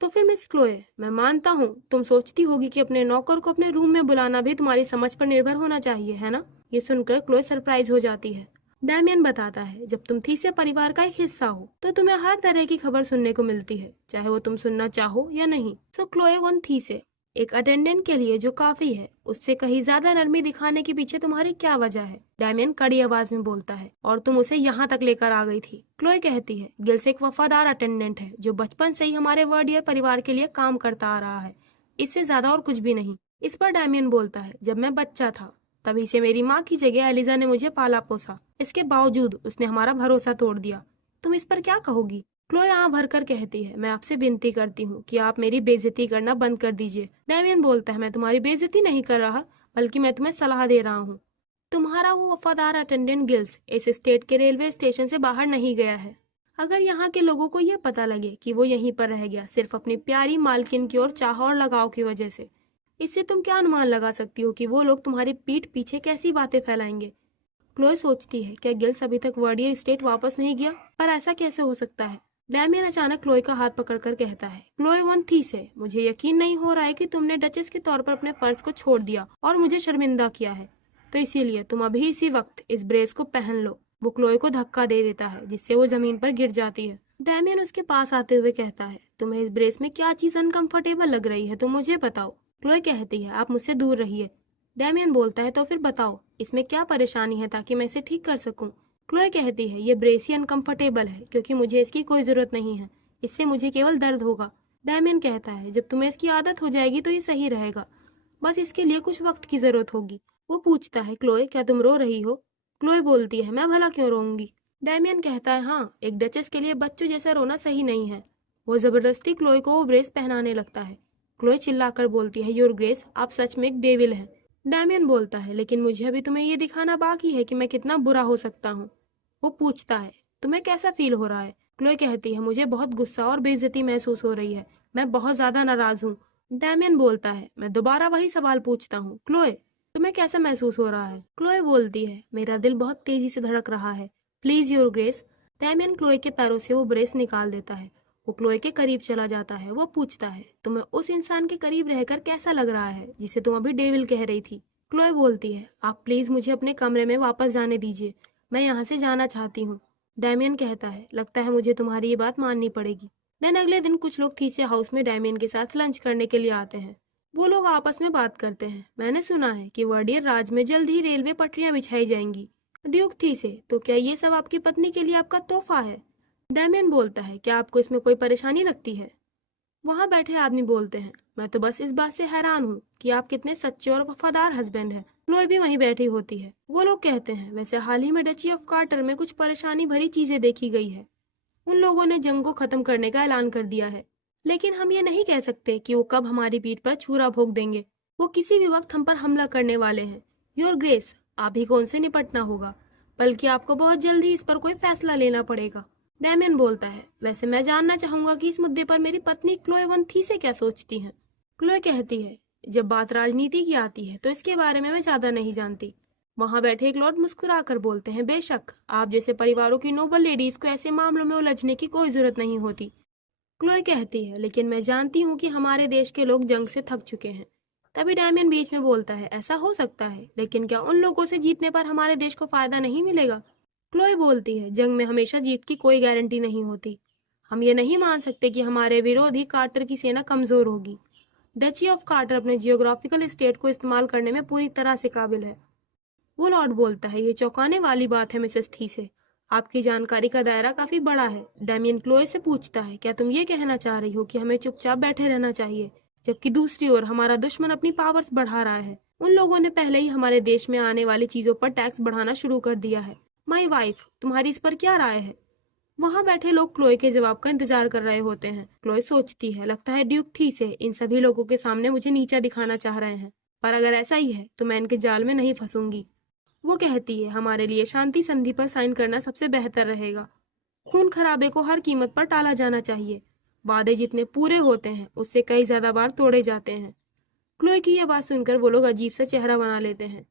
तो फिर मिस क्लोए, मैं मानता हूँ तुम सोचती होगी कि अपने नौकर को अपने रूम में बुलाना भी तुम्हारी समझ पर निर्भर होना चाहिए, है ना? ये सुनकर क्लोए सरप्राइज हो जाती है। डैमियन बताता है, जब तुम थीसे परिवार का एक हिस्सा हो तो तुम्हें हर तरह की खबर सुनने को मिलती है, चाहे वो तुम सुनना चाहो या नहीं। सो क्लोए वन थीसे एक अटेंडेंट के लिए जो काफी है, उससे कहीं ज्यादा नरमी दिखाने के पीछे तुम्हारी क्या वजह है? डैमियन कड़ी आवाज में बोलता है, और तुम उसे यहाँ तक लेकर आ गई थी। क्लोए कहती है, गिल्स एक वफादार अटेंडेंट है जो बचपन से ही हमारे वर्डियर परिवार के लिए काम करता आ रहा है, इससे ज्यादा और कुछ भी नहीं। इस पर डैमियन बोलता है, जब मैं बच्चा था तभी से मेरी माँ की जगह एलिजा ने मुझे पाला पोसा, इसके बावजूद उसने हमारा भरोसा तोड़ दिया। तुम इस पर क्या कहोगी? क्लोए आंख भरकर कहती है, मैं आपसे विनती करती हूँ कि आप मेरी बेइज्जती करना बंद कर दीजिए। डैमियन बोलता है, मैं तुम्हारी बेइज्जती नहीं कर रहा, बल्कि मैं तुम्हें सलाह दे रहा हूँ। तुम्हारा वो वफादार अटेंडेंट गिल्स इस स्टेट के रेलवे स्टेशन से बाहर नहीं गया है। अगर यहाँ के लोगों को यह पता लगे कि वो यहीं पर रह गया सिर्फ अपनी प्यारी मालकिन की ओर चाह और लगाव की वजह से, इससे तुम क्या अनुमान लगा सकती हो कि वो लोग तुम्हारी पीठ पीछे कैसी बातें फैलाएंगे? क्लोए सोचती है, क्या गिल्स अभी तक वर्डियर स्टेट वापस नहीं गया? पर ऐसा कैसे हो सकता है? डैमियन अचानक क्लोए का हाथ पकड़कर कहता है, क्लोए वन थीसे, मुझे यकीन नहीं हो रहा है कि तुमने डचेस के तौर पर अपने पर्स को छोड़ दिया और मुझे शर्मिंदा किया है, तो इसीलिए तुम अभी इसी वक्त इस ब्रेस को पहन लो। वो क्लोए को धक्का दे देता है जिससे वो जमीन पर गिर जाती है। डैमियन उसके पास आते हुए कहता है, तुम्हें इस ब्रेस में क्या चीज अनकंफर्टेबल लग रही है तो मुझे बताओ। क्लोए कहती है, आप मुझसे दूर रहिए। डैमियन बोलता है, तो फिर बताओ इसमें क्या परेशानी है ताकि मैं इसे ठीक कर सकूं। क्लोए कहती है, ये ब्रेस ही अनकंफर्टेबल है क्योंकि मुझे इसकी कोई जरूरत नहीं है, इससे मुझे केवल दर्द होगा। डैमियन कहता है, जब तुम्हें इसकी आदत हो जाएगी तो ये सही रहेगा, बस इसके लिए कुछ वक्त की जरूरत होगी। वो पूछता है, क्लोए क्या तुम रो रही हो? क्लोए बोलती है, मैं भला क्यों रोऊंगी? डैमियन कहता है, हाँ, एक डचेस के लिए बच्चों जैसा रोना सही नहीं है। वो जबरदस्ती क्लोए को वो ब्रेस पहनाने लगता है। क्लोए चिल्लाकर बोलती है, योर ग्रेस, आप सच में एक डेविल हैं। डैमियन बोलता है, लेकिन मुझे अभी तुम्हें ये दिखाना बाकी है कि मैं कितना बुरा हो सकता हूँ। वो पूछता है, तुम्हें कैसा फील हो रहा है? क्लोए कहती है, मुझे बहुत गुस्सा और बेइज्जती महसूस हो रही है। मैं बहुत ज्यादा नाराज हूँ। डैमियन बोलता है, मैं दोबारा वही सवाल पूछता हूँ, क्लोए तुम्हें कैसा महसूस हो रहा है? क्लोए बोलती है, मेरा दिल बहुत तेजी से धड़क रहा है। Please your grace. Damian Chloe के पैरों से वो ब्रेस निकाल देता है। वो क्लोए के करीब चला जाता है। वो पूछता है, तुम्हें उस इंसान के करीब रहकर कैसा लग रहा है जिसे तुम अभी डेविल कह रही थी? क्लोए बोलती है, आप प्लीज मुझे अपने कमरे में वापस जाने दीजिए, मैं यहाँ से जाना चाहती हूँ। डैमियन कहता है, लगता है मुझे तुम्हारी ये बात माननी पड़ेगी। देन अगले दिन कुछ लोग थीसे हाउस में डैमियन के साथ लंच करने के लिए आते हैं। वो लोग आपस में बात करते हैं। मैंने सुना है कि वर्डियर राज में जल्द ही रेलवे पटरियां बिछाई जाएंगी। ड्यूक थीसे, तो क्या ये सब आपकी पत्नी के लिए आपका तोहफा है? डैमियन बोलता है, क्या आपको इसमें कोई परेशानी लगती है? वहां बैठे आदमी बोलते हैं, मैं तो बस इस बात से हैरान हूँ कि आप कितने सच्चे और वफादार हस्बैंड हैं। क्लोए भी वहीं बैठी होती है। वो लोग कहते हैं, वैसे हाल ही में डची ऑफ कार्टर में कुछ परेशानी भरी चीजें देखी गई है। उन लोगों ने जंग को खत्म करने का ऐलान कर दिया है, लेकिन हम ये नहीं कह सकते कि वो कब हमारी पीठ पर छुरा भोंक देंगे। वो किसी भी वक्त हम पर हमला करने वाले हैं। योर ग्रेस, आप ही को उनसे निपटना होगा, बल्कि आपको बहुत जल्द ही इस पर कोई फैसला लेना पड़ेगा। डैमियन बोलता है, वैसे मैं जानना चाहूंगा कि इस मुद्दे पर मेरी पत्नी क्लोए वन थी से क्या सोचती हैं। क्लोए कहती है, जब बात राजनीति की आती है तो इसके बारे में मैं ज्यादा नहीं जानती। वहां बैठे एक लॉर्ड मुस्कुराकर बोलते हैं, बेशक आप जैसे परिवारों की नोबल लेडीज को ऐसे मामलों में उलझने की कोई जरूरत नहीं होती। क्लोए कहती है, लेकिन मैं जानती हूँ कि हमारे देश के लोग जंग से थक चुके हैं। तभी डैमियन बीच में बोलता है, ऐसा हो सकता है, लेकिन क्या उन लोगों से जीतने पर हमारे देश को फायदा नहीं मिलेगा? क्लोए बोलती है, जंग में हमेशा जीत की कोई गारंटी नहीं होती। हम ये नहीं मान सकते कि हमारे विरोधी कार्टर की सेना कमजोर होगी। डची ऑफ कार्टर अपने जियोग्राफिकल स्टेट को इस्तेमाल करने में पूरी तरह से काबिल है। वो लॉर्ड बोलता है, ये चौंकाने वाली बात है मिसेस थीसे, आपकी जानकारी का दायरा काफी बड़ा है। डैमियन क्लोए से पूछता है, क्या तुम ये कहना चाह रही हो कि हमें चुपचाप बैठे रहना चाहिए, जबकि दूसरी ओर हमारा दुश्मन अपनी पावर्स बढ़ा रहा है? उन लोगों ने पहले ही हमारे देश में आने वाली चीजों पर टैक्स बढ़ाना शुरू कर दिया है। माई वाइफ, तुम्हारी इस पर क्या राय है? वहां बैठे लोग क्लोए के जवाब का इंतजार कर रहे होते हैं। क्लोए सोचती है, लगता है ड्यूक थीसे इन सभी लोगों के सामने मुझे नीचा दिखाना चाह रहे हैं, पर अगर ऐसा ही है तो मैं इनके जाल में नहीं फंसूंगी। वो कहती है, हमारे लिए शांति संधि पर साइन करना सबसे बेहतर रहेगा। खून खराबे को हर कीमत पर टाला जाना चाहिए। वादे जितने पूरे होते हैं उससे कई ज्यादा बार तोड़े जाते हैं। क्लोए की यह बात सुनकर वो लोग अजीब सा चेहरा बना लेते हैं।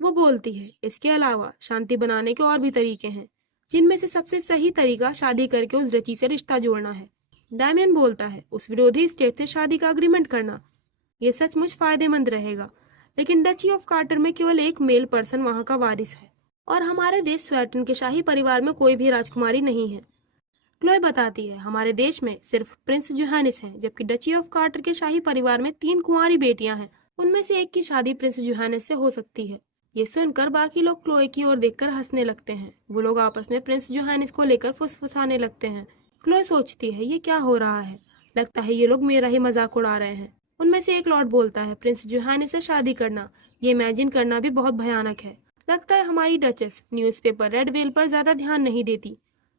वो बोलती है, इसके अलावा शांति बनाने के और भी तरीके हैं, जिनमें से सबसे सही तरीका शादी करके उस रची से रिश्ता जोड़ना है। डैमियन बोलता है, उस विरोधी स्टेट से शादी का अग्रीमेंट करना, ये सचमुच फायदेमंद रहेगा, लेकिन डची ऑफ कार्टर में केवल एक मेल पर्सन वहां का वारिस है, और हमारे देश स्वेटन के शाही परिवार में कोई भी राजकुमारी नहीं है। क्लोए बताती है, हमारे देश में सिर्फ प्रिंस जोहानिस हैं, जबकि डची ऑफ कार्टर के शाही परिवार में 3 कुंवारी बेटियां हैं। उनमें से एक की शादी प्रिंस जोहानिस से हो सकती है। ये सुनकर बाकी लोग क्लोए की ओर देखकर हंसने लगते हैं। वो लोग आपस में प्रिंस जोहानिस को लेकर फुसफुसाने लगते हैं। क्लोए सोचती है, ये क्या हो रहा है? लगता है ये लोग मेरा ही मजाक उड़ा रहे हैं। उनमें से एक लॉर्ड बोलता है, प्रिंस जोहानिस से शादी करना, ये इमेजिन करना भी बहुत भयानक है। लगता है हमारी डचेस न्यूज़पेपर रेड वेल पर ज्यादा ध्यान नहीं देती।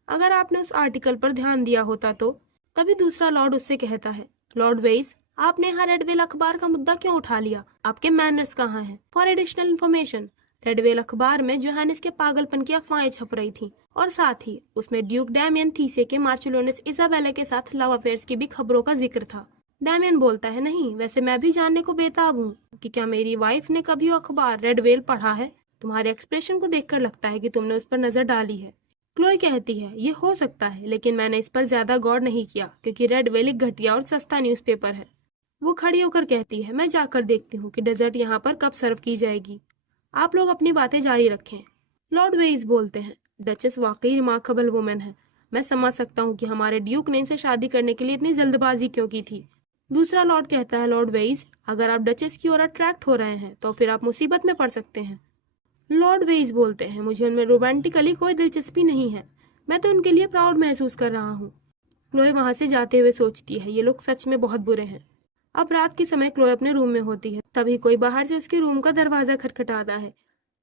अगर आपने उस आर्टिकल पर ध्यान दिया होता तो। तभी दूसरा लॉर्ड उससे कहता है, लॉर्ड वेइस, आपने यहाँ रेडवेल अखबार का मुद्दा क्यों उठा लिया? आपके मैनर्स कहाँ हैं? फॉर एडिशनल इन्फॉर्मेशन, रेडवेल अखबार में जोहानिस के पागलपन की अफवाहें छप रही थी, और साथ ही उसमें ड्यूक डैमियन थीसे के मार्चुलोनिस इजाबेला के साथ लव अफेयर्स की भी खबरों का जिक्र था। डैमियन बोलता है, नहीं, वैसे मैं भी जानने को बेताब हूँ कि क्या मेरी वाइफ ने कभी वो अखबार रेडवेल पढ़ा है। तुम्हारे एक्सप्रेशन को देखकर लगता है कि तुमने उस पर नजर डाली है। क्लोए कहती है, ये हो सकता है, लेकिन मैंने इस पर ज्यादा गौर नहीं किया, क्योंकि रेड वेल एक घटिया और सस्ता न्यूज़पेपर है। वो खड़ी होकर कहती है, मैं जाकर देखती हूँ कि डेजर्ट यहाँ पर कब सर्व की जाएगी। आप लोग अपनी बातें जारी रखें। लॉर्ड वेइस बोलते हैं, डचेस वाकई रिमार्केबल वुमेन है। मैं समझ सकता हूँ कि हमारे ड्यूक ने इनसे शादी करने के लिए इतनी जल्दबाजी क्यों की थी। दूसरा लॉर्ड कहता है, लॉर्ड वेइस, अगर आप डचेस की ओर अट्रैक्ट हो रहे हैं तो फिर आप मुसीबत में पड़ सकते हैं। लॉर्ड वेइस बोलते हैं, मुझे उनमें रोमांटिकली कोई दिलचस्पी नहीं है, मैं तो उनके लिए प्राउड महसूस कर रहा हूँ। क्लोए वहां से जाते हुए सोचती है, ये लोग सच में बहुत बुरे हैं। अब रात के समय क्लोए अपने रूम में होती है, तभी कोई बाहर से उसके रूम का दरवाजा खटखटाता है।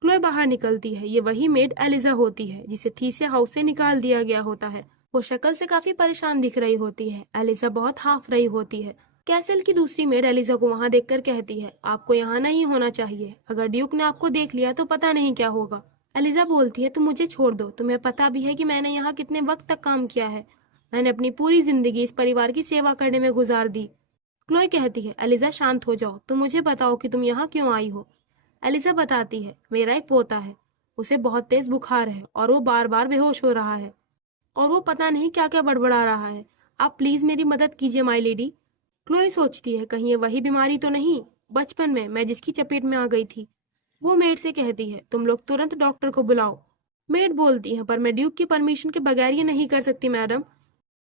क्लोए बाहर निकलती है। ये वही मेड एलिजा होती है जिसे थीसे हाउस से निकाल दिया गया होता है। वो शक्ल से काफी परेशान दिख रही होती है। एलिजा बहुत हाफ रही होती है। कैसल की दूसरी मेड एलिजा को वहां देखकर कहती है, आपको यहाँ नहीं होना चाहिए। अगर ड्यूक ने आपको देख लिया तो पता नहीं क्या होगा। एलिजा बोलती है, तुम मुझे छोड़ दो। तुम्हें पता भी है कि मैंने यहाँ कितने वक्त तक काम किया है। मैंने अपनी पूरी जिंदगी इस परिवार की सेवा करने में गुजार दी। क्लोई कहती है, एलिजा शांत हो जाओ, तुम मुझे बताओ कि तुम यहाँ क्यों आई हो। एलिजा बताती है, मेरा एक पोता है, उसे बहुत तेज बुखार है और वो बार बार बेहोश हो रहा है और वो पता नहीं क्या क्या बड़बड़ा रहा है। आप प्लीज मेरी मदद कीजिए माय लेडी। क्लोई सोचती है, कहीं ये वही बीमारी तो नहीं बचपन में मैं जिसकी चपेट में आ गई थी। वो मेड से कहती है, तुम लोग तुरंत डॉक्टर को बुलाओ। मेड बोलती है, पर मैं ड्यूक की परमिशन के बगैर ये नहीं कर सकती मैडम।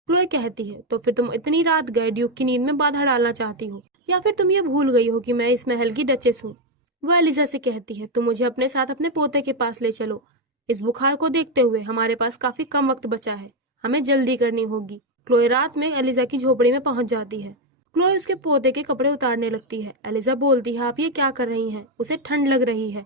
क्लोई कहती है, तो फिर तुम इतनी रात गए ड्यूक की नींद में बाधा डालना चाहती हो, या फिर तुम ये भूल गई हो कि मैं इस महल की डचेस हूँ। वो एलिजा से कहती है, तुम मुझे अपने साथ अपने पोते के पास ले चलो। इस बुखार को देखते हुए हमारे पास काफी कम वक्त बचा है, हमें जल्दी करनी होगी। क्लोई रात में एलिजा की झोपड़ी में पहुंच जाती है। क्लोई उसके पोते के कपड़े उतारने लगती है। एलिजा बोलती है, आप ये क्या कर रही हैं? उसे ठंड लग रही है,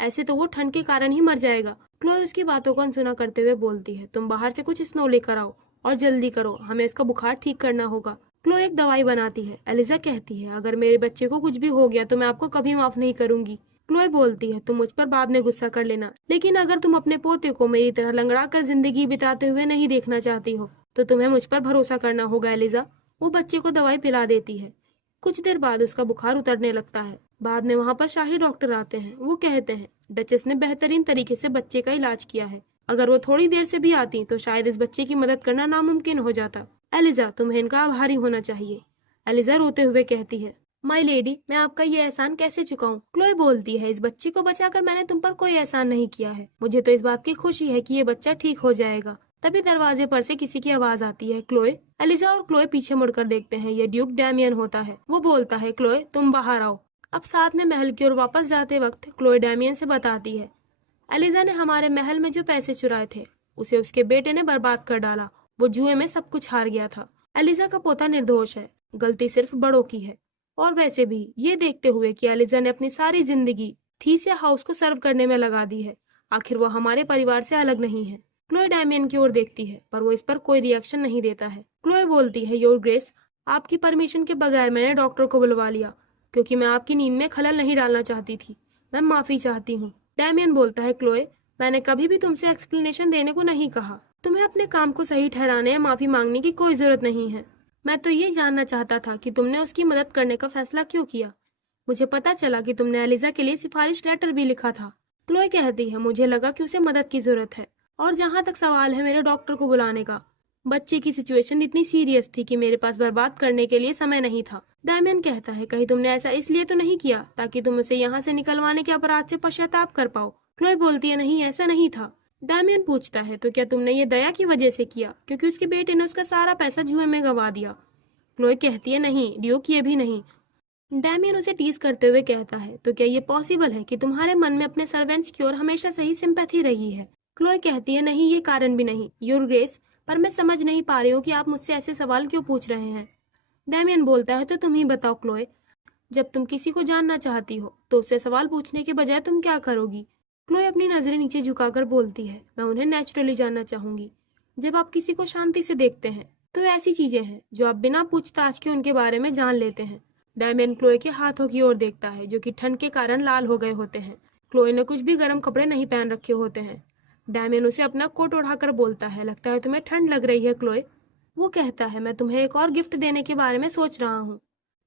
ऐसे तो वो ठंड के कारण ही मर जाएगा। क्लोई उसकी बातों को अनसुना करते हुए बोलती है, तुम बाहर से कुछ स्नो लेकर आओ और जल्दी करो, हमें इसका बुखार ठीक करना होगा। क्लोई एक दवाई बनाती है। एलिजा कहती है, अगर मेरे बच्चे को कुछ भी हो गया तो मैं आपको कभी माफ नहीं करूंगी। क्लोई बोलती है, तुम मुझ पर बाद में गुस्सा कर लेना, लेकिन अगर तुम अपने पोते को मेरी तरह लंगड़ा कर जिंदगी बिताते हुए नहीं देखना चाहती हो तो तुम्हें मुझ पर भरोसा करना होगा एलिजा। वो बच्चे को दवाई पिला देती है। कुछ देर बाद उसका बुखार उतरने लगता है। बाद में वहाँ पर शाही डॉक्टर आते हैं। वो कहते हैं, डचेस ने बेहतरीन तरीके से बच्चे का इलाज किया है, अगर वो थोड़ी देर से भी आती तो शायद इस बच्चे की मदद करना नामुमकिन हो जाता। एलिजा, तुम्हें इनका आभारी होना चाहिए। एलिजा रोते हुए कहती है, माय लेडी, मैं आपका ये एहसान कैसे चुकाऊं? क्लोई बोलती है, इस बच्चे को बचाकर मैंने तुम पर कोई एहसान नहीं किया है। मुझे तो इस बात की खुशी है कि ये बच्चा ठीक हो जाएगा। तभी दरवाजे पर से किसी की आवाज आती है। क्लोई, एलिजा और क्लोई पीछे मुड़कर देखते हैं। ये ड्यूक डैमियन होता है। वो बोलता है, क्लोई तुम बाहर आओ। अब साथ में महल की ओर वापस जाते वक्त क्लोई डैमियन से बताती है, एलिजा ने हमारे महल में जो पैसे चुराए थे उसे उसके बेटे ने बर्बाद कर डाला। वो जुए में सब कुछ हार गया था। एलिजा का पोता निर्दोष है, गलती सिर्फ बड़ों की है। और वैसे भी ये देखते हुए कि एलिजा ने अपनी सारी जिंदगी थीसिया हाउस को सर्व करने में लगा दी है, आखिर वो हमारे परिवार से अलग नहीं है। क्लोई डैमियन की ओर देखती है, पर वो इस पर कोई रिएक्शन नहीं देता है। क्लोई बोलती है, योर ग्रेस, आपकी परमिशन के बगैर मैंने डॉक्टर को बुलवा लिया क्योंकि मैं आपकी नींद में खलल नहीं डालना चाहती थी। मैं माफी चाहती हूँ। डैमियन बोलता है, क्लोई, मैंने कभी भी तुमसे एक्सप्लेनेशन देने को नहीं कहा। तुम्हें अपने काम को सही ठहराने या माफी मांगने की कोई जरूरत नहीं है। मैं तो ये जानना चाहता था कि तुमने उसकी मदद करने का फैसला क्यों किया। मुझे पता चला कि तुमने एलिजा के लिए सिफारिश लेटर भी लिखा था। क्लोई कहती है, मुझे लगा कि उसे मदद की जरूरत है। और जहाँ तक सवाल है मेरे डॉक्टर को बुलाने का, बच्चे की सिचुएशन इतनी सीरियस थी कि मेरे पास बर्बाद करने के लिए समय नहीं था। डायमंड कहता है, कहीं तुमने ऐसा इसलिए तो नहीं किया ताकि तुम उसे यहाँ से निकलवाने के अपराध से पश्चाताप कर पाओ? क्लोई बोलती है, नहीं, ऐसा नहीं था। डायमंड पूछता है, तो क्या तुमने ये दया की वजह से किया क्योंकि उसके बेटे ने उसका सारा पैसा जुए में गंवा दिया? क्लोई कहती है, नहीं ड्यूक, ये भी नहीं। डैमियन उसे टीज करते हुए कहता है, तो क्या ये पॉसिबल है कि तुम्हारे मन में अपने सर्वेंट्स की ओर हमेशा सही सिंपैथी रही है? क्लोई कहती है, नहीं, ये कारण भी नहीं, योर ग्रेस, पर मैं समझ नहीं पा रही हूँ कि आप मुझसे ऐसे सवाल क्यों पूछ रहे हैं। डैमियन बोलता है, तो तुम ही बताओ क्लोई, जब तुम किसी को जानना चाहती हो तो उससे सवाल पूछने के बजाय तुम क्या करोगी? क्लोई अपनी नजरें नीचे झुकाकर बोलती है, मैं उन्हें नेचुरली जानना चाहूंगी। जब आप किसी को शांति से देखते हैं तो ऐसी चीजें हैं जो आप बिना पूछताछ के उनके बारे में जान लेते हैं। डायमंड क्लोई के हाथों की ओर देखता है जो कि ठंड के कारण लाल हो गए होते हैं। क्लोई ने कुछ भी गर्म कपड़े नहीं पहन रखे होते हैं। डायमंड उसे अपना कोट ओढ़ाकर बोलता है, लगता है तुम्हें ठंड लग रही है क्लोई। वो कहता है, मैं तुम्हें एक और गिफ्ट देने के बारे में सोच रहा हूँ।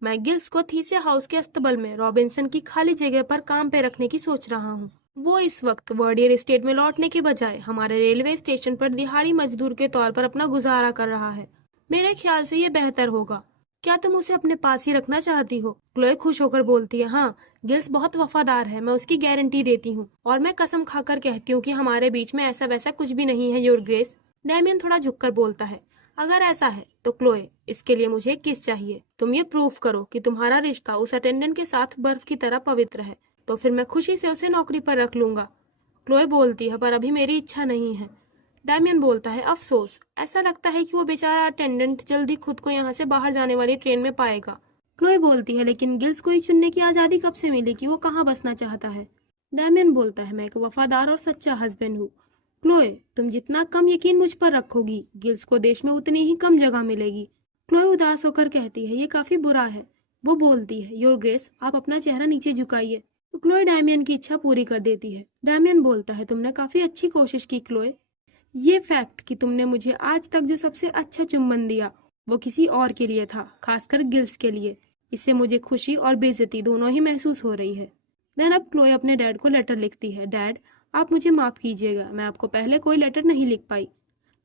मैं गिल्स को थीसिया हाउस के अस्तबल में रॉबिन्सन की खाली जगह पर काम पे रखने की सोच रहा हूँ। वो इस वक्त वर्डियर स्टेट में लौटने के बजाय हमारे रेलवे स्टेशन पर दिहाड़ी मजदूर के तौर पर अपना गुजारा कर रहा है। मेरे ख्याल से ये बेहतर होगा। क्या तुम उसे अपने पास ही रखना चाहती हो? क्लोई खुश होकर बोलती है, हाँ, गिल्स बहुत वफादार है, मैं उसकी गारंटी देती हूँ और मैं कसम खाकर कहती हूँ कि हमारे बीच में ऐसा वैसा कुछ भी नहीं है, योर ग्रेस। डैमियन थोड़ा झुककर बोलता है, अगर ऐसा है तो क्लोई, इसके लिए मुझे एक किस चाहिए। तुम ये प्रूफ करो कि तुम्हारा रिश्ता उस अटेंडेंट के साथ बर्फ की तरह पवित्र है, तो फिर मैं खुशी से उसे नौकरी पर रख लूंगा। क्लोई बोलती है, पर अभी मेरी इच्छा नहीं है। डैमियन बोलता है, अफसोस, ऐसा लगता है कि वो बेचारा अटेंडेंट जल्दी खुद को यहाँ से बाहर जाने वाली ट्रेन में पाएगा। क्लोई बोलती है, लेकिन गिल्स को ही चुनने की आजादी कब से मिली कि वो कहाँ बसना चाहता है? डैमियन बोलता है, मैं एक वफादार और सच्चा हस्बैंड हूँ। क्लोई, तुम जितना कम यकीन मुझ पर रखोगी, गिल्स को देश में उतनी ही कम जगह मिलेगी। क्लोए उदास होकर कहती है, ये काफी बुरा है। वो बोलती है, योर ग्रेस, आप अपना चेहरा नीचे झुकाइए। तो क्लोए डैमियन की इच्छा पूरी कर देती है। डैमियन बोलता है, तुमने काफी अच्छी कोशिश की क्लोए। ये फैक्ट कि तुमने मुझे आज तक जो सबसे अच्छा चुम्बन दिया वो किसी और के लिए था, खासकर गिल्स के लिए। इससे मुझे खुशी और बेइज्जती दोनों ही महसूस हो रही है। देन अब क्लोए अपने डैड को लेटर लिखती है, डैड आप मुझे माफ कीजिएगा, मैं आपको पहले कोई लेटर नहीं लिख पाई।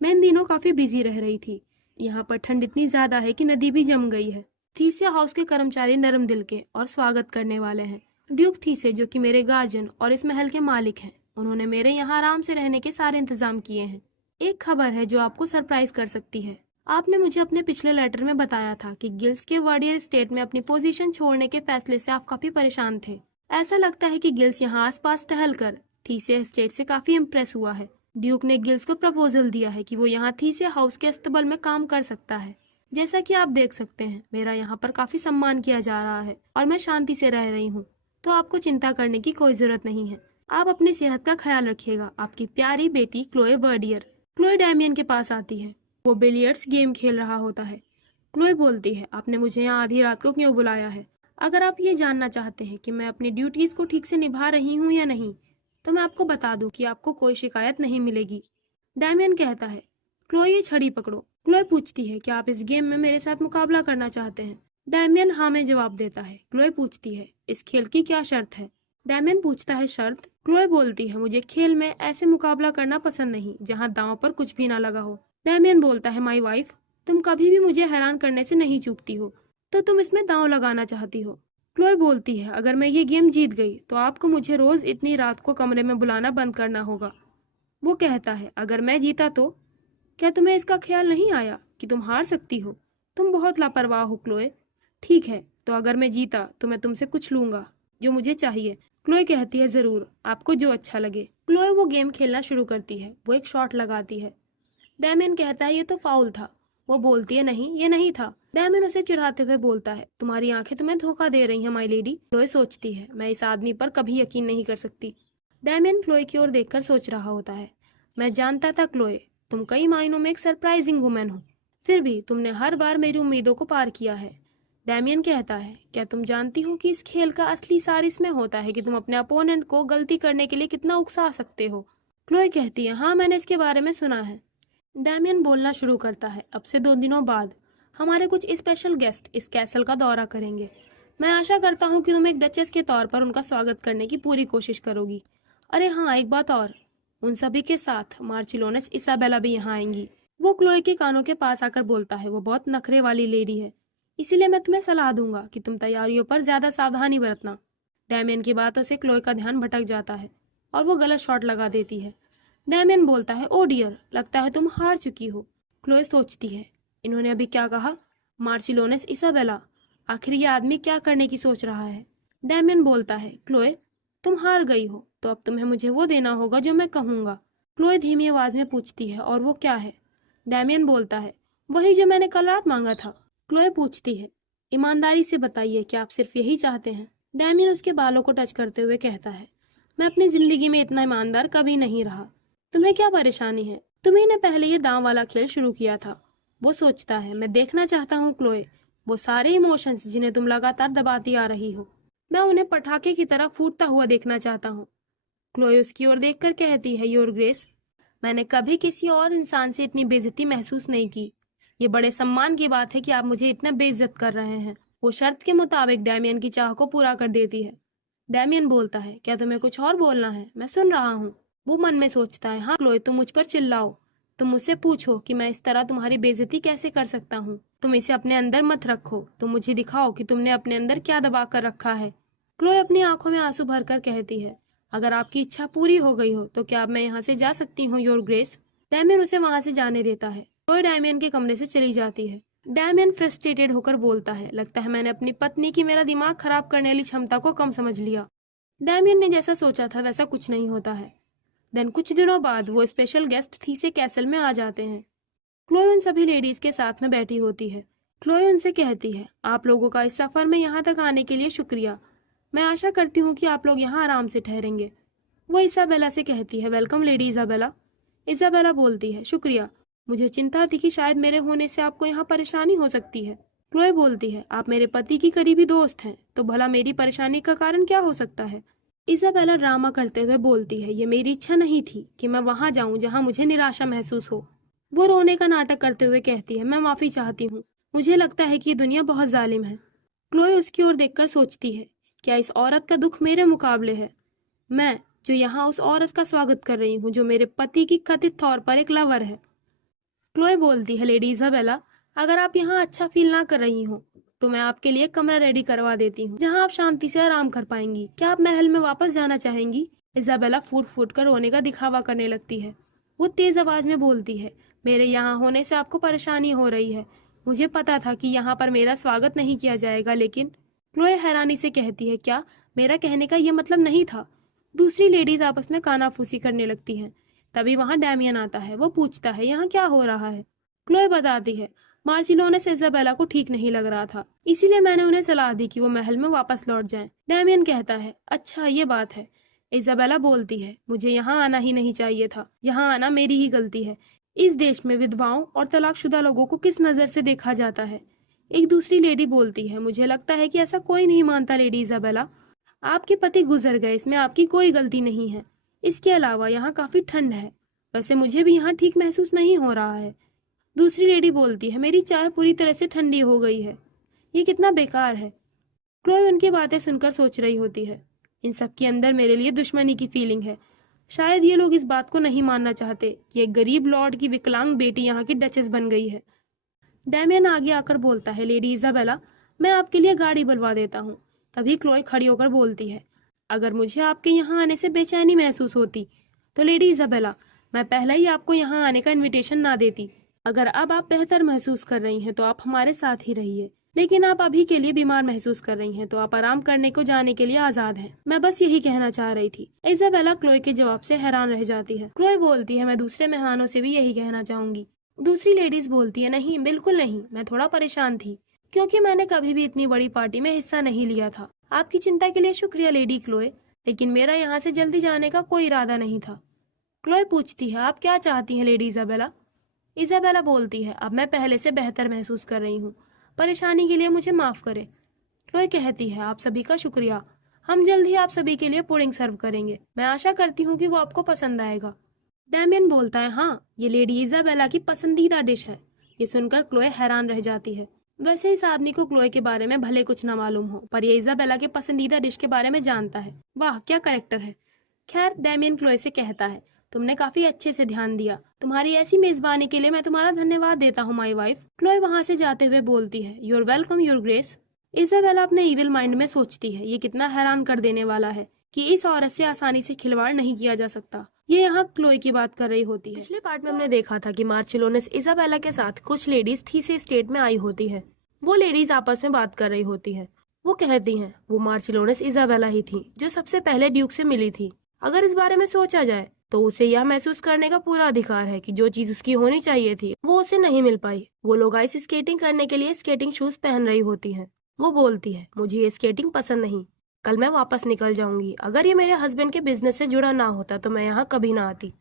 मैं इन दिनों काफी बिजी रह रही थी। यहाँ पर ठंड इतनी ज्यादा है कि नदी भी जम गई है। थीसिया हाउस के कर्मचारी नरम दिल के और स्वागत करने वाले हैं। ड्यूक थीसे, जो कि मेरे गार्जियन और इस महल के मालिक हैं, उन्होंने मेरे यहाँ आराम से रहने के सारे इंतजाम किए हैं। एक खबर है जो आपको सरप्राइज कर सकती है। आपने मुझे अपने पिछले लेटर में बताया था कि गिल्स के वर्डियर स्टेट में अपनी पोजीशन छोड़ने के फैसले से आप काफी परेशान थे। ऐसा लगता है कि गिल्स यहाँ आसपास टहल कर थीसे स्टेट से काफी इम्प्रेस हुआ है। ड्यूक ने गिल्स को प्रपोजल दिया है कि वो यहाँ थीसे हाउस के अस्तबल में काम कर सकता है। जैसा कि आप देख सकते हैं, मेरा यहाँ पर काफी सम्मान किया जा रहा है और मैं शांति से रह रही हूँ, तो आपको चिंता करने की कोई जरूरत नहीं है। आप अपनी सेहत का ख्याल रखिएगा। आपकी प्यारी बेटी क्लोए वर्डियर। क्लोए डैमियन के पास आती है। वो बिलियर्ड्स गेम खेल रहा होता है। क्लोए बोलती है, आपने मुझे यहाँ आधी रात को क्यों बुलाया है? अगर आप ये जानना चाहते हैं कि मैं अपनी ड्यूटीज को ठीक से निभा रही हूँ या नहीं, तो मैं आपको बता दूं कि आपको कोई शिकायत नहीं मिलेगी। डैमियन कहता है, क्लोए ये छड़ी पकड़ो। क्लोए पूछती है, क्या आप इस गेम में मेरे साथ मुकाबला करना चाहते हैं? डैमियन हाँ में जवाब देता है। क्लोए पूछती है, इस खेल की क्या शर्त है? डैमियन पूछता है, शर्त? क्लोए बोलती है, मुझे खेल में ऐसे मुकाबला करना पसंद नहीं जहाँ दांव पर कुछ भी ना लगा हो। डैमियन बोलता है, माई वाइफ, तुम कभी भी मुझे हैरान करने से नहीं चूकती हो, तो तुम इसमें दांव लगाना चाहती हो। क्लोए बोलती है, अगर मैं ये गेम जीत गई तो आपको मुझे रोज इतनी रात को कमरे में बुलाना बंद करना होगा। वो कहता है, अगर मैं जीता तो? क्या तुम्हें इसका ख्याल नहीं आया कि तुम हार सकती हो? तुम बहुत लापरवाह हो क्लोए। ठीक है, तो अगर मैं जीता तो मैं तुमसे कुछ लूंगा जो मुझे चाहिए। क्लोए कहती है, जरूर, आपको जो अच्छा लगे। क्लोए वो गेम खेलना शुरू करती है। वो एक शॉट लगाती है। डैमियन कहता है, ये तो फाउल था। वो बोलती है, नहीं, ये नहीं था। डैमियन उसे चिढ़ाते हुए बोलता है, तुम्हारी आंखें तुम्हें धोखा दे रही हैं माई लेडी। क्लोए सोचती है, मैं इस आदमी पर कभी यकीन नहीं कर सकती। डैमियन क्लोए की ओर देखकर सोच रहा होता है, मैं जानता था क्लोए, तुम कई मायनों में एक सरप्राइजिंग वुमेन हो, फिर भी तुमने हर बार मेरी उम्मीदों को पार किया है। डैमियन कहता है, क्या तुम जानती हो कि इस खेल का असली सार इसमें होता है कि तुम अपने अपोनेंट को गलती करने के लिए कितना उकसा सकते हो? क्लोए कहती है, हाँ, मैंने इसके बारे में सुना है। डैमियन बोलना शुरू करता है, अब से 2 दिनों बाद हमारे कुछ स्पेशल गेस्ट इस कैसल का दौरा करेंगे। मैं आशा करता हूँ कि तुम एक डचेस के तौर पर उनका स्वागत करने की पूरी कोशिश करोगी। अरे हाँ, एक बात और, उन सभी के साथ मार्चिलोनेस इसाबेला भी यहाँ आएंगी। वो क्लोए के कानों के पास आकर बोलता है, वो बहुत नखरे वाली लेडी है, इसीलिए मैं तुम्हें सलाह दूंगा कि तुम तैयारियों पर ज्यादा सावधानी बरतना। डैमियन की बातों से क्लोए का ध्यान भटक जाता है और वो गलत शॉट लगा देती है। डैमियन बोलता है, ओ डियर, लगता है तुम हार चुकी हो। क्लोए सोचती है, इन्होंने अभी क्या कहा? मार्चिलोनेस इसाबेला, आखिर ये आदमी क्या करने की सोच रहा है? डैमियन बोलता है, क्लोए, तुम हार गई हो, तो अब तुम्हें मुझे वो देना होगा जो मैं कहूंगा। क्लोए धीमी आवाज में पूछती है, और वो क्या है? डैमियन बोलता है, वही जो मैंने कल रात मांगा था। क्लोए पूछती है, ईमानदारी से बताइए, क्या आप सिर्फ यही चाहते हैं? डैमियन उसके बालों को टच करते हुए कहता है, मैं अपनी जिंदगी में इतना ईमानदार कभी नहीं रहा। तुम्हें क्या परेशानी है? तुम्ही ने पहले ये दांव वाला खेल शुरू किया था। वो सोचता है, मैं देखना चाहता हूँ क्लोए, वो सारे इमोशंस जिन्हें तुम लगातार दबाती आ रही हो, मैं उन्हें पटाखे की तरह फूटता हुआ देखना चाहता हूँ। क्लोए उसकी ओर देखकर कहती है, योर ग्रेस, मैंने कभी किसी और इंसान से इतनी बेइज्जती महसूस नहीं की। ये बड़े सम्मान की बात है कि आप मुझे इतना बेइज्जत कर रहे हैं। वो शर्त के मुताबिक डैमियन की चाह को पूरा कर देती है। डैमियन बोलता है, क्या तुम्हें कुछ और बोलना है? मैं सुन रहा हूँ। वो मन में सोचता है, हाँ क्लोए, तुम मुझ पर चिल्लाओ, तुम मुझसे पूछो कि मैं इस तरह तुम्हारी बेइज्जती कैसे कर सकता हूँ। तुम इसे अपने अंदर मत रखो, तुम मुझे दिखाओ कि तुमने अपने अंदर क्या दबा कर रखा है। क्लोए अपनी आंखों में आंसू भरकर कहती है, अगर आपकी इच्छा पूरी हो गई हो तो क्या अब मैं यहाँ से जा सकती हूँ योर ग्रेस? डैमियन उसे वहां से जाने देता है। क्लोए डैमियन के कमरे से चली जाती है। डैमियन फ्रस्ट्रेटेड होकर बोलता है, लगता है मैंने अपनी पत्नी की मेरा दिमाग खराब करने वाली क्षमता को कम समझ लिया। डैमियन ने जैसा सोचा था वैसा कुछ नहीं होता है। देन कुछ दिनों बाद वो स्पेशल गेस्ट थीसे कैसल में आ जाते हैं। क्लोए उन सभी लेडीज के साथ में बैठी होती है। क्लोए उनसे कहती है, आप लोगों का इस सफर में यहाँ तक आने के लिए शुक्रिया। मैं आशा करती हूँ कि आप लोग यहाँ आराम से ठहरेंगे। वो इसाबेला से कहती है, वेलकम लेडी इसाबेला। इसाबेला बोलती है, शुक्रिया, मुझे चिंता थी कि शायद मेरे होने से आपको यहाँ परेशानी हो सकती है। क्लोए बोलती है, आप मेरे पति की करीबी दोस्त हैं, तो भला मेरी परेशानी का कारण क्या हो सकता है? इजाबेला ड्रामा करते हुए बोलती है, ये मेरी इच्छा नहीं थी कि मैं वहां जाऊं जहां मुझे निराशा महसूस हो। वो रोने का नाटक करते हुए कहती है, मैं माफी चाहती हूँ, मुझे लगता है कि ये दुनिया बहुत जालिम है। क्लोए उसकी ओर देखकर सोचती है, क्या इस औरत का दुख मेरे मुकाबले है? मैं जो यहाँ उस औरत का स्वागत कर रही हूँ जो मेरे पति की कथित तौर पर एक लवर है। क्लोए बोलती है, लेडी इजाबेला, अगर आप यहाँ अच्छा फील ना कर रही हो तो मैं आपके लिए कमरा रेडी करवा देती हूँ जहाँ आप शांति से आराम कर पाएंगी। क्या आप महल में वापस जाना चाहेंगी? इजाबेला फूट फूट कर रोने का दिखावा करने लगती है। वो तेज आवाज में बोलती है, मेरे यहाँ होने से आपको परेशानी हो रही है। मुझे पता था कि यहाँ पर मेरा स्वागत नहीं किया जाएगा, लेकिन क्लोए हैरानी से कहती है, क्या मेरा कहने का ये मतलब नहीं था? दूसरी लेडीज आपस में कानाफूसी करने लगती हैं। तभी वहां डैमियन आता है। वो पूछता है, यहाँ क्या हो रहा है? क्लोए बताती है, मार्सिलोनेस इजाबेला को ठीक नहीं लग रहा था, इसीलिए मैंने उन्हें सलाह दी कि वो महल में वापस लौट जाएं। डैमियन कहता है, अच्छा ये बात है। इजाबेला बोलती है, मुझे यहाँ आना ही नहीं चाहिए था, यहाँ आना मेरी ही गलती है। इस देश में विधवाओं और तलाकशुदा लोगों को किस नजर से देखा जाता है? एक दूसरी लेडी बोलती है, मुझे लगता है कि ऐसा कोई नहीं मानता लेडी इजाबेला। आपके पति गुजर गए, इसमें आपकी कोई गलती नहीं है। इसके अलावा यहाँ काफी ठंड है, वैसे मुझे भी यहाँ ठीक महसूस नहीं हो रहा है। दूसरी लेडी बोलती है, मेरी चाय पूरी तरह से ठंडी हो गई है, ये कितना बेकार है। क्लोए उनकी बातें सुनकर सोच रही होती है, इन सब के अंदर मेरे लिए दुश्मनी की फीलिंग है। शायद ये लोग इस बात को नहीं मानना चाहते कि एक गरीब लॉर्ड की विकलांग बेटी यहाँ की डचेस बन गई है। डैमियन आगे आकर बोलता है, लेडी इजाबेला, मैं आपके लिए गाड़ी बुलवा देता हूँ। तभी क्लोए खड़ी होकर बोलती है, अगर मुझे आपके यहाँ आने से बेचैनी महसूस होती तो लेडी इजाबेला, मैं पहले ही आपको यहाँ आने का इनविटेशन ना देती। अगर अब आप बेहतर महसूस कर रही हैं तो आप हमारे साथ ही रहिए, लेकिन आप अभी के लिए बीमार महसूस कर रही हैं तो आप आराम करने को जाने के लिए आजाद हैं। मैं बस यही कहना चाह रही थी। इजाबेला क्लोए के जवाब से हैरान रह जाती है। क्लोए बोलती है, मैं दूसरे मेहमानों से भी यही कहना चाहूंगी। दूसरी लेडीज बोलती है, नहीं बिल्कुल नहीं, मैं थोड़ा परेशान थी क्योंकि मैंने कभी भी इतनी बड़ी पार्टी में हिस्सा नहीं लिया था। आपकी चिंता के लिए शुक्रिया लेडी क्लोए, लेकिन मेरा यहाँ से जल्दी जाने का कोई इरादा नहीं था। क्लोए पूछती है, आप क्या चाहती हैं लेडी इजाबेला? इजाबेला बोलती है, अब मैं पहले से बेहतर महसूस कर रही हूँ, परेशानी के लिए मुझे माफ करें। क्लोए कहती है, आप सभी का शुक्रिया, हम जल्द ही आप सभी के लिए पुडिंग सर्व करेंगे, मैं आशा करती हूँ कि वो आपको पसंद आएगा। डैमियन बोलता है, हाँ ये लेडी इजाबेला की पसंदीदा डिश है। ये सुनकर क्लोए हैरान रह जाती है। वैसे इस आदमी को क्लोए के बारे में भले कुछ न मालूम हो, पर ये इजाबेला के पसंदीदा डिश के बारे में जानता है। वाह क्या कैरेक्टर है। खैर डैमियन क्लोए से कहता है, तुमने काफी अच्छे से ध्यान दिया, तुम्हारी ऐसी मेजबानी के लिए मैं तुम्हारा धन्यवाद देता हूँ माई वाइफ। क्लोए वहाँ से जाते हुए बोलती है, you're welcome your grace. Isabella अपने इविल माइंड में सोचती है, ये कितना हैरान कर देने वाला है कि इस औरत से आसानी से खिलवाड़ नहीं किया जा सकता। ये यहाँ क्लोए की बात कर रही होती है। पिछले पार्ट में हमने देखा था कि मार्चिलोनेस इजाबेला के साथ कुछ लेडीज थी से स्टेट में आई होती है। वो लेडीज आपस में बात कर रही होती है। वो कहती हैं वो मार्चिलोनेस इजाबेला ही थी जो सबसे पहले ड्यूक से मिली थी। अगर इस बारे में सोचा जाए तो उसे यह महसूस करने का पूरा अधिकार है कि जो चीज उसकी होनी चाहिए थी वो उसे नहीं मिल पाई। वो लोग आइस स्केटिंग करने के लिए स्केटिंग शूज पहन रही होती हैं। वो बोलती है, मुझे ये स्केटिंग पसंद नहीं, कल मैं वापस निकल जाऊंगी। अगर ये मेरे हस्बैंड के बिजनेस से जुड़ा ना होता तो मैं यहाँ कभी ना आती।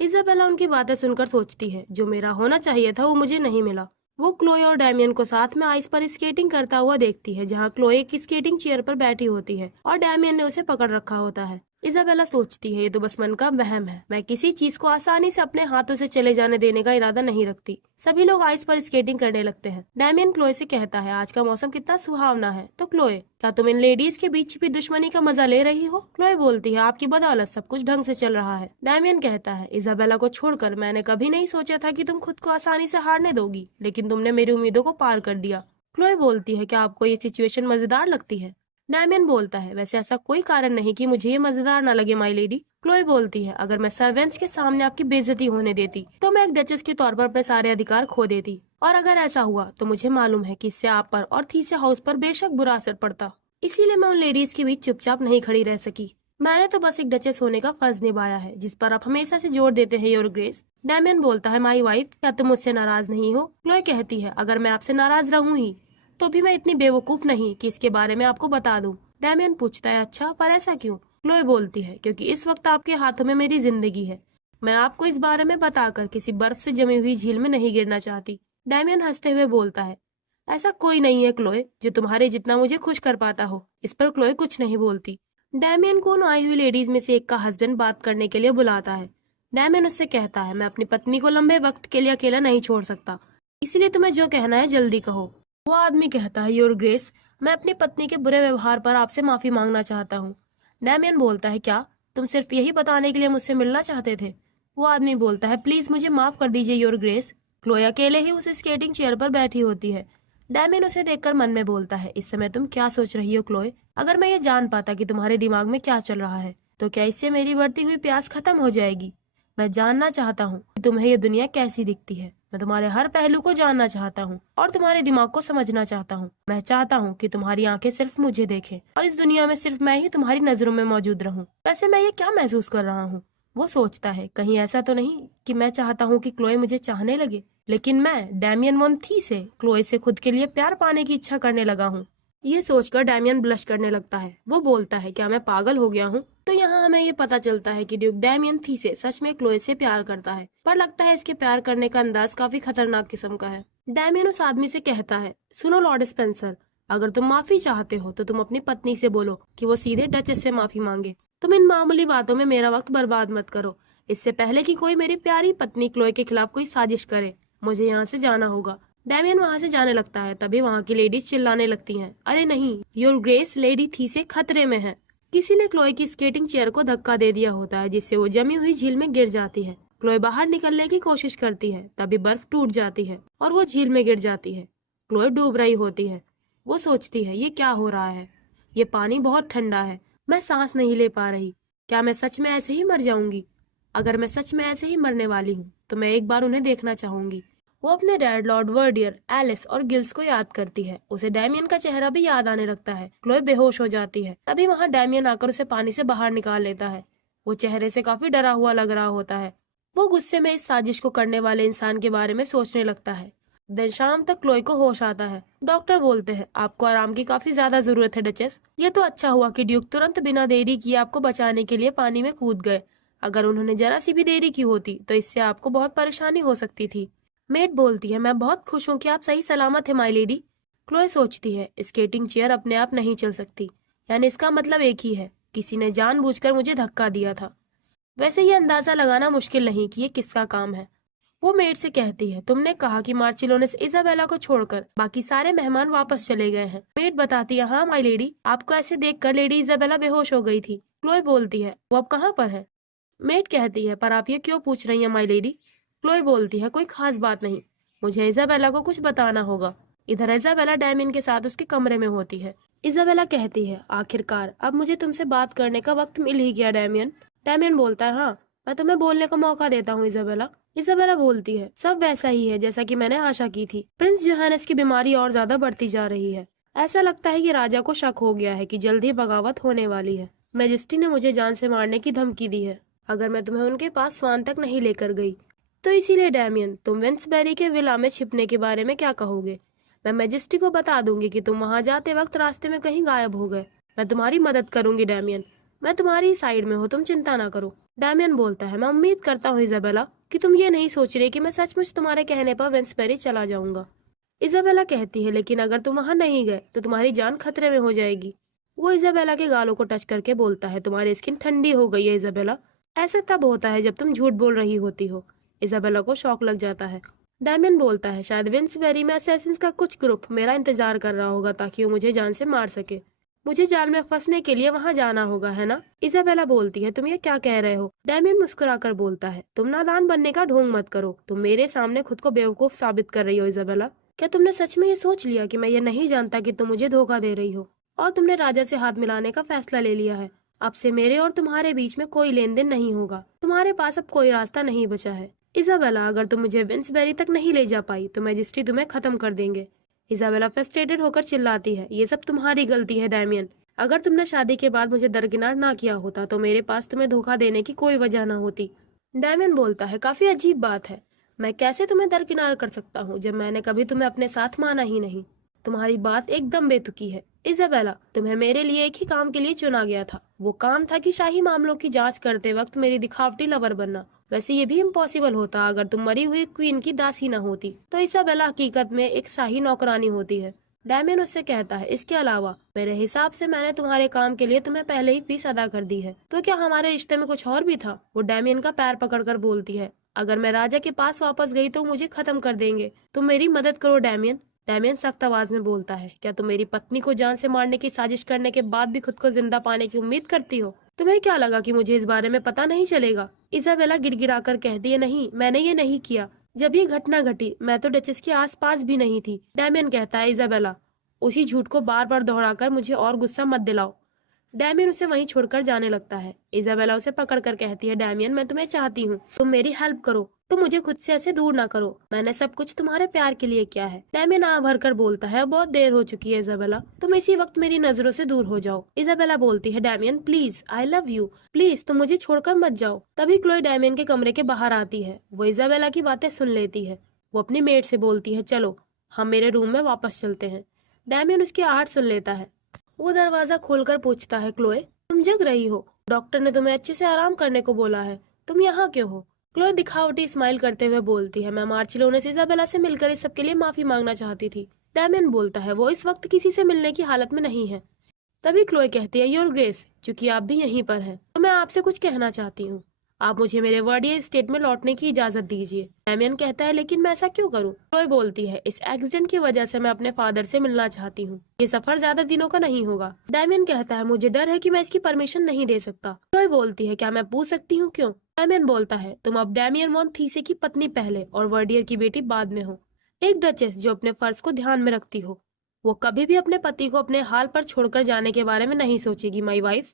इजाबेला उनकी बातें सुनकर सोचती है, जो मेरा होना चाहिए था वो मुझे नहीं मिला। वो क्लोए और डैमियन को साथ में आइस पर स्केटिंग करता हुआ देखती है, जहाँ क्लोए एक स्केटिंग चेयर पर बैठी होती है और डैमियन ने उसे पकड़ रखा होता है। इजाबेला सोचती है, ये तो बस मन का वहम है, मैं किसी चीज को आसानी से अपने हाथों से चले जाने देने का इरादा नहीं रखती। सभी लोग आइस पर स्केटिंग करने लगते हैं। डैमियन क्लोए से कहता है, आज का मौसम कितना सुहावना है। तो क्लोए, क्या तुम इन लेडीज के बीच भी दुश्मनी का मजा ले रही हो? क्लोए बोलती है, आपकी बदौलत सब कुछ ढंग से चल रहा है। डैमियन कहता है, इजाबेला को छोड़कर मैंने कभी नहीं सोचा था कि तुम खुद को आसानी से हारने दोगी, लेकिन तुमने मेरी उम्मीदों को पार कर दिया। क्लोए बोलती है, क्या आपको ये सिचुएशन मजेदार लगती है? डैमियन बोलता है, वैसे ऐसा कोई कारण नहीं कि मुझे ये मजेदार ना लगे माई लेडी। क्लोए बोलती है, अगर मैं सर्वेंट्स के सामने आपकी बेइज्जती होने देती तो मैं एक डचेस के तौर पर अपने सारे अधिकार खो देती, और अगर ऐसा हुआ तो मुझे मालूम है कि इससे आप पर और थीसे हाउस पर बेशक बुरा असर पड़ता। इसीलिए मैं उन लेडीज के बीच चुपचाप नहीं खड़ी रह सकी। मैंने तो बस एक डचेस होने का फर्ज निभाया है, जिस पर आप हमेशा से जोर देते हैं योर ग्रेस। डैमियन बोलता है, माई वाइफ, क्या तुम मुझसे नाराज नहीं हो? क्लोए कहती है, अगर मैं आपसे नाराज रहूं ही तो भी मैं इतनी बेवकूफ नहीं कि इसके बारे में आपको बता दूं। डैमियन पूछता है, अच्छा पर ऐसा क्यों? क्लोए बोलती है, क्योंकि इस वक्त आपके हाथों में मेरी जिंदगी है। मैं आपको इस बारे में बताकर किसी बर्फ से जमी हुई झील में नहीं गिरना चाहती। डैमियन हंसते हुए बोलता है, ऐसा कोई नहीं है क्लोए जो तुम्हारे जितना मुझे खुश कर पाता हो। इस पर क्लोए कुछ नहीं बोलती। डैमियन को उन आई हुई लेडीज में से एक का हस्बैंड बात करने के लिए बुलाता है। डैमियन उससे कहता है, मैं अपनी पत्नी को लंबे वक्त के लिए अकेला नहीं छोड़ सकता, इसलिए तुम्हें जो कहना है जल्दी कहो। वो आदमी कहता है, योर ग्रेस, मैं अपनी पत्नी के बुरे व्यवहार पर आपसे माफी मांगना चाहता हूँ। डैमियन बोलता है, क्या तुम सिर्फ यही बताने के लिए मुझसे मिलना चाहते थे? वो आदमी बोलता है, प्लीज मुझे माफ कर दीजिए योर ग्रेस। क्लोए अकेले ही उस स्केटिंग चेयर पर बैठी होती है। डैमियन उसे देखकर मन में बोलता है, इस समय तुम क्या सोच रही हो क्लोए? अगर मैं ये जान पाता कि तुम्हारे दिमाग में क्या चल रहा है तो क्या इससे मेरी बढ़ती हुई प्यास खत्म हो जाएगी? मैं जानना चाहता हूँ कि तुम्हें ये दुनिया कैसी दिखती है। मैं तुम्हारे हर पहलू को जानना चाहता हूँ और तुम्हारे दिमाग को समझना चाहता हूँ। मैं चाहता हूँ कि तुम्हारी आंखें सिर्फ मुझे देखें और इस दुनिया में सिर्फ मैं ही तुम्हारी नजरों में मौजूद रहूं। वैसे मैं ये क्या महसूस कर रहा हूँ? वो सोचता है, कहीं ऐसा तो नहीं कि मैं चाहता हूँ कि क्लोए मुझे चाहने लगे, लेकिन मैं डैमियन वॉन थी से क्लोए से खुद के लिए प्यार पाने की इच्छा करने लगा हूँ। ये सोचकर डैमियन ब्लश करने लगता है। वो बोलता है, क्या मैं पागल हो गया हूँ? तो यहाँ हमें ये पता चलता है कि ड्यूक डैमियन थी से सच में क्लोए से प्यार करता है, पर लगता है इसके प्यार करने का अंदाज काफी खतरनाक किस्म का है। डैमियन उस आदमी से कहता है, सुनो लॉर्ड स्पेंसर, अगर तुम माफी चाहते हो तो तुम अपनी पत्नी से बोलो कि वो सीधे डचेस से माफी मांगे। तुम इन मामूली बातों में मेरा वक्त बर्बाद मत करो। इससे पहले कि कोई मेरी प्यारी पत्नी क्लोए के खिलाफ कोई साजिश करे, मुझे यहाँ से जाना होगा। डैमियन वहाँ से जाने लगता है। तभी वहाँ की लेडीज चिल्लाने लगती हैं, अरे नहीं योर ग्रेस, लेडी थी से खतरे में है। किसी ने क्लोए की स्केटिंग चेयर को धक्का दे दिया होता है, जिससे वो जमी हुई झील में गिर जाती है। क्लोए बाहर निकलने की कोशिश करती है, तभी बर्फ टूट जाती है और वो झील में गिर जाती है। क्लोए डूब रही होती है। वो सोचती है, ये क्या हो रहा है? ये पानी बहुत ठंडा है, मैं सांस नहीं ले पा रही। क्या मैं सच में ऐसे ही मर जाऊंगी? अगर मैं सच में ऐसे ही मरने वाली हूँ तो मैं एक बार उन्हें देखना चाहूंगी। वो अपने डैड लॉर्ड वर्डियर, एलिस और गिल्स को याद करती है। उसे डैमियन का चेहरा भी याद आने लगता है। क्लोए बेहोश हो जाती है। तभी वहाँ डैमियन आकर उसे पानी से बाहर निकाल लेता है। वो चेहरे से काफी डरा हुआ लग रहा होता है। वो गुस्से में इस साजिश को करने वाले इंसान के बारे में सोचने लगता है। दिन शाम तक क्लोए को होश आता है। डॉक्टर बोलते हैं, आपको आराम की काफी ज्यादा जरूरत है डचेस। ये तो अच्छा हुआ कि ड्यूक तुरंत बिना देरी किए आपको बचाने के लिए पानी में कूद गए। अगर उन्होंने जरा सी भी देरी की होती तो इससे आपको बहुत परेशानी हो सकती थी। मेट बोलती है, मैं बहुत खुश हूँ कि आप सही सलामत है माय लेडी। क्लोए सोचती है, स्केटिंग चेयर अपने आप नहीं चल सकती, यानी इसका मतलब एक ही है, किसी ने जानबूझकर मुझे धक्का दिया था। वैसे ये अंदाजा लगाना मुश्किल नहीं कि ये किसका काम है। वो मेट से कहती है, तुमने कहा कि मार्चिलोनेस इजाबेला को छोड़कर बाकी सारे मेहमान वापस चले गए हैं। मेट बताती है, हाँ माय लेडी, आपको ऐसे देखकर लेडी इजाबेला बेहोश हो गई थी। क्लोए बोलती है, वो अब कहाँ पर है? मेट कहती है, पर आप ये क्यों पूछ रही हैं माय लेडी? क्लोए बोलती है, कोई खास बात नहीं, मुझे इजाबेला को कुछ बताना होगा। इधर इजाबेला डैमियन के साथ उसके कमरे में होती है। इजाबेला कहती है, आखिरकार अब मुझे तुमसे बात करने का वक्त मिल ही गया डैमियन। डैमियन बोलता है, हाँ मैं तुम्हें बोलने का मौका देता हूँ इजाबेला। इजाबेला बोलती है, सब वैसा ही है जैसा कि मैंने आशा की थी। प्रिंस जोहानस की बीमारी और ज्यादा बढ़ती जा रही है। ऐसा लगता है कि राजा को शक हो गया है कि जल्द ही बगावत होने वाली है। मैजेस्टी ने मुझे जान से मारने की धमकी दी है अगर मैं तुम्हें उनके पास स्वान तक नहीं लेकर गई। तो इसीलिए डैमियन, तुम विंसबेरी के विला में छिपने के बारे में क्या कहोगे? मैं मैजेस्टी को बता दूंगी कि तुम वहां जाते वक्त रास्ते में कहीं गायब हो गए। मैं तुम्हारी मदद करूंगी डैमियन, मैं तुम्हारी साइड में हूँ, तुम चिंता ना करो। डैमियन बोलता है, मैं उम्मीद करता हूँ इजाबेला कि तुम ये नहीं सोच रही कि मैं सचमुच तुम्हारे कहने पर विंसबेरी चला जाऊंगा। इजाबेला कहती है, लेकिन अगर तुम वहां नहीं गए तो तुम्हारी जान खतरे में हो जाएगी। वो इजाबेला के गालों को टच करके बोलता है, तुम्हारी स्किन ठंडी हो गई है इजाबेला। ऐसा तब होता है जब तुम झूठ बोल रही होती हो। इजाबेला को शौक लग जाता है। डैमियन बोलता है, शायद विंसबेरी में असैसिन्स का कुछ ग्रुप मेरा इंतजार कर रहा होगा ताकि वो मुझे जान से मार सके। मुझे जाल में फंसने के लिए वहां जाना होगा, है ना? इजाबेला बोलती है, तुम ये क्या कह रहे हो? डैमियन मुस्कुराकर बोलता है, तुम नादान बनने का ढोंग मत करो। तुम मेरे सामने खुद को बेवकूफ साबित कर रही हो इजाबेला। क्या तुमने सच में ये सोच लिया कि मैं ये नहीं जानता कि तुम मुझे धोखा दे रही हो और तुमने राजा से हाथ मिलाने का फैसला ले लिया है? अब से मेरे और तुम्हारे बीच में कोई लेन देन नहीं होगा। तुम्हारे पास अब कोई रास्ता नहीं बचा है। इजाबेला, अगर तुम मुझे विंसबेरी तक नहीं ले जा पाई तो मैजिस्ट्री तुम्हें खत्म कर देंगे। इजाबेला फ्रस्ट्रेटेड होकर चिल्लाती है, ये सब तुम्हारी गलती है डैमियन। अगर तुमने शादी के बाद मुझे दरकिनार ना किया होता तो मेरे पास तुम्हें धोखा देने की कोई वजह ना होती। डैमियन बोलता है, काफी अजीब बात है, मैं कैसे तुम्हें दरकिनार कर सकता हूँ जब मैंने कभी तुम्हें अपने साथ माना ही नहीं। तुम्हारी बात एकदम बेतुकी है इजाबेला। तुम्हें मेरे लिए एक ही काम के लिए चुना गया था। वो काम था कि शाही मामलों की जांच करते वक्त मेरी दिखावटी लवर बनना। वैसे ये भी इम्पॉसिबल होता अगर तुम मरी हुई क्वीन की दासी न होती। तो इसाबेला हकीकत में एक शाही नौकरानी होती है। डैमियन उससे कहता है, इसके अलावा मेरे हिसाब से मैंने तुम्हारे काम के लिए तुम्हें पहले ही फीस अदा कर दी है। तो क्या हमारे रिश्ते में कुछ और भी था? वो डैमियन का पैर पकड़कर बोलती है, अगर मैं राजा के पास वापस गई तो मुझे खत्म कर देंगे। तुम मेरी मदद करो डैमियन। डैमियन सख्त आवाज में बोलता है, क्या तुम मेरी पत्नी को जान से मारने की साजिश करने के बाद भी खुद को जिंदा पाने की उम्मीद करती हो? तुम्हें क्या लगा कि मुझे इस बारे में पता नहीं चलेगा? इसाबेला गिड़गिड़ाकर कहती है, नहीं, मैंने ये नहीं किया। जब ये घटना घटी मैं तो डचेस के आसपास भी नहीं थी। डैमियन कहता है, इसाबेला उसी झूठ को बार बार दोहराकर मुझे और गुस्सा मत दिलाओ। डैमियन उसे वहीं छोड़कर जाने लगता है। इसाबेला उसे पकड़कर कहती है, डैमियन मैं तुम्हें चाहती हूँ, तुम मेरी हेल्प करो, तुम मुझे खुद से ऐसे दूर ना करो, मैंने सब कुछ तुम्हारे प्यार के लिए किया है। डैमियन आ भर कर बोलता है, बहुत देर हो चुकी है इसाबेला, तुम इसी वक्त मेरी नजरों से दूर हो जाओ। इसाबेला बोलती है, Damian please, I love you, please तुम मुझे छोड़कर मत जाओ। तभी क्लोई डैमियन के कमरे के बाहर आती है। वो इसाबेला की बातें सुन लेती है। वो अपनी मेड से बोलती है, चलो हम मेरे रूम में वापस चलते हैं। डैमियन उसकी आहट सुन लेता है। वो दरवाजा खोलकर पूछता है, क्लोए तुम जग रही हो? डॉक्टर ने तुम्हें अच्छे से आराम करने को बोला है, तुम यहाँ क्यों हो? क्लोए दिखावटी स्माइल करते हुए बोलती है, मैं मार्चिलोने से इसाबेला से मिलकर इस सब के लिए माफी मांगना चाहती थी। डैमियन बोलता है, वो इस वक्त किसी से मिलने की हालत में नहीं है। तभी क्लोए कहती है, योर ग्रेस, चूंकि आप भी यहीं पर हैं तो मैं आपसे कुछ कहना चाहती हूँ। आप मुझे मेरे वर्डियर स्टेट में लौटने की इजाजत दीजिए। डैमियन कहता है, लेकिन मैं ऐसा क्यों करूँ? क्लोए बोलती है, इस एक्सीडेंट की वजह से मैं अपने फादर से मिलना चाहती हूँ। ये सफर ज्यादा दिनों का नहीं होगा। डैमियन कहता है, मुझे डर है कि मैं इसकी परमिशन नहीं दे सकता। क्लोए बोलती है, क्या मैं पूछ सकती हूँ क्यों? डैमियन बोलता है, तुम अब डैमियन वॉन थीसे की पत्नी पहले और वर्डियर की बेटी बाद में हो। एक डचेस जो अपने फर्ज को ध्यान में रखती हो, वो कभी भी अपने पति को अपने हाल पर छोड़कर जाने के बारे में नहीं सोचेगी, माई वाइफ।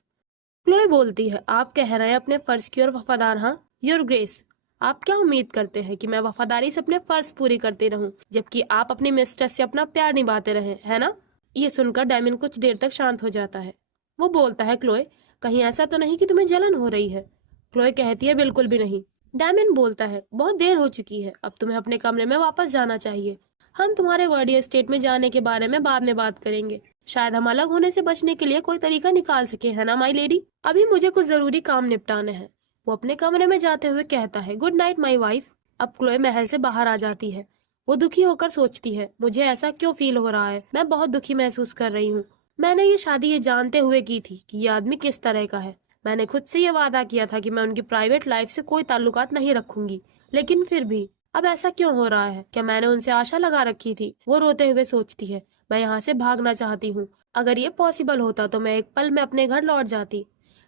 क्लोए बोलती है, आप कह रहे हैं अपने फर्ज की ओर वफादार? हाँ योर ग्रेस, आप क्या उम्मीद करते हैं कि मैं वफादारी से अपने फर्ज पूरी करते रहूं जबकि आप अपनी मिस्ट्रेस से अपना प्यार निभाते रहे, है ना? ये सुनकर डैमियन कुछ देर तक शांत हो जाता है। वो बोलता है, क्लोए कहीं ऐसा तो नहीं कि तुम्हें जलन हो रही है? क्लोए कहती है, बिल्कुल भी नहीं। डैमियन बोलता है, बहुत देर हो चुकी है, अब तुम्हें अपने कमरे में वापस जाना चाहिए। हम तुम्हारे वर्डियर स्टेट में जाने के बारे में बाद में बात करेंगे। शायद हम अलग होने से बचने के लिए कोई तरीका निकाल सके, है ना माई लेडी? अभी मुझे कुछ जरूरी काम निपटाने हैं। वो अपने कमरे में जाते हुए कहता है, गुड नाइट माई वाइफ। अब क्लोए महल से बाहर आ जाती है। वो दुखी होकर सोचती है, मुझे ऐसा क्यों फील हो रहा है? मैं बहुत दुखी महसूस कर रही हूँ। मैंने ये शादी ये जानते हुए की थी कि ये आदमी किस तरह का है। मैंने खुद से ये वादा किया था कि मैं उनकी प्राइवेट लाइफ से कोई ताल्लुकात नहीं रखूंगी, लेकिन फिर भी अब ऐसा क्यों हो रहा है? क्या मैंने उनसे आशा लगा रखी थी? वो रोते हुए सोचती है, मैं यहाँ से भागना चाहती हूँ। अगर ये पॉसिबल होता तो मैं एक पल में अपने घर लौट जाती।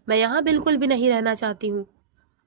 मैं यहाँ बिल्कुल भी नहीं रहना चाहती हूँ।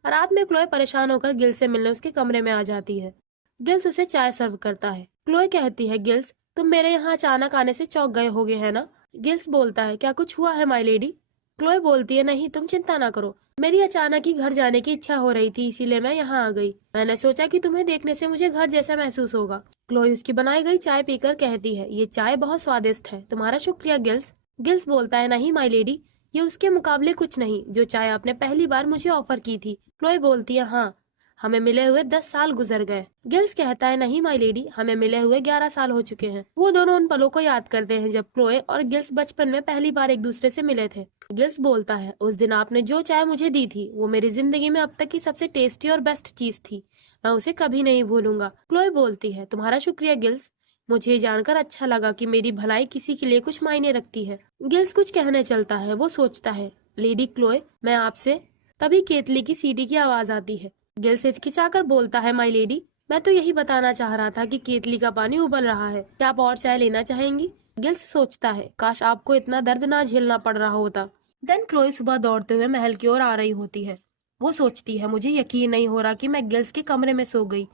रात में क्लोए परेशान होकर गिल से मिलने उसके कमरे में आ जाती है। गिल्स उसे चाय सर्व करता है। क्लोए कहती है, गिल्स तुम मेरे यहाँ अचानक आने से चौंक गए होगे, है ना? गिल्स बोलता है, क्या कुछ हुआ है माई लेडी? क्लोए बोलती है, नहीं, तुम चिंता ना करो, मेरी अचानक ही घर जाने की इच्छा हो रही थी, इसीलिए मैं यहाँ आ गई। मैंने सोचा कि तुम्हें देखने से मुझे घर जैसा महसूस होगा। क्लोए उसकी बनाई गई चाय पीकर कहती है, ये चाय बहुत स्वादिष्ट है, तुम्हारा शुक्रिया गिल्स। गिल्स बोलता है, नहीं माई लेडी, ये उसके मुकाबले कुछ नहीं जो चाय आपने पहली बार मुझे ऑफर की थी। क्लोए बोलती है, हाँ, हमें मिले हुए 10 साल गुजर गए। गिल्स कहता है, नहीं माई लेडी, हमें मिले हुए 11 साल हो चुके हैं। वो दोनों उन पलों को याद करते हैं जब क्लोए और गिल्स बचपन में पहली बार एक दूसरे से मिले थे। गिल्स बोलता है, उस दिन आपने जो चाय मुझे दी थी वो मेरी जिंदगी में अब तक की सबसे टेस्टी और बेस्ट चीज थी, मैं उसे कभी नहीं भूलूंगा। क्लोए बोलती है, तुम्हारा शुक्रिया गिल्स, मुझे जानकर अच्छा लगा कि मेरी भलाई किसी के लिए कुछ मायने रखती है। गिल्स कुछ कहने चलता है। वो सोचता है, लेडी क्लोए, मैं आपसे। तभी केतली की सीटी की आवाज आती है। गिल्स हिचकिचाकर बोलता है, माई लेडी, मैं तो यही बताना चाह रहा था कि केतली का पानी उबल रहा है, क्या आप और चाय लेना चाहेंगी? गिल्स सोचता है, काश आपको इतना दर्द ना झेलना पड़ रहा होता। देन क्लोए सुबह दौड़ते हुए महल की ओर आ रही होती है। वो सोचती है, मुझे यकीन नहीं हो रहा कि मैं गिल्स के कमरे में सो गई।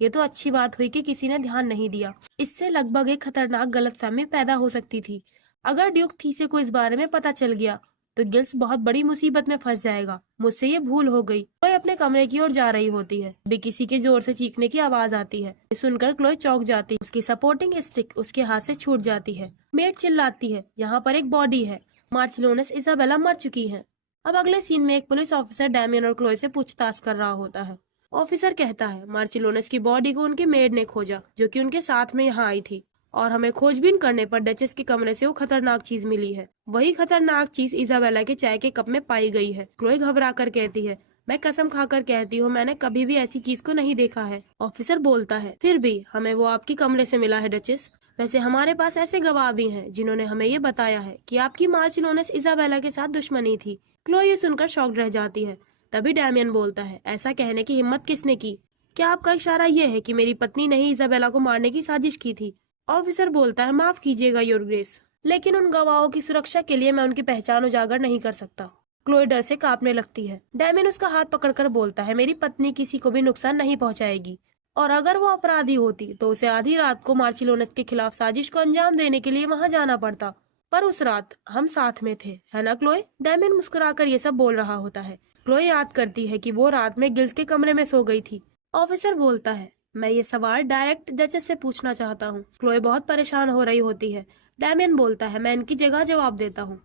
ये तो अच्छी बात हुई कि किसी ने ध्यान नहीं दिया। इससे लगभग एक खतरनाक गलतफहमी पैदा हो सकती थी। अगर ड्यूक थीसे को इस बारे में पता चल गया तो गिल्स बहुत बड़ी मुसीबत में फंस जाएगा। मुझसे ये भूल हो गई। क्लोए अपने कमरे की ओर जा रही होती है। अभी किसी के जोर से चीखने की आवाज आती है। सुनकर क्लोए चौंक जाती है। उसकी सपोर्टिंग स्टिक उसके हाथ से छूट जाती है। मेड चिल्लाती है, यहाँ पर एक बॉडी है, मार्चिलोनस इसाबेला मर चुकी है। अब अगले सीन में एक पुलिस ऑफिसर डैमियन और क्लोए से पूछताछ कर रहा होता है। ऑफिसर कहता है, मार्चिलोनस की बॉडी को उनके मेड ने खोजा जो कि उनके साथ में यहाँ आई थी, और हमें खोजबीन करने पर डचेस के कमरे से वो खतरनाक चीज मिली है। वही खतरनाक चीज इसाबेला के चाय के कप में पाई गई है। क्लोए घबरा कर कहती है, मैं कसम खाकर कहती हूँ मैंने कभी भी ऐसी चीज को नहीं देखा है। ऑफिसर बोलता है, फिर भी हमें वो आपकी कमरे से मिला है डचेस। वैसे हमारे पास ऐसे गवाह भी हैं जिन्होंने हमें ये बताया है कि आपकी मार्चिलोनेस इजाबेला के साथ दुश्मनी थी। क्लोई ये सुनकर शॉक्ड रह जाती है। तभी डैमियन बोलता है, ऐसा कहने की हिम्मत किसने की? क्या आपका इशारा ये है कि मेरी पत्नी ने ही इजाबेला को मारने की साजिश की थी? ऑफिसर बोलता है, माफ कीजिएगा योर ग्रेस, लेकिन उन गवाहों की सुरक्षा के लिए मैं उनकी पहचान उजागर नहीं कर सकता। क्लोई डर से कांपने लगती है। डैमियन उसका हाथ पकड़कर बोलता है, मेरी पत्नी किसी को भी नुकसान नहीं पहुंचाएगी, और अगर वो अपराधी होती तो उसे आधी रात को मार्चिलोनस के खिलाफ साजिश को अंजाम देने के लिए वहां जाना पड़ता। पर उस रात हम साथ में थे, है ना क्लोई? डैमियन मुस्कुराकर ये सब बोल रहा होता है। क्लोई याद करती है कि वो रात में गिल्स के कमरे में सो गई थी। ऑफिसर बोलता है, मैं ये सवाल डायरेक्ट डचेस से पूछना चाहता हूँ। क्लोई बहुत परेशान हो रही होती है। डैमियन बोलता है, मैं इनकी जगह जवाब देता हूँ।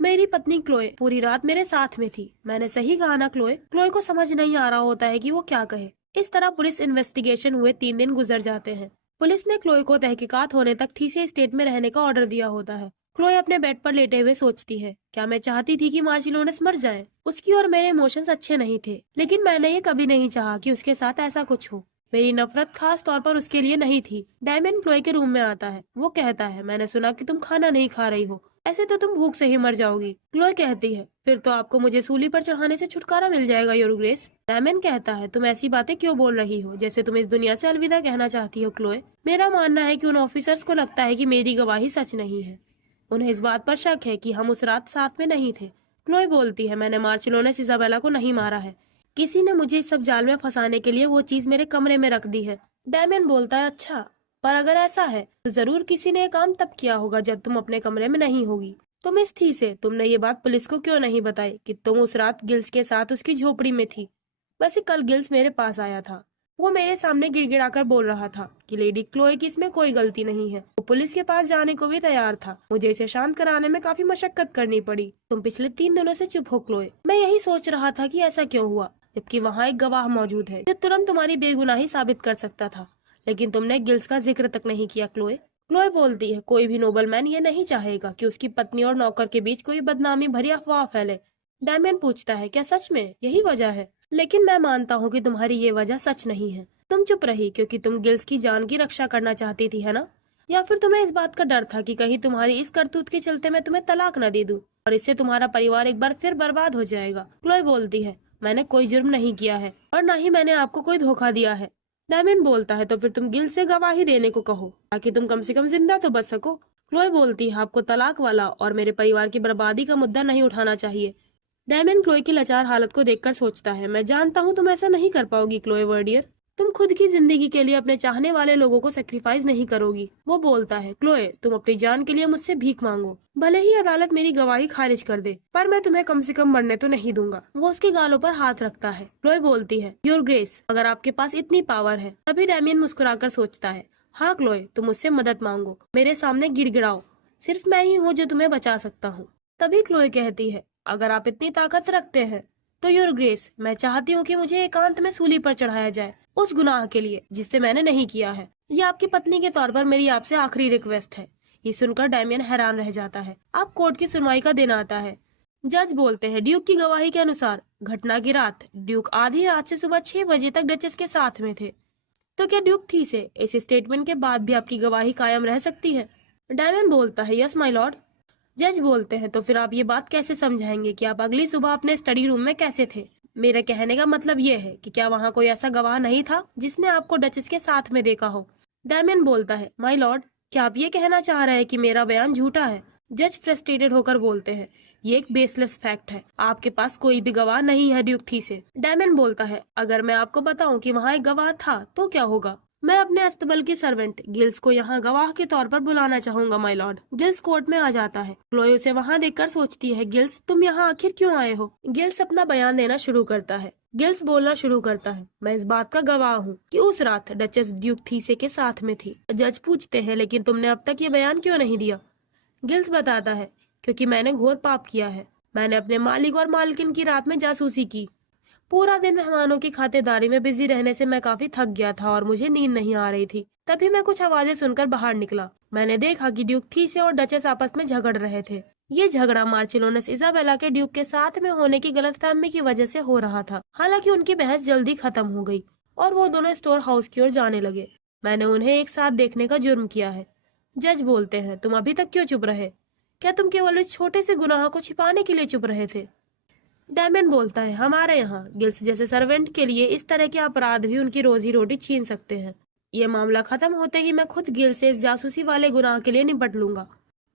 मेरी पत्नी क्लोए पूरी रात मेरे साथ में थी। मैंने सही कहा ना क्लोए? क्लोए को समझ नहीं आ रहा होता है कि वो क्या कहे। इस तरह पुलिस इन्वेस्टिगेशन हुए 3 दिन गुजर जाते हैं। पुलिस ने क्लोए को तहकीकात होने तक थीसे स्टेट में रहने का ऑर्डर दिया होता है। क्लोए अपने बेड पर लेटे हुए सोचती है, क्या मैं चाहती थी कि मार्चिलोनेस मर जाए? उसकी और मेरे इमोशंस अच्छे नहीं थे, लेकिन मैंने ये कभी नहीं चाहा कि उसके साथ ऐसा कुछ हो। मेरी नफरत खास तौर पर उसके लिए नहीं थी। डैमियन क्लोए के रूम में आता है। वो कहता है, मैंने सुना कि तुम खाना नहीं खा रही हो, ऐसे तो तुम भूख से ही मर जाओगी। क्लोए कहती है, फिर तो आपको मुझे सूली पर चढ़ाने से छुटकारा मिल जाएगा योर ग्रेस। डैमियन कहता है, तुम ऐसी बातें क्यों बोल रही हो, जैसे तुम इस दुनिया से अलविदा कहना चाहती हो क्लोए। मेरा मानना है कि उन ऑफिसर्स को लगता है कि मेरी गवाही सच नहीं है। उन्हें इस बात पर शक है कि हम उस रात साथ में नहीं थे। क्लोए बोलती है, मैंने मार्चिलोनेस इजाबेला को नहीं मारा है। किसी ने मुझे इस सब जाल में फंसाने के लिए वो चीज मेरे कमरे में रख दी है। डैमियन बोलता है, अच्छा, पर अगर ऐसा है तो जरूर किसी ने ये काम तब किया होगा जब तुम अपने कमरे में नहीं होगी। तुम इस थी से तुमने ये बात पुलिस को क्यों नहीं बताई कि तुम उस रात गिल्स के साथ उसकी झोपड़ी में थी? वैसे कल गिल्स मेरे पास आया था। वो मेरे सामने गिड़गिड़ाकर बोल रहा था कि लेडी क्लोए की इसमें कोई गलती नहीं है। वो पुलिस के पास जाने को भी तैयार था। मुझे इसे शांत कराने में काफी मशक्कत करनी पड़ी। तुम पिछले 3 दिनों से चुप हो क्लोए। मैं यही सोच रहा था कि ऐसा क्यों हुआ, जबकि वहाँ एक गवाह मौजूद है जो तुरंत तुम्हारी बेगुनाही साबित कर सकता था, लेकिन तुमने गिल्स का जिक्र तक नहीं किया क्लोए। क्लोए बोलती है, कोई भी नोबलमैन ये नहीं चाहेगा कि उसकी पत्नी और नौकर के बीच कोई बदनामी भरी अफवाह फैले। डैमियन पूछता है, क्या सच में यही वजह है? लेकिन मैं मानता हूँ कि तुम्हारी ये वजह सच नहीं है। तुम चुप रही क्योंकि तुम गिल्स की जान की रक्षा करना चाहती थी, है ना? या फिर तुम्हें इस बात का डर था कि कहीं तुम्हारी इस करतूत के चलते मैं तुम्हें तलाक न दे दूं और इससे तुम्हारा परिवार एक बार फिर बर्बाद हो जाएगा। क्लोए बोलती है, मैंने कोई जुर्म नहीं किया है और न ही मैंने आपको कोई धोखा दिया है। डैमियन बोलता है, तो फिर तुम गिल्स से गवाही देने को कहो ताकि तुम कम से कम जिंदा तो बच सको। क्लोए बोलती है, आपको तलाक वाला और मेरे परिवार की बर्बादी का मुद्दा नहीं उठाना चाहिए। डैमियन क्लोए की लाचार हालत को देखकर सोचता है, मैं जानता हूँ तुम ऐसा नहीं कर पाओगी क्लोए वर्डियर। तुम खुद की जिंदगी के लिए अपने चाहने वाले लोगों को सेक्रीफाइस नहीं करोगी। वो बोलता है, क्लोए तुम अपनी जान के लिए मुझसे भीख मांगो, भले ही अदालत मेरी गवाही खारिज कर दे, पर मैं तुम्हें कम से कम मरने तो नहीं दूंगा। वो उसके गालों पर हाथ रखता है। क्लोए बोलती है, योर ग्रेस, अगर आपके पास इतनी पावर है। तभी डैमियन मुस्कुराकर सोचता है, हाँ क्लोए, तुम मुझसे मदद मांगो, मेरे सामने गिड़गिड़ाओ, सिर्फ मैं ही हूँ जो तुम्हें बचा सकता हूँ। तभी क्लोए कहती है, अगर आप इतनी ताकत रखते हैं तो योर ग्रेस, मैं चाहती हूँ कि मुझे एकांत में सूली पर चढ़ाया जाए उस गुनाह के लिए जिससे मैंने नहीं किया है। ये आपकी पत्नी के तौर पर मेरी आपसे आखिरी रिक्वेस्ट है। ये सुनकर डैमियन हैरान रह जाता है। अब कोर्ट की सुनवाई का दिन आता है। जज बोलते हैं, ड्यूक की गवाही के अनुसार घटना की रात ड्यूक आधी रात से सुबह 6 बजे तक डचेस के साथ में थे। तो क्या ड्यूक थी से इस स्टेटमेंट के बाद भी आपकी गवाही कायम रह सकती है? डैमियन बोलता है, यस माय लॉर्ड। जज बोलते हैं, तो फिर आप ये बात कैसे समझाएंगे कि आप अगली सुबह अपने स्टडी रूम में कैसे थे? मेरे कहने का मतलब ये है कि क्या वहाँ कोई ऐसा गवाह नहीं था जिसने आपको डचेस के साथ में देखा हो? डैमियन बोलता है, माय लॉर्ड, क्या आप ये कहना चाह रहे हैं कि मेरा बयान झूठा है? जज फ्रस्ट्रेटेड होकर बोलते हैं, ये एक बेसलेस फैक्ट है, आपके पास कोई भी गवाह नहीं है ड्यूक थी से। डैमियन बोलता है, अगर मैं आपको बताऊं कि वहाँ एक गवाह था तो क्या होगा? मैं अपने अस्तबल के सर्वेंट गिल्स को यहाँ गवाह के तौर पर बुलाना चाहूंगा माय लॉर्ड। गिल्स कोर्ट में आ जाता है। क्लोए उसे वहाँ देखकर सोचती है, गिल्स तुम यहाँ आखिर क्यों आए हो? गिल्स अपना बयान देना शुरू करता है। गिल्स बोलना शुरू करता है, मैं इस बात का गवाह हूँ कि उस रात डचेस ड्यूक थीसे के साथ में थी। जज पूछते हैं, लेकिन तुमने अब तक ये बयान क्यों नहीं दिया? गिल्स बताता है, क्योंकि मैंने घोर पाप किया है। मैंने अपने मालिक और मालकिन की रात में जासूसी की। पूरा दिन मेहमानों की खातिरदारी में बिजी रहने से मैं काफी थक गया था और मुझे नींद नहीं आ रही थी। तभी मैं कुछ आवाजें सुनकर बाहर निकला। मैंने देखा कि ड्यूक थीसे और डचेस आपस में झगड़ रहे थे। ये झगड़ा मार्चिलोनस इजाबेला के ड्यूक के साथ में होने की गलतफहमी की वजह से हो रहा था। हालांकि उनकी बहस जल्दी खत्म हो गई और वो दोनों स्टोर हाउस की ओर जाने लगे। मैंने उन्हें एक साथ देखने का जुर्म किया है। जज बोलते हैं, तुम अभी तक क्यों चुप रहे? क्या तुम केवल इस छोटे से गुनाह को छिपाने के लिए चुप रहे थे? डैमन बोलता है, हमारे यहाँ गिल्स जैसे सर्वेंट के लिए इस तरह के अपराध भी उनकी रोजी रोटी छीन सकते हैं। ये मामला खत्म होते ही मैं खुद गिल से इस जासूसी वाले गुनाह के लिए निपट लूंगा।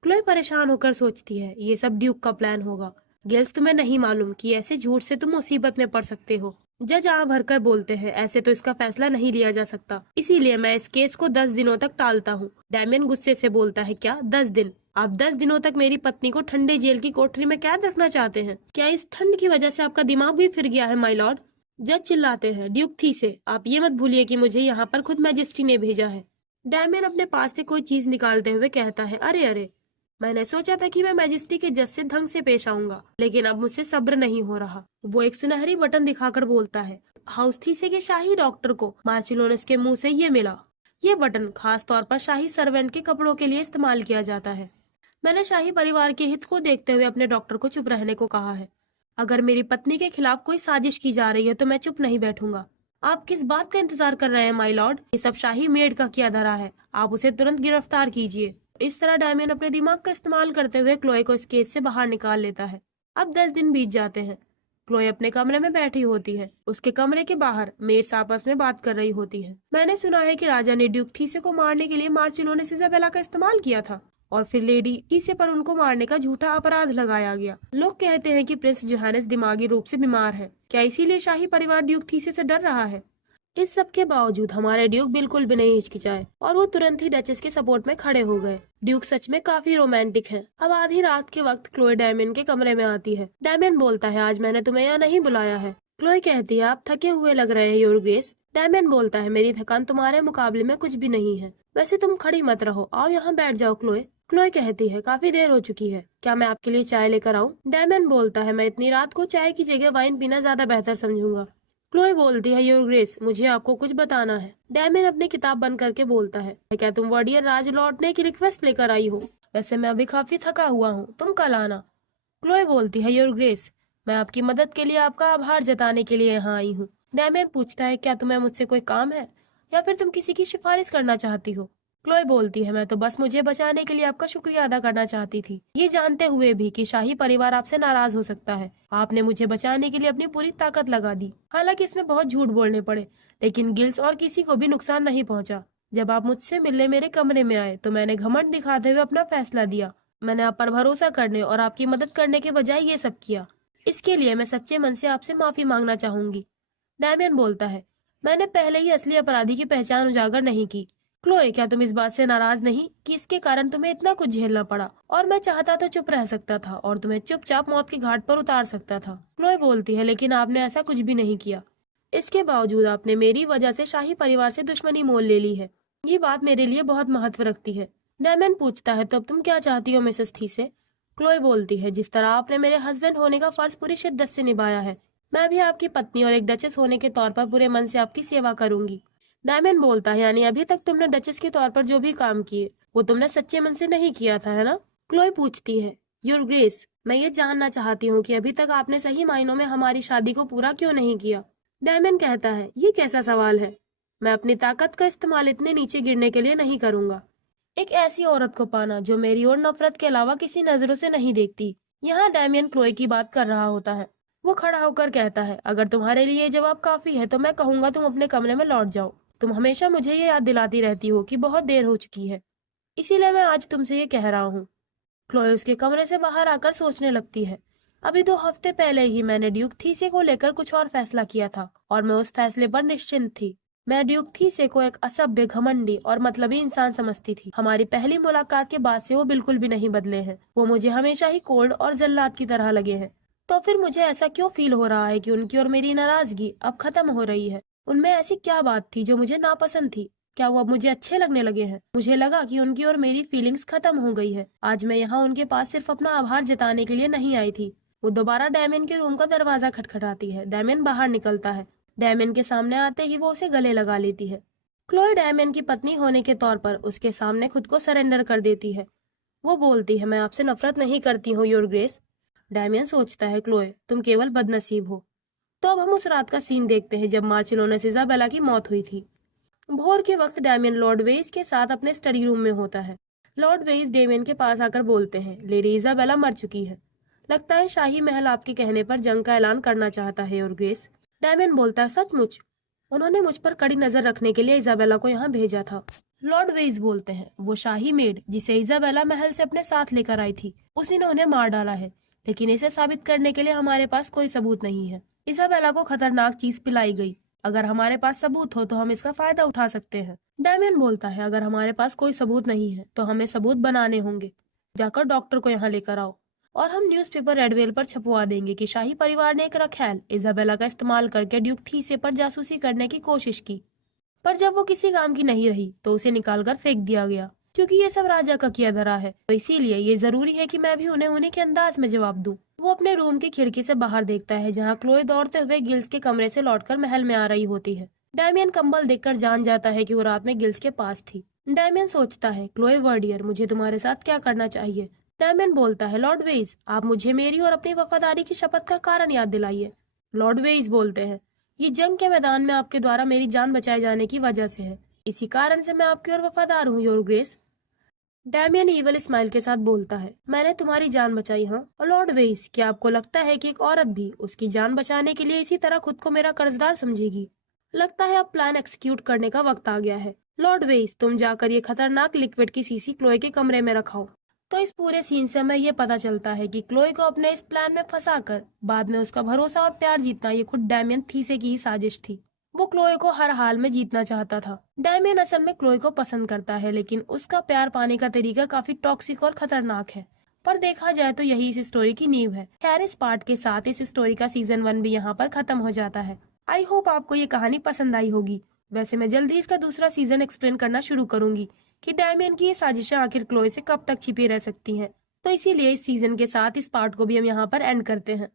क्लोई परेशान होकर सोचती है, ये सब ड्यूक का प्लान होगा। गिल्स, तुम्हें नहीं मालूम कि ऐसे झूठ से तुम मुसीबत में पड़ सकते हो। जज आंख भरकर बोलते हैं, ऐसे तो इसका फैसला नहीं लिया जा सकता, इसीलिए मैं इस केस को 10 दिनों तक टालता हूँ। डैमियन गुस्से से बोलता है, क्या 10 दिन? आप 10 दिनों तक मेरी पत्नी को ठंडे जेल की कोठरी में कैद रखना चाहते हैं? क्या इस ठंड की वजह से आपका दिमाग भी फिर गया है माय लॉर्ड? जज चिल्लाते हैं, ड्यूक थीसे, आप ये मत भूलिए कि मुझे यहाँ पर खुद मैजिस्ट्री ने भेजा है। डैमियन अपने पास से कोई चीज निकालते हुए कहता है, अरे अरे, मैंने सोचा था कि मैं मैजिस्ट्री के जज से ढंग से पेश आऊंगा, लेकिन अब मुझसे सब्र नहीं हो रहा। वो एक सुनहरी बटन दिखाकर बोलता है, हाउस थीसे के शाही डॉक्टर को मार्चिलोनस के मुंह से ये मिला। ये बटन खास तौर पर शाही सर्वेंट के कपड़ों के लिए इस्तेमाल किया जाता है। मैंने शाही परिवार के हित को देखते हुए अपने डॉक्टर को चुप रहने को कहा है। अगर मेरी पत्नी के खिलाफ कोई साजिश की जा रही है तो मैं चुप नहीं बैठूंगा। आप किस बात का इंतजार कर रहे हैं माय लॉर्ड? ये सब शाही मेड का किया धरा है, आप उसे तुरंत गिरफ्तार कीजिए। इस तरह डैमियन अपने दिमाग का इस्तेमाल करते हुए क्लोए को इस केस से बाहर निकाल लेता है। अब 10 दिन बीत जाते हैं। क्लोए अपने कमरे में बैठी होती है। उसके कमरे के बाहर मेड्स आपस में बात कर रही होती है। मैंने सुना है कि राजा ने ड्यूक थीसे को मारने के लिए मार्चिलोनेस इजाबेला का इस्तेमाल किया था और फिर लेडी थीसे पर उनको मारने का झूठा अपराध लगाया गया। लोग कहते हैं कि प्रिंस जोहानस दिमागी रूप से बीमार है। क्या इसीलिए शाही परिवार ड्यूक थीसे से डर रहा है? इस सब के बावजूद हमारे ड्यूक बिल्कुल भी नहीं हिचकिचाए और वो तुरंत ही डचेस के सपोर्ट में खड़े हो गए। ड्यूक सच में काफी रोमांटिक है। अब आधी रात के वक्त क्लोए डैमियन के कमरे में आती है। डैमियन बोलता है, आज मैंने तुम्हें यहाँ नहीं बुलाया है। क्लोए कहती है, आप थके हुए लग रहे हैं योर ग्रेस। डैमियन बोलता है, मेरी थकान तुम्हारे मुकाबले में कुछ भी नहीं है। वैसे तुम खड़ी मत रहो, आओ यहाँ बैठ जाओ क्लोए। क्लोए कहती है, काफी देर हो चुकी है, क्या मैं आपके लिए चाय लेकर आऊँ? डैमियन बोलता है, मैं इतनी रात को चाय की जगह वाइन पीना ज्यादा बेहतर समझूंगा। क्लोए बोलती है, योर ग्रेस, मुझे आपको कुछ बताना है। डैमियन अपनी किताब बंद करके बोलता है, क्या तुम वर्डियर राज लौटने की रिक्वेस्ट लेकर आई हो? वैसे मैं अभी काफी थका हुआ हूँ, तुम कल आना। क्लोए बोलती है, योर ग्रेस, मैं आपकी मदद के लिए आपका आभार जताने के लिए यहाँ आई हूँ। डैमियन पूछता है, क्या तुम्हें मुझसे कोई काम है या फिर तुम किसी की सिफारिश करना चाहती हो? क्लोए बोलती है, मैं तो बस मुझे बचाने के लिए आपका शुक्रिया अदा करना चाहती थी, ये जानते हुए भी कि शाही परिवार आपसे नाराज हो सकता है। आपने मुझे बचाने के लिए अपनी पूरी ताकत लगा दी। हालांकि इसमें बहुत झूठ बोलने पड़े, लेकिन गिल्स और किसी को भी नुकसान नहीं पहुंचा। जब आप मुझसे मिलने मेरे कमरे में आए तो मैंने घमंड दिखाते हुए अपना फैसला दिया। मैंने आप पर भरोसा करने और आपकी मदद करने के बजाय ये सब किया। इसके लिए मैं सच्चे मन से आपसे माफी मांगना चाहूंगी। डैमियन बोलता है, मैंने पहले ही असली अपराधी की पहचान उजागर नहीं की। क्लोए, क्या तुम इस बात से नाराज नहीं कि इसके कारण तुम्हें इतना कुछ झेलना पड़ा? और मैं चाहता तो चुप रह सकता था और तुम्हें चुपचाप मौत के घाट पर उतार सकता था। क्लोए बोलती है, लेकिन आपने ऐसा कुछ भी नहीं किया। इसके बावजूद आपने मेरी वजह से शाही परिवार से दुश्मनी मोल ले ली है। ये बात मेरे लिए बहुत महत्व रखती है। डैमियन पूछता है, तो अब तुम क्या चाहती हो मिसेस थीसे? क्लोए बोलती है, जिस तरह आपने मेरे हस्बैंड होने का फर्ज पूरी शिद्दत से निभाया है, मैं भी आपकी पत्नी और एक डचेस होने के तौर पर पूरे मन से आपकी सेवा करूंगी। डैमियन बोलता है, यानी अभी तक तुमने डचेस के तौर पर जो भी काम किए वो तुमने सच्चे मन से नहीं किया था, है ना? क्लोए पूछती है, योर ग्रेस, मैं ये जानना चाहती हूँ कि अभी तक आपने सही मायनों में हमारी शादी को पूरा क्यों नहीं किया? डैमियन कहता है, ये कैसा सवाल है? मैं अपनी ताकत का इस्तेमाल इतने नीचे गिरने के लिए नहीं करूंगा। एक ऐसी औरत को पाना जो मेरी और नफरत के अलावा किसी नजरों से नहीं देखती। यहाँ डैमियन क्लोए की बात कर रहा होता है। वो खड़ा होकर कहता है, अगर तुम्हारे लिए जवाब काफी है तो मैं कहूंगा तुम अपने कमरे में लौट जाओ। तुम हमेशा मुझे ये याद दिलाती रहती हो कि बहुत देर हो चुकी है, इसीलिए मैं आज तुमसे ये कह रहा हूँ। क्लोए उसके कमरे से बाहर आकर सोचने लगती है। अभी 2 हफ्ते पहले ही मैंने ड्यूक थीसे को लेकर कुछ और फैसला किया था और मैं उस फैसले पर निश्चिंत थी। मैं ड्यूक थीसे को एक असभ्य, घमंडी और मतलबी इंसान समझती थी। हमारी पहली मुलाकात के बाद से वो बिल्कुल भी नहीं बदले हैं। वो मुझे हमेशा ही कोल्ड और जल्लाद की तरह लगे हैं। तो फिर मुझे ऐसा क्यों फील हो रहा है कि उनकी और मेरी नाराजगी अब खत्म हो रही है? उनमें ऐसी क्या बात थी जो मुझे नापसंद थी? क्या वो अब मुझे अच्छे लगने लगे हैं? मुझे लगा कि उनकी और मेरी फीलिंग्स खत्म हो गई है। आज मैं यहाँ उनके पास सिर्फ अपना आभार जताने के लिए नहीं आई थी। वो दोबारा डैमियन के रूम का दरवाजा खटखटाती है। डैमियन बाहर निकलता है। डैमियन के सामने आते ही वो उसे गले लगा लेती है। क्लोए डैमियन की पत्नी होने के तौर पर उसके सामने खुद को सरेंडर कर देती है। वो बोलती है, मैं आपसे नफरत नहीं करती हूँ योर ग्रेस। डैमियन सोचता है, क्लोए तुम केवल बदनसीब हो। तो अब हम उस रात का सीन देखते हैं जब मार्चिलोनस इजाबेला की मौत हुई थी। भोर के वक्त डैमियन लॉर्ड वेइस के साथ अपने स्टडी रूम में होता है। लॉर्ड वेइस डैमियन के पास आकर बोलते हैं, लेडी इजाबेला मर चुकी है। लगता है शाही महल आपके कहने पर जंग का ऐलान करना चाहता है योर ग्रेस। डैमियन बोलता है, सचमुच? उन्होंने मुझ पर कड़ी नजर रखने के लिए इजाबेला को यहाँ भेजा था। लॉर्ड वेइस बोलते हैं, वो शाही मेड जिसे इजाबेला महल से अपने साथ लेकर आई थी, उसी ने उन्हें मार डाला है। लेकिन इसे साबित करने के लिए हमारे पास कोई सबूत नहीं है। इजाबेला को खतरनाक चीज पिलाई गई। अगर हमारे पास सबूत हो तो हम इसका फायदा उठा सकते हैं। डैमियन बोलता है, अगर हमारे पास कोई सबूत नहीं है तो हमें सबूत बनाने होंगे। जाकर डॉक्टर को यहाँ लेकर आओ और हम न्यूज़पेपर रेडवेल पर छपवा देंगे कि शाही परिवार ने एक रखैल इजाबेला का इस्तेमाल करके ड्यूक थीसे पर जासूसी करने की कोशिश की, पर जब वो किसी काम की नहीं रही तो उसे निकालकर फेंक दिया गया। क्योंकि ये सब राजा का किया धरा है, तो इसीलिए ये जरूरी है कि मैं भी उन्हें उन्हीं के अंदाज में जवाब दूं। वो अपने रूम की खिड़की से बाहर देखता है जहाँ क्लोए दौड़ते हुए गिल्स के कमरे से लौटकर महल में आ रही होती है। डैमियन कंबल देखकर जान जाता है कि वो रात में गिल्स के पास थी। डैमियन सोचता है, क्लोए वर्डियर, मुझे तुम्हारे साथ क्या करना चाहिए? डैमियन बोलता है, लॉर्ड वेइस, आप मुझे मेरी और अपनी वफादारी की शपथ का कारण याद दिलाइए। लॉर्ड वेइस बोलते हैं, ये जंग के मैदान में आपके द्वारा मेरी जान बचाए जाने की वजह से है। इसी कारण से मैं आपकी ओर वफादार हूँ your grace. Damian evil smile के साथ बोलता है, मैंने तुम्हारी जान बचाई, हाँ? और लॉर्ड वेइस, क्या आपको लगता है कि एक औरत भी उसकी जान बचाने के लिए इसी तरह खुद को मेरा कर्जदार समझेगी? लगता है अब प्लान एक्सिक्यूट करने का वक्त आ गया है। लॉर्ड वेइस, तुम जाकर ये खतरनाक लिक्विड की शीशी क्लोए के कमरे में रखाओ। तो इस पूरे सीन से हमें ये पता चलता है कि क्लोए को अपने इस प्लान में फंसाकर बाद में उसका भरोसा और प्यार जीतना ये खुद डैमियन थीसे की ही साजिश थी। वो क्लोए को हर हाल में जीतना चाहता था। डैमियन असल में क्लोए को पसंद करता है, लेकिन उसका प्यार पाने का तरीका काफी टॉक्सिक और खतरनाक है। पर देखा जाए तो यही इस स्टोरी की नींव है। खैर, इस पार्ट के साथ इस स्टोरी का सीजन 1 भी यहाँ पर खत्म हो जाता है। आई होप आपको ये कहानी पसंद आई होगी। वैसे मैं जल्दी इसका दूसरा सीजन एक्सप्लेन करना शुरू करूंगी कि डैमियन की ये साजिशें आखिर क्लोए से कब तक छिपी रह सकती हैं। तो इसीलिए इस सीजन के साथ इस पार्ट को भी हम यहाँ पर एंड करते हैं।